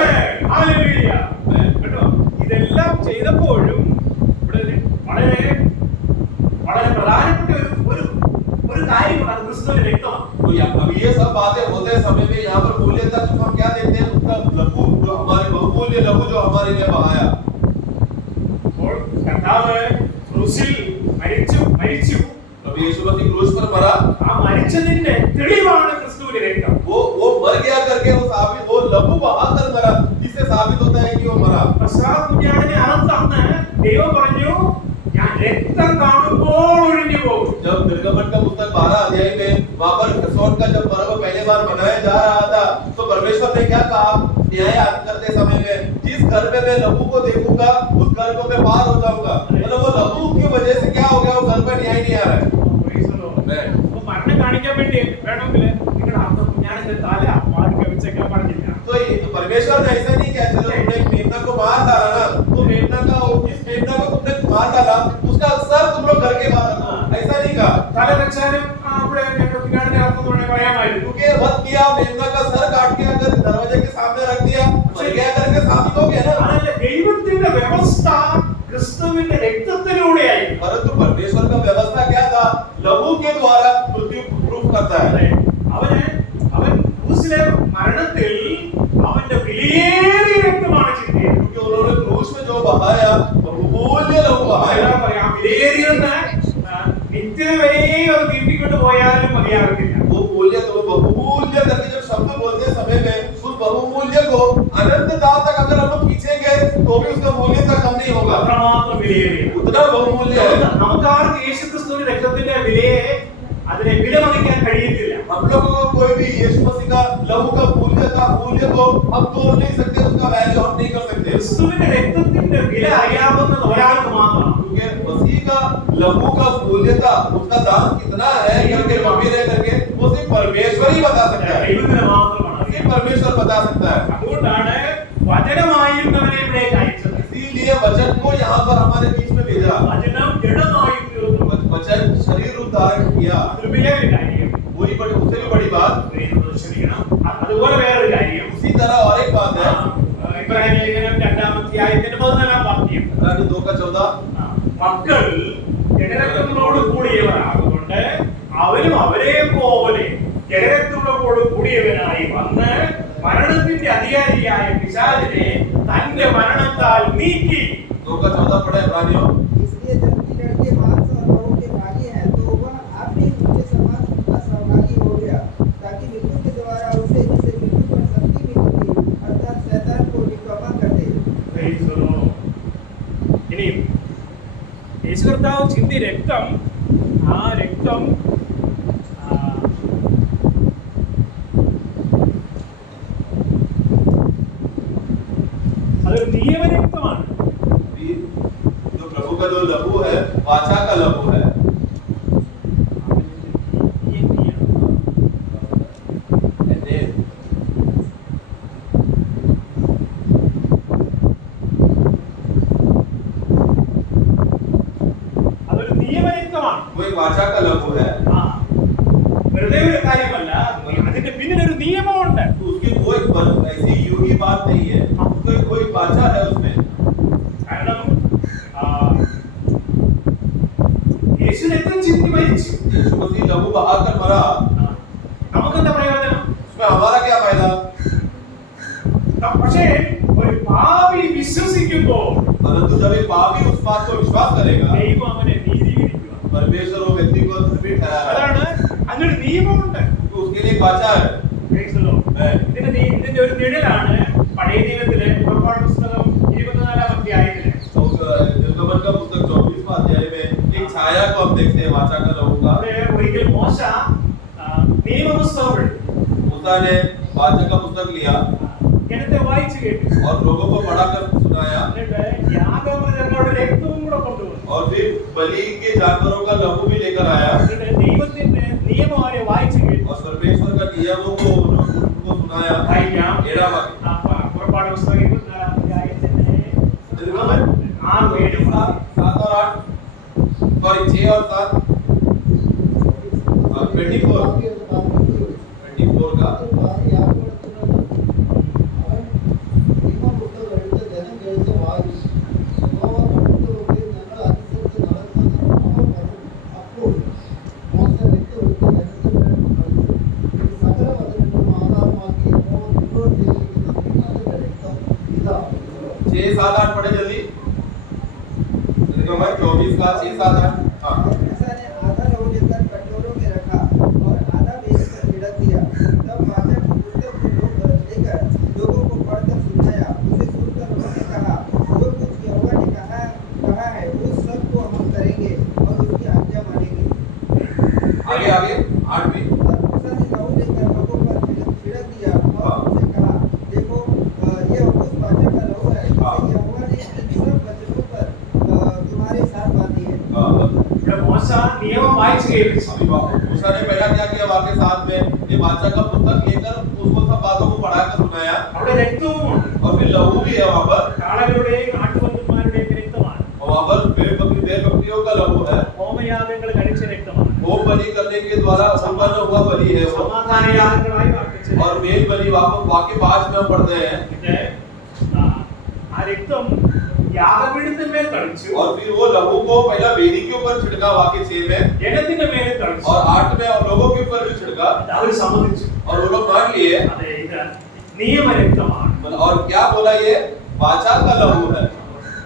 Hallelujah. കേട്ടോ? ഇതെല്ലാം ചെയ്തപ്പോഴും ഇവിടെ വളരെ വളരെ പ്രധാനപ്പെട്ട ഒരു കാര്യമാണ്, അത് ക്രിസ്തുവിന്റെ രക്തമാണ്. तो अब ये सब बातें होते समय में यहाँ पर मूल्यता जो हम क्या देखते हैं, उसका लघु जो हमारे बहुमूल्य लघु जो हमारे लिए बहाया। അപ്പോൾ കർത്താവ് ക്രൂശിൽ മരിച്ചു. अब यीशु मसीह क्रूस पर मरा, ആ മരിച്ചതിന്റെ തെളിവാണ് ക്രിസ്തുവിന്റെ രക്തം. वो मर गया करके वो साबित, वो लघु बहाकर मरा, जिससे साबित होता है कि वो मरा। പെസഹ കുഞ്ഞാടിനെ അറുത്തന്ന് ദൈവം പറഞ്ഞു, ഞാൻ രക്തം കാണുമ്പോൾ ഒഴിഞ്ഞു പോകും. जब निर्गमन का पुस्तक 12 अध्याय में वहां पर कसौट का जब पर्व पहले बार मनाया जा रहा था, तो परमेश्वर ने क्या कहा, न्याय करते समय में जिस घर में मैं लहू को देखूंगा उस घर को मैं पार हो जाऊंगा। मतलब वो लहू की वजह से क्या हो गया, वो घर में न्याय नहीं आ रहा है। Praise the Lord. അപ്പൊ മരണം കാണിക്കാൻ വേണ്ടി വേണമെങ്കിൽ നിങ്ങളുടെ അർത്ഥം കുഞ്ഞാടിന്റെ തല വാടി കവിച്ചേക്കാൻ പറഞ്ഞില്ല. तो परमेश्वर ने ऐसा नहीं किया, चलो तुमने एक मेमना को मार डाला ना, तो मेमना का जिस मेमना को तुमने मार डाला उसका सर तुम लोग घर के बाहर रखो, ऐसा नहीं कहा। തല വെച്ചാലും അവിടെ കുഞ്ഞാടിന്റെ അർത്ഥം തുടങ്ങി പറയാമായിരുന്നു. क्योंकि वध किया, मेमना का सर काट के अगर दरवाजे के सामने रख दिया, मर गया करके साबित हो गया ना। അതല്ല, ദൈവത്തിന്റെ വ്യവസ്ഥ ക്രിസ്തുവിന്റെ രക്തത്തിലൂടെയായി. परंतु परमेश्वर का व्यवस्था क्या था, लहू के द्वारा मृत्यु प्रूफ करता है। അവൻ ക്രൂശിലെ മരണത്തിൽ അവന്റെ വിലയേറിയ രക്തമാണ് ചിന്തിയത്. क्योंकि उन्होंने क्रूस में जो बहाया बहुमूल्य लहू बहाया। എന്താ പറയാ, വിലയേറിയെന്ന് നിത്യത വരെ അത് നീട്ടിക്കൊണ്ട് പോയാലും മതിയാകത്തില്ല. वो मूल्य तो बहुमूल्य करके जब शब्द बोलते समय में उस बहुमूल्य को अनंतता तक अगर हम लोग खींचेंगे तो भी उसका मूल्य तक कम नहीं होगा, അത്രമാത്രം വിലയേറിയ. उतना बहुमूल्य है। നമുക്കാർക്ക് യേശുക്രിസ്തുവിന്റെ രക്തത്തിന്റെ വിലയെ അതിനെ വിലമതിക്കാൻ കഴിയത്തില്ല. हम लोगों को कोई भी यीशु मसीह का लहू का मूल्य को हम तोड़ नहीं सकते, उसका वैल्यू हम नहीं कर सकते। ക്രിസ്തുവിന്റെ രക്തത്തിന്റെ വില അറിയാവുന്നത് ഒരാൾക്ക് മാത്രമാണ്. क्योंकि मसीह का लहू का मूल्यता, उसका दाम कितना है करके गंभीर है करके वो सिर्फ परमेश्वर ही बता सकता है, ദൈവത്തിന് മാത്രമാണ്. सिर्फ परमेश्वर बता सकता है। അതുകൊണ്ടാണ് വചനമായിരുന്നവനെ ഇവിടേക്ക് അയച്ചത്. इसीलिए वचन को यहाँ पर हमारे बीच में भेजा, വചനം ജഡമായി തീർന്നു. वचन शरीर रूप धारण किया। അതൊരു വലിയൊരു കാര്യം. उससे भी बड़ी बात, ക്ഷമിക്കണം. അതുപോലെ വേറൊരു കാര്യം, उसी तरह और एक बात है, ഇബ്രാഹിം ലേഖനം 2-ാം അധ്യായത്തിന്റെ 14-ാം വാക്യം, 2:14 മക്കൾ ജഡരക്തങ്ങളോട് കൂടിയവരാകൊണ്ട് അവരും അവരെ പോലെ ജഡരക്തങ്ങളോട് കൂടിയവനായി വന്ന് മരണത്തിന്റെ അധികാരിയായ പിശാചിനെ തന്റെ മരണത്താൽ നീക്കി. 2:14 पढ़े इब्रानियों। इसलिए जब भी लड़के मांस और लहू के भागी हैं तो वह आप भी उनके समान असहभागी हो गया, ताकि मृत्यु के द्वारा उसे जिसे मृत्यु पर शक्ति मिली थी अर्थात शैतान को निकम्मा कर दे। Praise the Lord. ഇനിയും യേശു കർത്താവ് ചിന്തി രക്തം, ആ രക്തം അതൊരു നിയമരക്തമാണ്. जो प्रभु का जो लहू है वाचा का लहू है, അതൊരു നിയമരക്തമാണ്. वो एक वाचा का लहू है। വെറുതെ ഒരു കാര്യമല്ല, അതിന്റെ പിന്നിലൊരു നിയമമുണ്ട്. तो उसकी कोई ऐसी यूं ही बात नहीं है, उसकी कोई वाचा है उसमें। കാരണം യേശു രക്തം ചിന്തി മരിച്ചു. यीशु मसीह लहू बहाकर मरा, നമുക്കെന്താ പ്രയോജനം? उसमें हमारा क्या फायदा? പക്ഷേ ഒരു പാപി വിശ്വസിക്കുമ്പോൾ परंतु जब एक पापी उस बात को विश्वास करेगा, ദൈവം അവനെ നീതീകരിക്കുക. परमेश्वर वो व्यक्ति को धर्मी ठहराएगा। അതാണ് അതിനൊരു നിയമമുണ്ട്. तो उसके लिए एक वाचा है। Praise the Lord. ഇതിന്റെ ഒരു നിഴലാണ് പഴയ നിയമത്തിലെ പുറപ്പാട് പുസ്തകം 24-ാം അധ്യായത്തിലെ तो निर्गमन का पुस्तक 24वां अध्याय में एक छाया को हम देखते हैं वाचा का लहू का। അവിടെ ഒരിക്കൽ മോശ നിയമപുസ്തകം എടുത്തു. मूसा ने वाचा का पुस्तक लिया ജനത്തെ വായിച്ചു കേട്ടു. और लोगों को पढ़ाकर सुनाया, എന്നിട്ട് യാഗമൃഗങ്ങളുടെ രക്തവും കൂടെ കൊണ്ടുവന്നു. और फिर बलि के जानवरों का लहू भी लेकर आया എന്നിട്ട് ദൈവത്തിന്റെ നിയമം അവരെ വായിച്ചു കേട്ടു. और परमेश्वर का नियमों को उनको सुनाया। വായിക്കാം. 13 वाक्य പുറപ്പാട് പുസ്തകം 24-ാം അധ്യായത്തിന്റെ निर्गमन 6, 7, 7 और 8 सॉरी 6 और 7 24 का छह सात आठ पढ़े जल्दी। निर्गमन 24 का 6 7 8 हाँ। और मूसा ने आधा लहू लेकर कटोरों में रखा और आधा बेच कर छिड़क दिया। तब वाचा की पुस्तक को लेकर लोगों को पढ़कर सुनाया। उसे सुनकर उन्होंने कहा, जो कुछ यहोवा ने कहा है उस सब को हम करेंगे और उसकी आज्ञा मानेंगे। आगे आगे 8वीं। तब मूसा ने लहू लेकर लोगों पर छिड़क दिया और उनसे कहा, देखो यह उस वाचा का लहू है जिसे यहोवा ने इन सब वचनों पर तुम्हारे साथ बांधी है। ഇവിടെ മോശ നിയമം വായിച്ചു കേൾപ്പിച്ചു. अभी मूसा ने पहला क्या किया वाक्य 7 में ये वाचा का पुस्तक लेकर उसको सब बातों को पढ़ाकर सुनाया അവിടെ രക്തവുമുണ്ട്. और फिर लहू भी है वहाँ पर കാളകളുടെയും ആട്ടുകൊറ്റന്മാരുടെയും രക്തമാണ്. और वहाँ पर भेड़ बकरियों का लहू है। ഹോമയാഗങ്ങൾ കഴിച്ച രക്തമാണ്. होम बलि करने के द्वारा संपन्न हुआ बलि है वो। സമാധാന യാഗങ്ങളായി വാർപ്പിച്ച और मेल बलि वाक्य 5 में हम पढ़ते हैं। പിന്നെ ആ രക്തം യാഗപീഠത്തിന്മേൽ തളിച്ചു. और फिर वो लहू को पहला वेदी के ऊपर छिड़का वाक्य 6 में ജനത്തിന്റെ മേലെ തളിച്ചു. और 8 में और लोगों के ऊपर भी छिड़का അവർ സമ്മതിച്ചു. और वो लोग मान लिए। അതെ, ഇത് നിയമരക്തമാണ്. और क्या बोला ये वाचा का लहू है।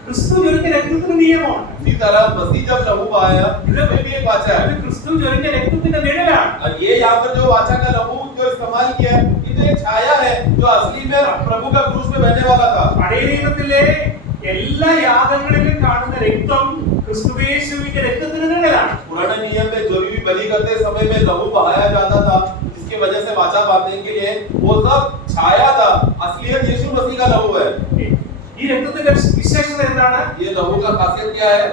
ക്രിസ്തു ചൊരിഞ്ഞ രക്തത്തിന് നിയമമാണ്. इसी तरह मसीह जब लहू आया इसमें भी एक वाचा ഇത് है। ക്രിസ്തു ചൊരിഞ്ഞ രക്തത്തിന്റെ നിഴലാണ്. और ये यहाँ पर जो वाचा का लहू जो इस्तेमाल किया है ये तो एक छाया है जो असली में प्रभु का क्रूस में बहने वाला था। പഴയ നിയമത്തിലെ എല്ലാ യാഗങ്ങളിലും കാണുന്ന രക്തം ക്രിസ്തുയേശുവിന്റെ രക്തത്തിന് നിഴലാണ്. पुराने नियम में जो भी बलि करते समय में लहू बहाया जाता था जिसकी वजह से वाचा बांधने के लिए वो सब छाया था। असलियत यीशु मसीह का लहू है। ഈ രക്തത്തിന്റെ വിശേഷത എന്താണ്? ये लहू का खासियत क्या है?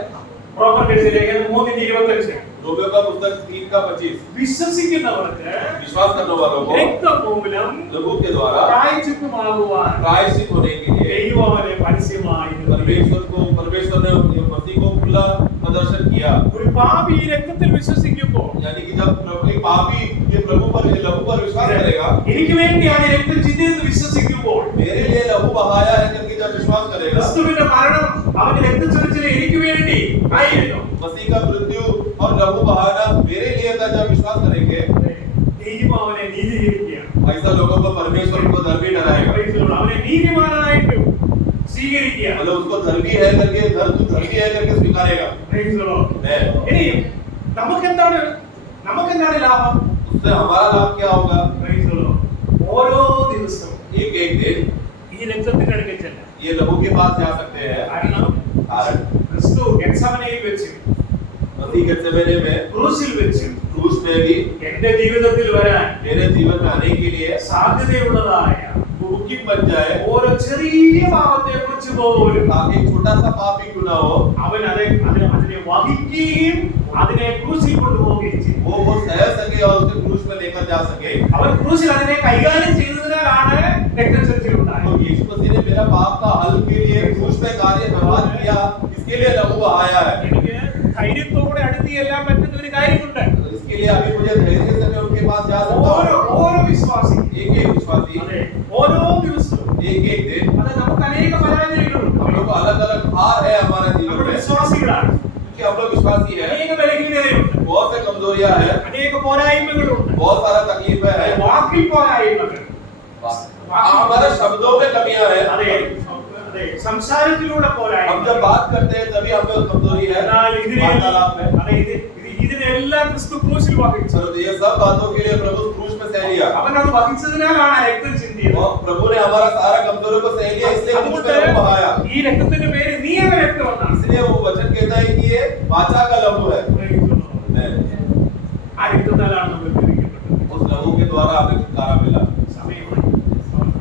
പ്രോപ്പർട്ടീസ് ലേഖനം 3:25 रोमियो का पुस्तक 3 का 25 വിശ്വസിക്കുന്നവർക്ക് विश्वास करने वालों को രക്തമൂലം लहू के द्वारा പ്രായശ്ചിത്തമാകുവാൻ प्रायश्चित होने के लिए ദൈവം അവനെ പരസ്യമായി परमेश्वर ने मसीह को खुला प्रदर्शन किया। ഒരു പാപി ഈ രക്തത്തിൽ വിശ്വസിക്കുമ്പോൾ यानी कि जब एक पापी ये प्रभु पर लहू पर विश्वास करेगा, എനിക്ക് വേണ്ടിയാണ് ഈ രക്തം ചിന്തിയെന്ന് വിശ്വസിക്കുമ്പോൾ मेरे लिए लहू बहाया है करके जब विश्वास करेगा, ക്രിസ്തുവിന്റെ മരണം അവന്റെ രക്തച്ചൊരിച്ചിൽ എനിക്ക് വേണ്ടി ആയിരുന്നു. मसीह का मृत्यु और लहू बहाना मेरे लिए था। जब विश्वास करेंगे ദൈവം അവനെ നീതീകരിക്കുകയാണ്. ऐसा लोगों को परमेश्वर को धर्मी ठहराएगा। അവനെ നീതിമാനായിട്ട് സ്വീകരിക്കുക. मतलब उसको धर्मी है करके धर्मी है करके स्वीकारेगा। ഇനി നമുക്കെന്താണ് ലാഭം? उससे हमारा लाभ क्या होगा? ഓരോ ദിവസവും एक एक दिन ഈ രക്തത്തിന്റെ അടുക്കൽ ചെല്ലാം. ये लहू के पास जा सकते हैं। കാരണം कारण ക്രിസ്തു ഗെത്സമനയിൽ വെച്ച് मसीह के समय में ക്രൂശിൽ വെച്ച് क्रूस में भी എന്റെ ജീവിതത്തിൽ വരാൻ मेरे जीवन में आने के लिए സാധ്യതയുള്ളതായ मुमकिन बन जाए ഓരോ ചെറിയ പാപത്തെ കുറിച്ച് പോലും ताकि छोटा सा पाप भी क्यों ना हो അവൻ അതിനെ വഹിക്കുകയും അതിനെ ക്രൂശിൽ കൊണ്ടുപോവുകയും ചെയ്യും. वो सह सके और उसे क्रूस में लेकर जा सके। അവൻ ക്രൂശിൽ അതിനെ കൈകാര്യം ചെയ്തതിനാലാണ് രക്തച്ചൊരിച്ചിലുണ്ടായത്. तो यीशु मसीह ने मेरा पाप का हल के लिए क्रूस में कार्य बर्बाद किया, इसके लिए लहू बहाया है। എനിക്ക് ധൈര്യത്തോടെ അടുത്ത് ചെല്ലാൻ പറ്റുന്ന ഒരു കാര്യമുണ്ട്. तो इसके लिए अभी मुझे धैर्य से मैं उनके पास जा सकता ഓരോ വിശ്വാസി हूँ। एक एक विश्वासी ഓരോ ദിവസവും एक एक दिन അത് നമുക്ക് അനേക പരാജയങ്ങൾ विश्वासी है, അനേക ബലഹീനതയുണ്ട്, बहुत से कमजोरियां है, അനേക പോരായ്മകളുണ്ട്, बहुत सारा तकलीफें है, വാക്കിൽ പോരായ്മകൾ, हमारे शब्दों में कमियां है। അതെ അതെ, സംസാരത്തിലൂടെ हम പോരായ്മ. जब बात करते हैं तभी हमें कमजोरी है, എന്നാൽ वार्तालाप में। ഇതിനെല്ലാം ക്രിസ്തു ക്രൂശിൽ വഹിച്ചു. चलो तो ये सब बातों के लिए प्रभु क्रूस में सह लिया, അവൻ അത് വഹിച്ചതിനാലാണ് ആ രക്തം ചിന്തിയത്. और प्रभु ने हमारा सारा कमजोरियों को सह लिया, इसलिए क्रूस അതുകൊണ്ട് पे लहू बहाया। ഈ രക്തത്തിന്റെ പേര് നിയമ രക്തമെന്നാണ്. इसलिए वो वचन कहता है कि ये वाचा का लहू है। ആ രക്തത്താലാണ് നമ്മൾ പിരിക്കപ്പെട്ടത്. उस लहू के द्वारा हमें छुटकारा मिला। സമയമായി.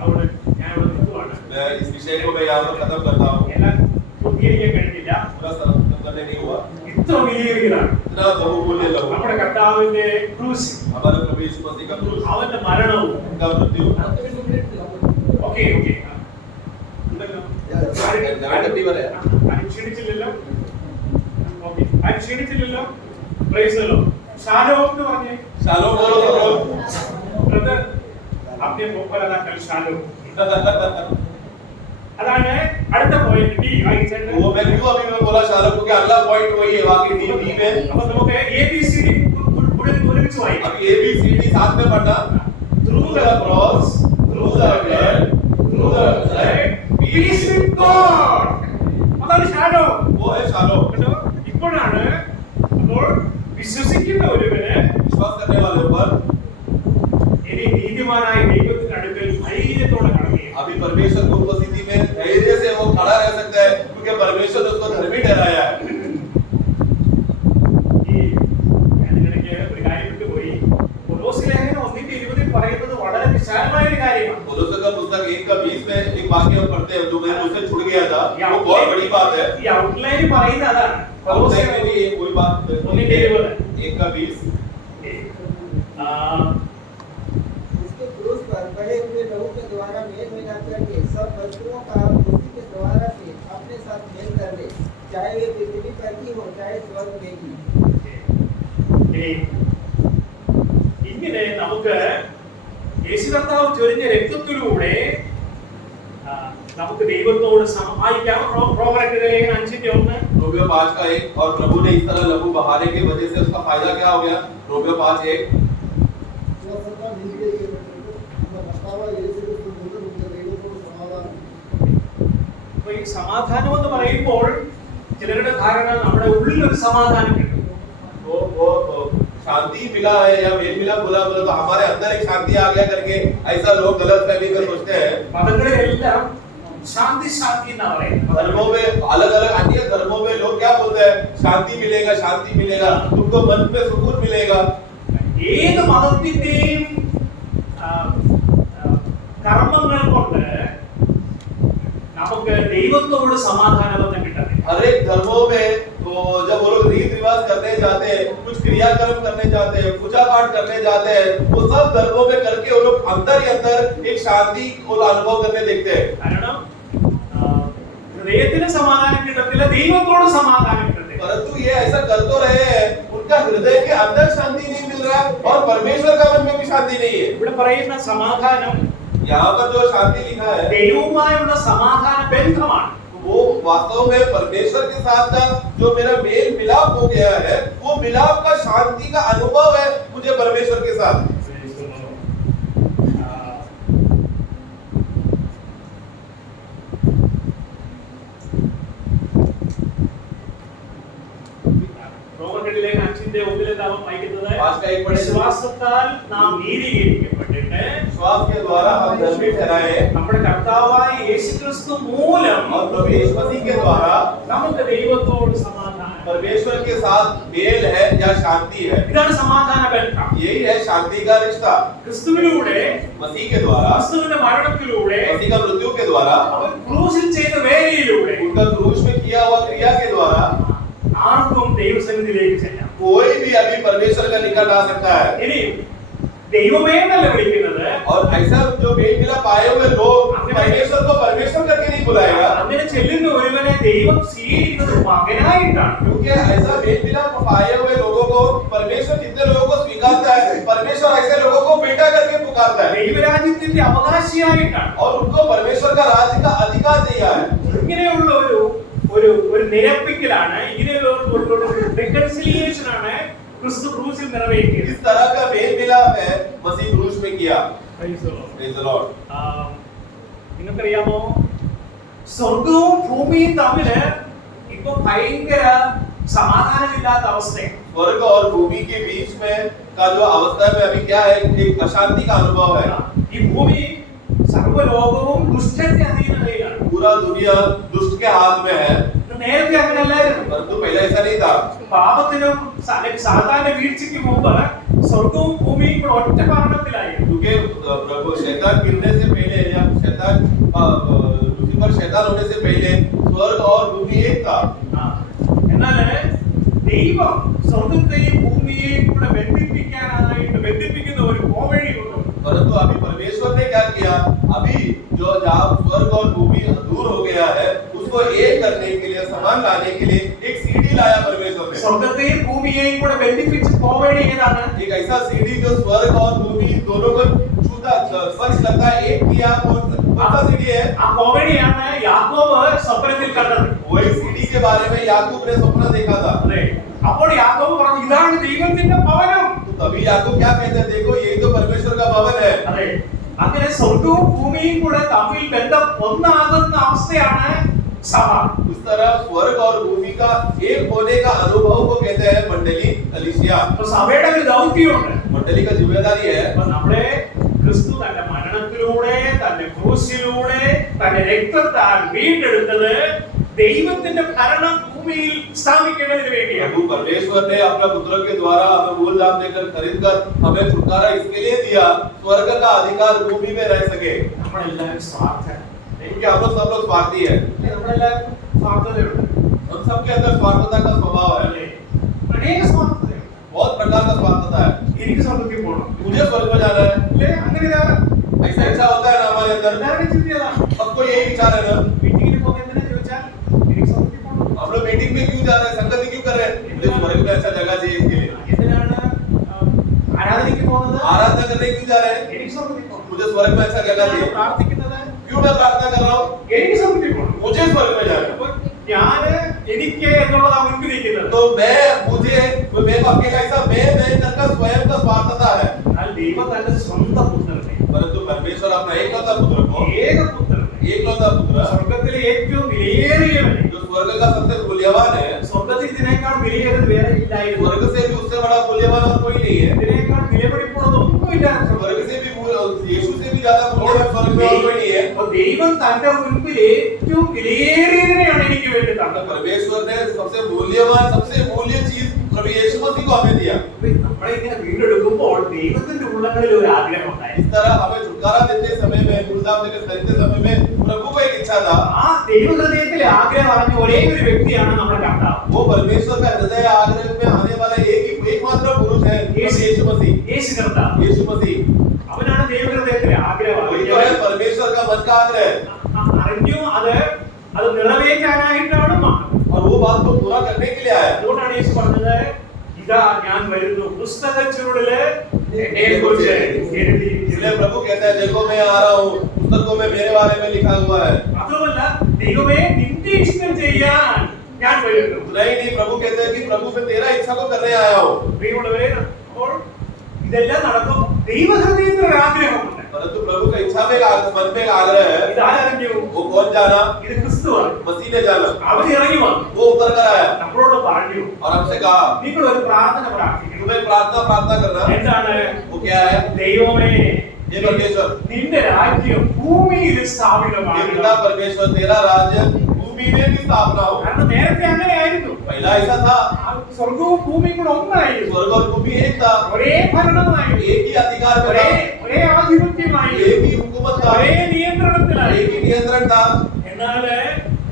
അവിടെ ഞാനിവിടെ നിൽക്കുവാണ്. मैं इस विषय को मैं यहाँ पर खत्म करता हूँ, എല്ലാം പൂർത്തീകരിക്കാൻ കഴിഞ്ഞില്ല. पूरा खत्म करने नहीं हुआ। ഇത്ര വലിയതാണ് इतना बहुमूल्य लहू, നമ്മുടെ കർത്താവിന്റെ ക്രൂശ്, हमारे प्रभु यीशु मसीह का क्रूस, അവന്റെ മരണവും. उनका मृत्यु। ഓക്കെ ഓക്കെ ആരും ക്ഷണിച്ചില്ലല്ലോ. ഓക്കെ, ആരും ക്ഷണിച്ചില്ലല്ലോ. Praise the Lord. ഷാലോം എന്ന് പറഞ്ഞേ. शालोम बोलो सब लोग। ബ്രദർ आपने बोला था कल ഷാലോം. അതാണ് അടുത്ത പോയിന്റ് ഡി വായിച്ചത്. वो मैं क्यों अभी मैं बोला शालोम क्योंकि अगला पॉइंट वही है, वाकई डी में। അപ്പോൾ നമുക്ക് എബിസിഡി ഒരുമിച്ച് വായിക്കാം. अभी ABCD साथ में पढ़ना। Through the cross, through the blood, through the blood, peace with God. അതാണ് ഷാലോം. वो है शालोम। കേട്ടോ? ഇപ്പോഴാണ് അപ്പോൾ വിശ്വസിക്കുന്ന ഒരുവന് विश्वास करने वाले पर ഇനി നീതിമാനായ ദൈവത്തിന്റെ അടുക്കൽ ധൈര്യത്തോടെ കടന്നു. अभी परमेश्वर को उपस्थिति में धैर्य से वो खड़ा रह सकता है, क्योंकि परमेश्वर ने उसको धर्मी ठहराया है। ഈ ഞാനിടയ്ക്ക് ഒരു കാര്യം വിട്ടുപോയി. കൊലോസ്യ ലേഖനം 1:20 പറയുന്നത് വളരെ വിശാലമായ ഒരു കാര്യമാണ്. कोलोस्सर का पुस्तक 1:20 में एक वाक्य हम पढ़ते हैं जो मेरे मुझसे छूट गया था, वो बहुत बड़ी बात है। ഈ ഔട്ട്ലൈൻ പറയുന്നത് അതാണ്. कोलोस्सर में भी ये कोई बात 1:20 उसके क्रूस पर बहे हुए लहू के द्वारा मेल मिलाप करके सब वस्तुओं का उसी के द्वारा से अपने साथ मेल कर ले, चाहे वे पृथ्वी पर की हो चाहे स्वर्ग में की। ഇനി ഇങ്ങനെ നമുക്ക് യേശു കർത്താവ് ചൊരിഞ്ഞ രക്തത്തിലൂടെ നമുക്ക് ദൈവത്തോട് സമായിക്കാം. റോമർക്ക് ലേഖനം 5:1. रोमियो 5 का 1 और प्रभु ने इस तरह लहू बहाने की वजह से उसका फायदा क्या हो गया? रोमियो 5:1 സ്വസ്ഥത നീതിയായിരിക്കപ്പെട്ടത് നമ്മുടെ കർത്താവായ യേശു ക്രിസ്തു മൂലം നമുക്ക് ദൈവത്തോട് സമാധാനം. അപ്പൊ ഈ സമാധാനം എന്ന് പറയുമ്പോൾ ചിലരുടെ ധാരണ നമ്മുടെ ഉള്ളിൽ ഒരു സമാധാനം കിട്ടും. वो शांति मिला है या मेल मिला बोला बोला तो हमारे अंदर एक शांति आ गया करके ऐसा लोग गलत फहमी में सोचते हैं। മതങ്ങളിലെല്ലാം ശാന്തി ശാന്തി എന്നാ പറയുന്നത്. धर्मों में अलग अलग अन्य धर्मों में लोग क्या बोलते हैं? शांति मिलेगा, शांति मिलेगा, तुमको मन में सुकून मिलेगा। ഏത് മതത്തിന്റെയും കർമ്മങ്ങൾ കൊണ്ട് നമുക്ക് ദൈവത്തോട് സമാധാനബന്ധം കിട്ടത്തില്ല. हर एक धर्मों में तो जब वो लोग रीत रिवाज करने जाते हैं, कुछ क्रियाक्रम करने जाते हैं, पूजा पाठ करने जाते हैं, वो सब धर्मों में करके वो लोग अंदर ही अंदर एक शांति को अनुभव करने देखते हैं। കാരണം ഹൃദയത്തിന് സമാധാനം കിട്ടത്തില്ല, ദൈവത്തോട് സമാധാനം കിട്ടത്തില്ല. परंतु ये ऐसा कर तो रहे हैं, उनका हृदय के अंदर शांति नहीं मिल रहा है और परमेश्वर का मन में भी शांति नहीं है। ഇവിടെ പറയുന്ന സമാധാനം यहाँ पर जो शांति लिखा है ദൈവവുമായുള്ള സമാധാന ബന്ധമാണ്. वो वास्तव में परमेश्वर के साथ का जो मेरा मेल मिलाप हो गया है, वो मिलाप का शांति का अनुभव है मुझे परमेश्वर के साथ। റോമർക്കെതിരെ 5:1 നാം വായിക്കുന്നത്, 5:1 पढ़े, വിശ്വാസത്താൽ നാം നീതീകരിക്കപ്പെട്ടിട്ട് विश्वास के द्वारा हम धर्मी ठहराए നമ്മുടെ കർത്താവായ യേശുക്രിസ്തു മൂലം और प्रभु यीशु मसीह के द्वारा നമുക്ക് ദൈവത്തോട് സമാധാനം. परमेश्वर के साथ मेल है या शांति है। ഇതാണ് സമാധാന ബന്ധം. यही है शांति का रिश्ता। ക്രിസ്തുവിലൂടെ, मसीह के द्वारा, ക്രിസ്തുവിന്റെ മരണത്തിലൂടെ, मसीह का मृत्यु के द्वारा, അവൻ ക്രൂശിൽ ചെയ്ത വേലയിലൂടെ उनका क्रूस में किया हुआ क्रिया के द्वारा ആർക്കും ദൈവസന്നിധിയിലേക്ക് ചെല്ലാം. कोई भी अभी परमेश्वर का निकट आ सकता है। ഇനി ദൈവമേ എന്നല്ല വിളിക്കുന്നത്, और ऐसा जो मेल मिला पाए हुए लोग परमेश्वर को परमेश्वर करके नहीं बुलाएगा, അങ്ങനെ ചെല്ലുന്ന ഒരുവനെ ദൈവം സ്വീകരിക്കുന്നത് മകനായിട്ടാണ്. क्योंकि ऐसा मेल मिला पाए हुए लोगों को परमेश्वर जितने लोगों को स्वीकारता है, परमेश्वर ऐसे लोगों को बेटा करके पुकारता है ദൈവരാജ്യത്തിന്റെ അവകാശിയായിട്ടാണ്. और उनको परमेश्वर का राज्य का अधिकार दिया है। ഇങ്ങനെയുള്ള ഒരു ഒരു നിരപ്പിക്കലാണ്, ഇങ്ങനെ ഒരു റിക്കൺസിലിയേഷൻ ആണ് ക്രിസ്തു ക്രൂസിൽ നിറവേറ്റിയത്. इस तरह का मेल मिलाप है मसीह क्रूस में किया. Praise the Lord. Praise the Lord. നിങ്ങൾക്കറിയാമോ, സ്വർഗവും ഭൂമിയും തമ്മില് ഇപ്പൊ ഭയങ്കര സമാധാനമില്ലാത്ത അവസ്ഥയാണ്. स्वर्ग और भूमि के बीच में का जो अवस्था में अभी क्या है, एक अशांति का अनुभव है. ഈ ഭൂമി സർവ്വലോകവും ദുഷ്ടന്റെ അധീനതയിലാണ്. पूरा दुनिया दुष्ट के हाथ में है. നേരത്തെ അങ്ങനെയല്ലായിരുന്നു. परंतु पहले ऐसा नहीं था. പാപത്തിനും സാധാരണ വീഴ്ചയ്ക്ക് മുമ്പ് സ്വർഗവും ഭൂമിയും കൂടെ ഒറ്റ ഭരണത്തിലായിരുന്നു. क्योंकि प्रभु शैतान गिरने से पहले या शैतान लूसीफर शैतान होने से पहले स्वर्ग और भूमि एक था. എന്നാൽ ദൈവം സ്വർഗത്തെയും ഭൂമിയെയും കൂടെ ബന്ധിപ്പിക്കുന്ന ഒരു പോവഴിയുണ്ട്. परंतु अभी परमेश्वर ने क्या किया, अभी जो जहाँ स्वर्ग और भूमि दूर हो गया है उसको एक करने के लिए, समान लाने के लिए एक सीढ़ी लाया परमेश्वर ने. സ്വർഗത്തെയും ഭൂമിയെയും കൂടെ ബന്ധിപ്പിച്ച പോവഴി ഏതാണ്? एक ऐसा सीढ़ी जो स्वर्ग और भूमि दोनों को छूता स्पर्श करता है, एक किया. कौन सा सीढ़ी है? ആ പോവഴിയാണ് യാക്കോബ് സ്വപ്നത്തിൽ കണ്ടത്. वही सीढ़ी के बारे में याकूब ने सपना देखा था. അതെ, അപ്പോൾ യാക്കോബ് പറഞ്ഞു, ഇതാണ് ദൈവത്തിന്റെ ഭവനം. तो तभी याकूब क्या कहते हैं, देखो ये तो परमेश्वर का भवन है. അതെ, അങ്ങനെ സ്വർഗവും ഭൂമിയും കൂടെ തമ്മിൽ ബന്ധം ഒന്നാകുന്ന അവസ്ഥയാണ് സഭ. उस तरह स्वर्ग और भूमि का एक होने का अनुभव को कहते हैं मंडली, कलीसिया. അപ്പൊ സഭയുടെ ഒരു ദൗത്യമുണ്ട്. मंडली का जिम्मेदारी है. അപ്പൊ നമ്മുടെ ക്രിസ്തു തന്റെ മരണത്തിലൂടെ, തന്റെ ക്രൂശിലൂടെ, തന്റെ രക്തത്താൽ വീണ്ടെടുത്തത് ദൈവത്തിന്റെ ഭരണം ഭൂമിയിൽ സ്ഥാപിക്കുന്നതിന് വേണ്ടിയാണ്. प्रभु परमेश्वर ने अपना पुत्र के द्वारा हमें मूल दाम देकर खरीद कर हमें छुटकारा इसके लिए दिया, स्वर्ग का अधिकार भूमि में रह सके. നമ്മളെല്ലാവരും സ്വാർത്ഥരാണ്. क्योंकि हम लोग सब लोग स्वार्थी है. നമ്മളെല്ലാവർക്കും സ്വാർത്ഥതയുണ്ട്. हम सबके अंदर स्वार्थता का स्वभाव है. അല്ലേ? അനേക സ്വാർത്ഥതയുണ്ട്. बहुत प्रकार का स्वार्थता है. എനിക്ക് സ്വർഗത്തിൽ പോകണം, मुझे स्वर्ग में जाना है, അല്ലേ? അങ്ങനെ ऐसा इच्छा होता है ना हमारे अंदर. എല്ലാവരുടെയും ചിന്തയതാണ്. सबको यही विचार है ना. മീറ്റിംഗിന് പോകുന്നത് എന്തിനാ ചോദിച്ചാൽ എനിക്ക് സ്വർഗത്തിൽ പോകണം. हम लोग मीटिंग में क्यों जा रहे हैं, संगति क्यों कर रहे हैं? मुझे स्वर्ग में अच्छा जगह चाहिए इसके लिए. എന്തിനാണ് ആരാധനയ്ക്ക് പോകുന്നത്? आराधना करने क्यों जा रहे हैं? എനിക്ക് സ്വർഗത്തിൽ പോകണം. मुझे स्वर्ग में अच्छा जगह चाहिए. പ്രാർത്ഥിക്കുന്നത് क्यों मैं प्रार्थना कर रहा हूँ? എനിക്ക് സ്വർഗത്തിൽ പോകണം. मुझे स्वर्ग में जाना है. അപ്പോൾ ഞാന് എനിക്ക് എന്നുള്ളതാ മുൻപിൽ നിൽക്കുന്നത്. तो मैं मेरे को अकेला ऐसा मैं का स्वयं का स्वार्थता है. എന്നാൽ ദൈവം തന്റെ സ്വന്തം പുത്രനെ, परंतु परमेश्वर अपना एकलौता पुत्र को, ഏകപുത്രനെ, एकलौता पुत्र സ്വർഗത്തിലെ ഏറ്റവും വിലയേറിയവനെ, जो स्वर्ग का सबसे मूल्यवान है, സ്വർഗത്തിൽ ഇതിനേക്കാൾ വിലയേറിയത് വേറെ ഇല്ലായിരുന്നു. स्वर्ग से भी उससे बड़ा मूल्यवान और कोई नहीं है. ഇതിനേക്കാൾ വിലപിടിപ്പുള്ളതൊന്നുമില്ലായിരുന്നു. स्वर्ग से भी यीशु से भी ज्यादा मूल्यवान स्वर्ग में और कोई नहीं है. അപ്പോൾ ദൈവം തന്റെ മുൻപിൽ ഏറ്റവും വിലയേറിയതിനെയാണ് എനിക്ക് വേണ്ടി തന്നത്. परमेश्वर ने सबसे मूल्यवान, सबसे मूल्य चीज प्रभु यीशु मसीह को हमें दिया. നമ്മളെ ഇങ്ങനെ വീണ്ടെടുക്കുമ്പോൾ ദൈവത്തിന്റെ ഉള്ളങ്ങളിൽ ഒരു ആഗ്രഹം ഉണ്ടായി. इस तरह हमें छुटकारा देते समय में, मूलदाम देकर खरीदते समय में प्रभु को एक इच्छा था. ആ ദൈവഹൃദയത്തിലെ ആഗ്രഹം അറിഞ്ഞ ഒരേ ഒരു വ്യക്തിയാണ് നമ്മുടെ കർത്താവ്. वो परमेश्वर का हृदय आग्रह में आने वाला एकमात्र पुरुष है, यीशु मसीह. യേശു കർത്താവ്. यीशु मसीह അവനാണ് ദൈവഹൃദയത്തിലെ ആഗ്രഹം वही तो है परमेश्वर का मन का आग्रह. അറിഞ്ഞു. അത് നിറവേറ്റാനായിട്ടാണ് और वो बात को पूरा करने के लिए आया. അതുകൊണ്ടാണ് യേശു പറഞ്ഞത്, ഇതാ ഞാൻ വരുന്നു, പുസ്തക ചുരുളില് എന്നെക്കുറിച്ച് എഴുതിയിരിക്കുന്നു. इसलिए प्रभु कहता है, देखो मैं आ रहा हूँ, पुस्तकों में मेरे बारे में लिखा हुआ है. മാത്രമല്ല ദൈവമേ നിന്റെ ഇഷ്ടം ചെയ്യാൻ ഞാൻ വരുന്നു. नहीं प्रभु कहते हैं कि प्रभु मैं तेरा इच्छा को करने आया हूँ. പ്രിയമുള്ളവരെ, അപ്പോൾ ഇതെല്ലാം നടക്കും ദൈവഹൃദയത്തിൽ ഒരു ആഗ്രഹമുണ്ട്. परंतु प्रभु का इच्छा में मन में आग्रह है. ഇതാരറിഞ്ഞു? वो कौन जाना? ഇത് ക്രിസ്തുവാണ്. मसीह ने जाना. അവൻ ഇറങ്ങി വന്നു, वो उतर कर आया നമ്മളോട് പറഞ്ഞു, और हमसे कहा, നിങ്ങൾ ഒരു പ്രാർത്ഥന പ്രാർത്ഥിക്കണം. तुम्हें प्रार्थना करना. എന്താണ്? वो क्या है? ദൈവമേ ये परमेश्वर, നിന്റെ രാജ്യം ഭൂമിയിൽ ये സ്ഥാപിതമാകണം. पिता परमेश्वर, तेरा राज्य भूमि में भी स्थापना हो. കാരണം നേരത്തെ അങ്ങനെയായിരുന്നു. पहला ऐसा था, ആ സ്വർഗവും ഭൂമിയും കൂടെ ഒന്നായിരുന്നു. स्वर्ग और भूमि एक था, ഒരേ ഭരണമായിരുന്നു, एक ही अधिकार में ഒരേ था, ഒരേ ആധിപത്യമായിരുന്നു, एक ही हुकूमत था, ഒരേ നിയന്ത്രണത്തിലായിരുന്നു. एक ही नियंत्रण था. എന്നാൽ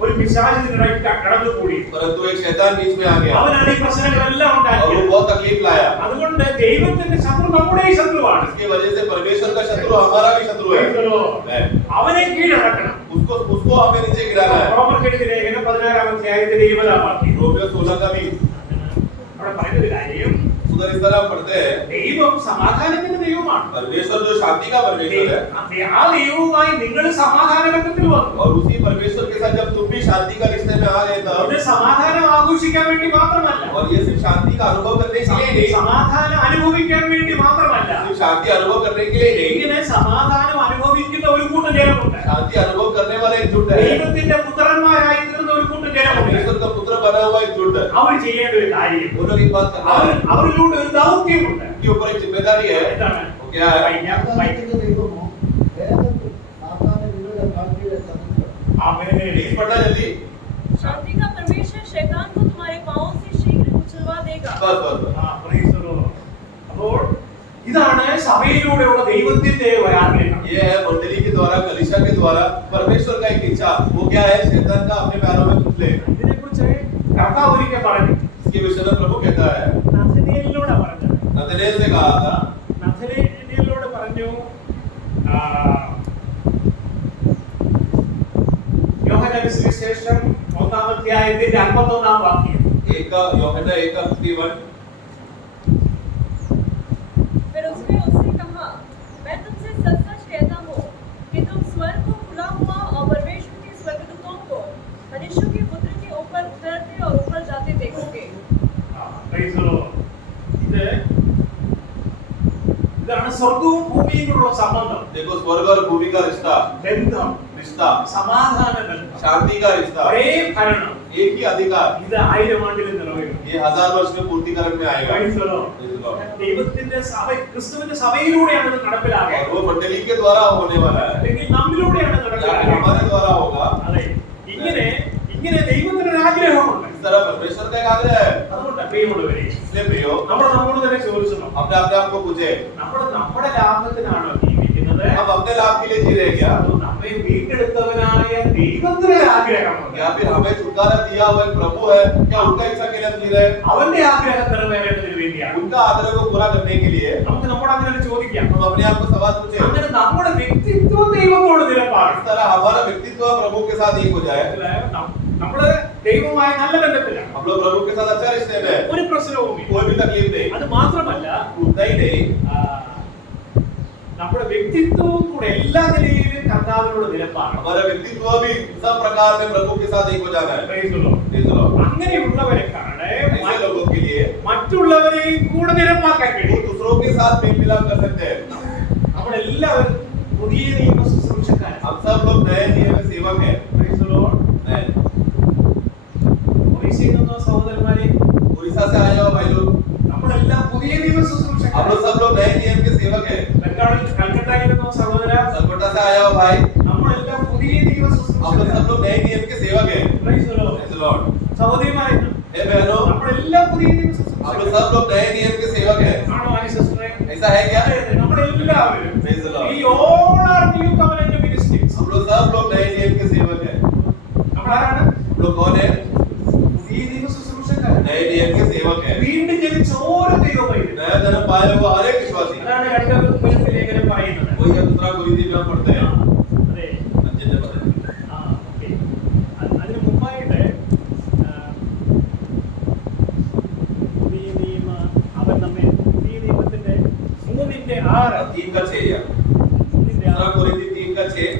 ഒരു പിശാച് ഇതിനിടയിൽ കടന്നുകൂടി. परंतु एक शैतान बीच में आ गया അവനാണ് ഈ പ്രശ്നങ്ങളെല്ലാം और वो ഉണ്ടാക്കിയത്. बहुत तकलीफ लाया. അതുകൊണ്ട് ദൈവത്തിന്റെ ശത്രു നമ്മുടെ ശത്രുവാണ്. इसकी वजह से परमेश्वर का शत्रु हमारा भी शत्रु है. അവനെ കീഴടക്കണം. उसको हमें नीचे गिराना है. റോമർക്കെഴുതിയ ലേഖനം 16-ാം അധ്യായത്തിന്റെ 20-ാം വാക്യം. रोमियो 16 का भी അവിടെ പറയുന്ന ഒരു കാര്യം, उधर इस तरह पढ़ते हैं, ദൈവം സമാധാനത്തിന്റെ ദൈവമാണ്. ദൈവമാണ്. परमेश्वर जो शांति का परमेश्वर है, ആ ദൈവവുമായി നിങ്ങൾ സമാധാന ബന്ധത്തിൽ വന്നു. और उसी परमेश्वर के साथ जब तुम भी शांति का रिश्ते में आ गए ഇത് तब, സമാധാനം ആഘോഷിക്കാൻ വേണ്ടി മാത്രമല്ല, और ये सिर्फ शांति का अनुभव करने के लिए नहीं, സമാധാനം അനുഭവിക്കാൻ വേണ്ടി മാത്രമല്ല, सिर्फ शांति अनुभव करने के लिए नहीं, ഇങ്ങനെ സമാധാനം അനുഭവിക്കുന്ന ഒരു കൂട്ടം ജനമുണ്ട്. शांति अनुभव करने वाला एक झुंड है, ദൈവത്തിന്റെ പുത്രന്മാരായി തീർന്ന ഒരു കൂട്ടം ജനമുണ്ട്. परमेश्वर का पुत्र बना हुआ एक झुंड है। അവർ ചെയ്യേണ്ട ഒരു കാര്യം, वो लोग एक बात करना है, അവരിലൂടെ ഒരു ദൗത്യമുണ്ട്. उनके ऊपर एक जिम्मेदारी है। എന്താണ്? वो क्या है? സാത്താനിന്റെ ദൈവമോ വേഗത്തിൽ സാത്താനെ നിങ്ങളുടെ കാൽക്കീഴിൽ ചതിക്കുക. ആമേൻ. प्लीज पढ़ना जल्दी। शांति का परमेश्वर शैतान को तुम्हारे पांवों से शीघ्र कुचलवा देगा। बस बस बस। ആ, praise the Lord. അപ്പോൾ ഇതാണ് സഭയിലൂടെയുള്ള ദൈവത്തിന്റെ ഒരു ആഗ്രഹം. ये है मंडली के द्वारा, कलीसिया के द्वारा परमेश्वर का एक इच्छा। वो क्या है? शैतान का अपने पैरों में कुचले। ഇതിനെക്കുറിച്ച് കർത്താവ് ഒരിക്കൽ പറഞ്ഞു. इसके विषय में प्रभु कहता है, നഥനയേലിനോട് പറഞ്ഞത്. नतनेल से कहा था, നഥനയേലിനോട് പറഞ്ഞു, യോഹന്നാന്റെ സുവിശേഷം 1-ാം അധ്യായത്തിന്റെ 51-ാം വാക്യം. यूहन्ना 1:51, फिर उसने उससे कहा, मैं तुमसे सच-सच कहता हूँ कि तुम स्वर्ग को खुला हुआ और परमेश्वर के स्वर्गदूतों को मनुष्य के पुत्र के ऊपर उतरते और ऊपर जाते देखोगे। Praise the Lord. ഇതാണ് സ്വർഗവും ഭൂമിയിലുള്ള സംബന്ധം. देखो स्वर्ग और भूमि का रिश्ता, ബന്ധം, रिश्ता, സമാധാന ബന്ധം, शांति का रिश्ता, ഒരേ ഭരണം. एक ही अधिकार। ഇത് 1000 ആണ്ടിൽ നിലവിലും. ये 1000 वर्ष में पूर्तिकरण में आएगा। Praise the Lord. Praise the Lord। ദൈവത്തിന്റെ സഭ, ക്രിസ്തുവിന്റെ സഭയിലൂടെയാണ് ഇത് നടപ്പിലാക്കുക. और वो मंडली के द्वारा होने वाला है, അല്ലെങ്കിൽ നമ്മിലൂടെയാണ് या फिर നടപ്പിലാക്കുക. हमारे द्वारा होगा। അതെ, ഇങ്ങനെ ദൈവത്തിന് ഒരു ആഗ്രഹമുണ്ട്. इस तरह परमेश्वर का एक आग्रह है। അതുകൊണ്ട് പ്രിയമുള്ളവരെ, इसलिए प्रियो, നമ്മോട് തന്നെ ചോദിച്ചു, अपने आप को पूछे, നമ്മുടെ ലാഭത്തിനാണോ ജീവിക്കുന്നത്? हम अपने लाभ के लिए जी रहे क्या, അതോ നമ്മെ വീണ്ടെടുത്തവനായ ദൈവത്തിന്റെ ആഗ്രഹമുണ്ട്? या फिर हमें छुटकारा दिया हुआ एक प्रभु है, क्या उनका इच्छा के लिए हम जी रहे हैं? അവന്റെ ആഗ്രഹം നിറവേറേണ്ടതിന് വേണ്ടിയാണ്. उनका आग्रह को पूरा करने के लिए നമുക്ക് നമ്മോട് അങ്ങനെ ചോദിക്കാം. हम अपने आप को सवाल पूछे, അങ്ങനെ നമ്മുടെ വ്യക്തിത്വം ദൈവത്തോട് നിരപ്പാണ്. इस तरह हमारा व्यक्तित्व प्रभु के साथ एक हो जाए। നമ്മള് ദൈവവുമായി നല്ല ബന്ധത്തിലാണ്. हम लोग प्रभु के साथ अच्छा रिश्ते में हैं, ഒരു പ്രശ്നവുമില്ല. कोई भी तकलीफ नहीं। അത് മാത്രമല്ല, उतना ही नहीं, നമ്മുടെ വ്യക്തിത്വവും കൂടെ എല്ലാ നിലയിലും കർത്താവിനോട് നിരപ്പാണ്. हमारा व्यक्तित्व भी सब प्रकार में प्रभु के साथ एक हो जाना है। Praise the Lord. Praise the Lord। അങ്ങനെയുള്ളവരെക്കാണ് ऐसे लोगों के लिए മറ്റുള്ളവരെയും കൂടെ നിരപ്പാക്കാൻ वो കഴിയും. दूसरों के साथ मेल मिलाप कर सकते हैं। നമ്മളെല്ലാവരും പുതിയ നിയമ ശുശ്രൂഷക്കാരാണ്. हम सब लोग नए नियम में सेवक हैं। Praise the Lord. नए ഒറീസയിൽ നിന്നോ സഹോദരന്മാരെ, उड़ीसा से आए हो भाई लोग, നമ്മളെല്ലാം പുതിയ നിയമ हम ശുശ്രൂഷക്കാരാണ്. लोग सब लोग नए नियम के सेवक हैं। കൽക്കട്ടയിൽ നിന്നോ സഹോദര, कलकत्ता से आए हो भाई, നമ്മളെല്ലാം പുതിയ നിയമ हम लोग ശുശ്രൂഷക്കാരാണ്. सब लोग नए नियम के सेवक हैं। Praise the Lord. Praise the Lord। സഹോദരിമാരെ, हे बहनों, നമ്മളെല്ലാം പുതിയ നിയമ हम लोग ശുശ്രൂഷക്കാരാണ്. सब लोग नए नियम के सेवक हैं। ആണോ ആനി സിസ്റ്ററെ? ऐसा है क्या? നമ്മളെല്ലാവരും Praise the Lord। we all are new covenant ministers. हम लोग सब लोग नए नियम के सेवक हैं। നമ്മളാരാണ്? हम लोग कौन है? പുതിയ നിയമ ശുശ്രൂഷക്കാരാണ്. नए नियम के सेवक हैं। വീണ്ടും ജനിച്ച ഓരോ ദൈവമൈനും. नया जन्म पाया हुआ हर एक विश्वासी। അതാണ് 2 കൊരിന്ത്യർ ലേഖനം പറയുന്നത്. वही है दूसरा कुरिन्थी में हम पढ़ते हैं। അതെ. अच्छे से पढ़ते हैं। ഓക്കേ. അതിന് മുമ്പായിട്ട് പുതിയ നിയമ അവൻ നമ്മെ പുതിയ നിയമത്തിന്റെ 3:6 3 का 6 या 3:6 दूसरा कुरिन्थी 3 का 6।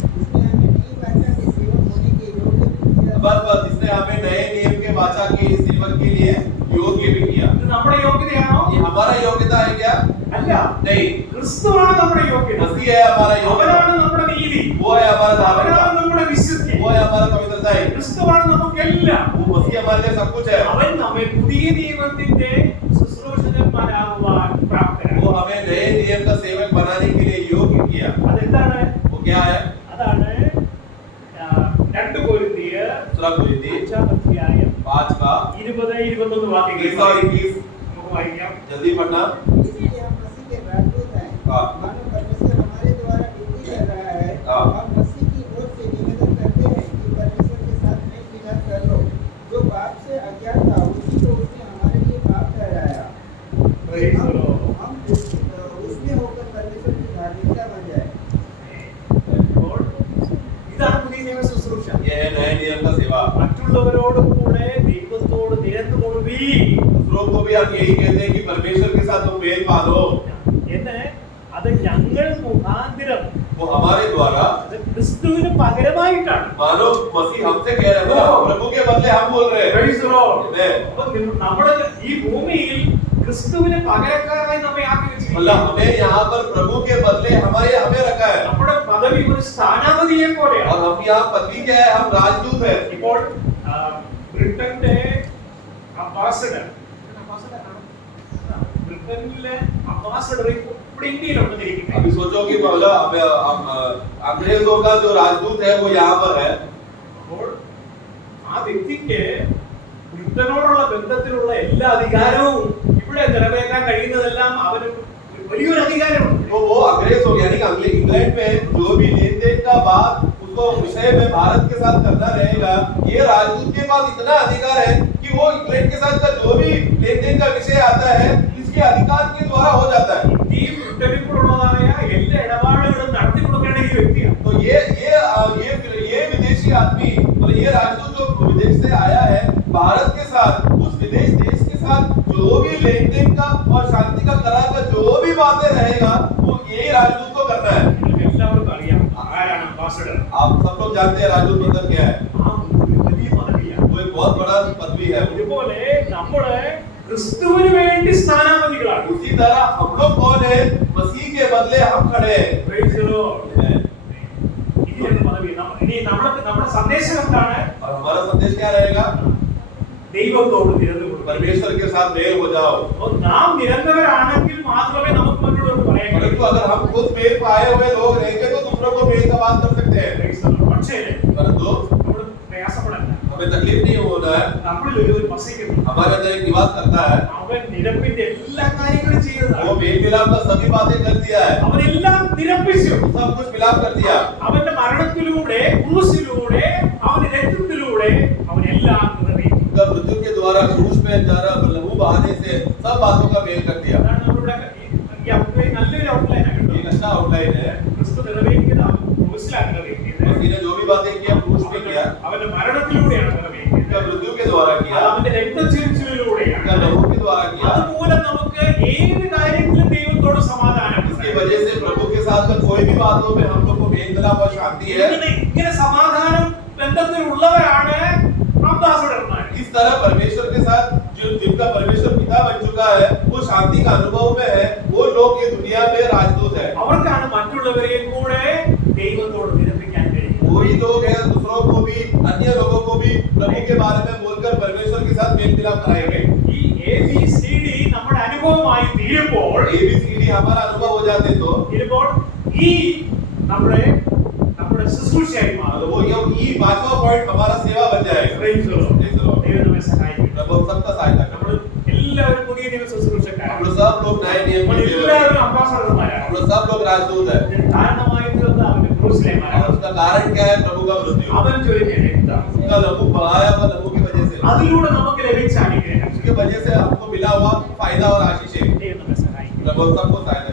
उसने हमें नई वाचा के सेवक होने के योग्य भी किया। बस इसने हमें नए नियम के वाचा के सेवक के लिए योग्य भी किया। ഇത് നമ്മുടെ യോഗ്യതയാണോ? ये हमारा योग्यता है क्या? അല്ല. नहीं, ക്രിസ്തുവാണ് നമ്മുടെ യോഗ്യത. मसीह है हमारा योग्यता, അവനാണ് നമ്മുടെ നീതി. वो है हमारा അവനാണ് धार्मिकता, നമ്മുടെ വിശുദ്ധി. वो है हमारा पवित्रता है, ക്രിസ്തുവാണ് നമുക്കെല്ലാം. वो मसीह हमारे लिए सब कुछ है। അവൻ നമ്മെ പുതിയ നിയമത്തിന്റെ ശുശ്രൂഷകന്മാരാകുവാൻ പ്രാപ്തരാക്കി. वो हमें नए नियम का सेवक बनाने के लिए योग्य किया। അതെന്താണ്? वो क्या है? അതാണ് 2 കൊരിന്ത്യർ दूसरा कुरिन्थी 5-ാം അധ്യായം 5 का 20-21 വാക്യങ്ങൾ 20 और 21 നമുക്ക് വായിക്കാം. जल्दी पढ़ना। इसलिए हम मसीह के राजदूत हैं। हाँ। मानो परमेश्वर हमारे द्वारा विनती कर रहा है। हाँ। हम मसीह की ओर से निवेदन करते हैं कि परमेश्वर के साथ मेल मिलाप कर लो। जो पाप से अज्ञात था उसी को उसने हमारे लिए पाप ठहराया। Praise the Lord. हम उसमें होकर परमेश्वर की धार्मिकता बन जाए। അപ്പോൾ ഇതാണ് പുതിയ നിയമ ശുശ്രൂഷ. ये है नए नियम का सेवा। മറ്റുള്ളവരോട് കൂടെ ദൈവത്തോട് നിരന്നുകൊള്ളുവീൻ दूसरों को भी हम यही कहते हैं कि परमेश्वर के साथ तुम मेल पालो। എന്ന് പകരമായിട്ടാണ്. मानो मसीह हमसे कह रहे हैं ना, प्रभु के बदले हम बोल रहे हैं। Praise the Lord. Amen. അപ്പോൾ നമ്മുടെ ഈ ഭൂമിയിൽ ക്രിസ്തുവിനെ പകരക്കാരായി നമ്മെ ആക്കി വെച്ചിരിക്കുന്നു. मतलब हमें यहाँ पर प्रभु के बदले हमें रखा है, നമ്മുടെ പദവി ഒരു സ്ഥാനാപതിയെ പോലെയാണ്. और हम यहाँ पदवी क्या है, हम राजदूत है। ഇപ്പോൾ ബ്രിട്ടന്റെ അംബാസഡർ ബ്രിട്ടനിലെ അംബാസഡർ ഇവിടെ ഇന്ത്യയിലുണ്ടെന്നിരിക്കുന്നത്. अभी सोचो कि मतलब अंग्रेजों का जो राजदूत है वो यहाँ पर है। അപ്പോൾ ആ വ്യക്തിക്ക് ബ്രിട്ടനോടുള്ള ബന്ധത്തിലുള്ള എല്ലാ അധികാരവും ഇവിടെ നിറവേറ്റാൻ കഴിയുന്നതെല്ലാം അവന് വലിയൊരു അധികാരമുണ്ട്. तो वो अंग्रेज हो, यानी कि इंग्लैंड में जो भी लेन देन का बात उसको विषय में भारत के साथ करना रहेगा, ये राजदूत के पास इतना अधिकार है कि वो इंग्लैंड के साथ का जो भी लेन देन का विषय आता है इसके अधिकार के द्वारा हो जाता है। ഇന്ത്യയും ബ്രിട്ടനും കൂടെയുള്ളതായ എല്ലാ ഇടപാടുകളും നടത്തി കൊടുക്കേണ്ട ഈ വ്യക്തിയാണ്. तो ये विदेशी आदमी मतलब ये राजदूत जो विदेश से आया है, भारत के साथ उस विदेश देश के साथ जो भी लेन देन का और शांति का करार का जो भी बातें रहेगा वो यही राजदूत को करना है। നിങ്ങൾക്ക് എല്ലാവർക്കും അറിയാം ആരാണ് അംബാസഡർ. आप सब लोग जानते हैं राजदूत मतलब क्या है, ആ ഒരു വലിയ പദവിയാണ്. वो एक बहुत बड़ा पदवी है। ഇതുപോലെ നമ്മള് ക്രിസ്തുവിന് വേണ്ടി സ്ഥാനാപതികളാണ്. उसी तरह हम लोग कौन है, मसीह के बदले हम खड़े हैं। Praise the Lord. ഇതിന്റെ പദവി ഇനി നമ്മുടെ സന്ദേശം എന്താണ്? और हमारा संदेश क्या रहेगा, ദൈവത്തോട് നിരന്തരം परमेश्वर के साथ मेल हो जाओ। നാം നിരന്തരമാണെങ്കിൽ മാത്രമേ നമുക്ക് മറ്റുള്ളവർക്ക് പറയാൻ परंतु കഴിയൂ. अगर हम खुद मेल पाए हुए लोग रहेंगे तो दूसरों को मेल का बात कर सकते हैं। Praise the Lord. പക്ഷേ परंतु നമ്മൾ പ്രയാസപ്പെടണ്ട. हमें तकलीफ नहीं होना है, നമ്മളിൽ ഒരു വസിക്കുന്നു. हमारे अंदर एक निवास करता है, അവൻ നിരപ്പിന്റെ എല്ലാ കാര്യങ്ങളും ചെയ്തതാണ്. वो मेल मिलाप का सभी बातें कर दिया है, അവനെല്ലാം നിരപ്പിച്ചു. सब कुछ मिलाप कर दिया। അവന്റെ മരണത്തിലൂടെ ക്രൂസിലൂടെ അവന്റെ രക്തത്തിലൂടെ അവനെല്ലാം നിറവേറ്റി. उनका मृत्यु के द्वारा क्रूस में जरा लहू बहाने से सब बातों का मेल कर दिया। അതാണ് നമ്മളുടെ ഈ ഔട്ട്ലൈൻ നല്ലൊരു ഔട്ട്ലൈനാണ് കേട്ടോ. एक अच्छा आउटलाइन है, ക്രിസ്തു നിറവേറ്റിയത് അവൻ ക്രൂസിലാണ് നിറവേറ്റിയത്. मसीह ने जो भी बातें की क्रूस में किया, അവന്റെ മരണത്തിലൂടെയാണ് उनका നിറവേറ്റിയത്. मृत्यु के द्वारा അത് किया, അവന്റെ രക്തച്ചൊരിച്ചിലൂടെയാണ്. उनका लहू के द्वारा किया। അതുമൂലം നമുക്ക് ഏത് കാര്യത്തിലും ദൈവത്തോട് സമാധാനം. इसकी वजह से प्रभु के साथ का कोई भी बातों में हम लोग को मेल मिलाप और शांति है। ഇങ്ങനെ സമാധാനം ബന്ധത്തിലുള്ളവരാണ് അംബാസഡർമാർ. इस तरह परमेश्वर के साथ जिनका परमेश्वर पिता बन चुका है, वो शांति का अनुभव में है, वो लोग ये दुनिया में राजदूत है। അവർക്കാണ് മറ്റുള്ളവരെയും കൂടെ ദൈവത്തോട് നിരപ്പിക്കാൻ കഴിയുന്നത്. वही लोग हैं दूसरों को भी, अन्य लोगों को भी प्रभु के बारे में बोलकर परमेश्वर के साथ मेल मिलाप कराएंगे। ഈ ABCD നമ്മുടെ അനുഭവമായി തീരുമ്പോൾ ABCD हमारा अनुभव हो जाते तो ഈ നമ്മുടെ ശുശ്രൂഷയായി മാറും. वो ये पांचवा पॉइंट हमारा सेवा बन जाएगा। Praise the Lord. Praise the Lord. ദൈവം നമ്മെ സഹായിക്കും. प्रभु सबका सहायता कर। നമ്മൾ എല്ലാവരും പുതിയ നിയമ ശുശ്രൂഷക്കാരാണ്. हम लोग सब लोग नए नियम നമ്മൾ के सेवक हैं। എല്ലാവരും അംബാസഡർമാരാണ്. हम लोग सब लोग राजदूत है। ഇതിന് കാരണമായി തീർന്ന അവന്റെ ക്രൂസിലെ और മരണം. उसका कारण क्या है, प्रभु का मृत्यु। അവൻ ചൊരിഞ്ഞ രക്തം. उसका लहू बहाया हुआ लहू की वजह से, അതിലൂടെ നമുക്ക് ലഭിച്ച അനുഗ്രഹം. उसकी वजह से हमको मिला हुआ फायदा और आशीषें। ദൈവം നമ്മെ സഹായിക്കും. प्रभु सबको सहायता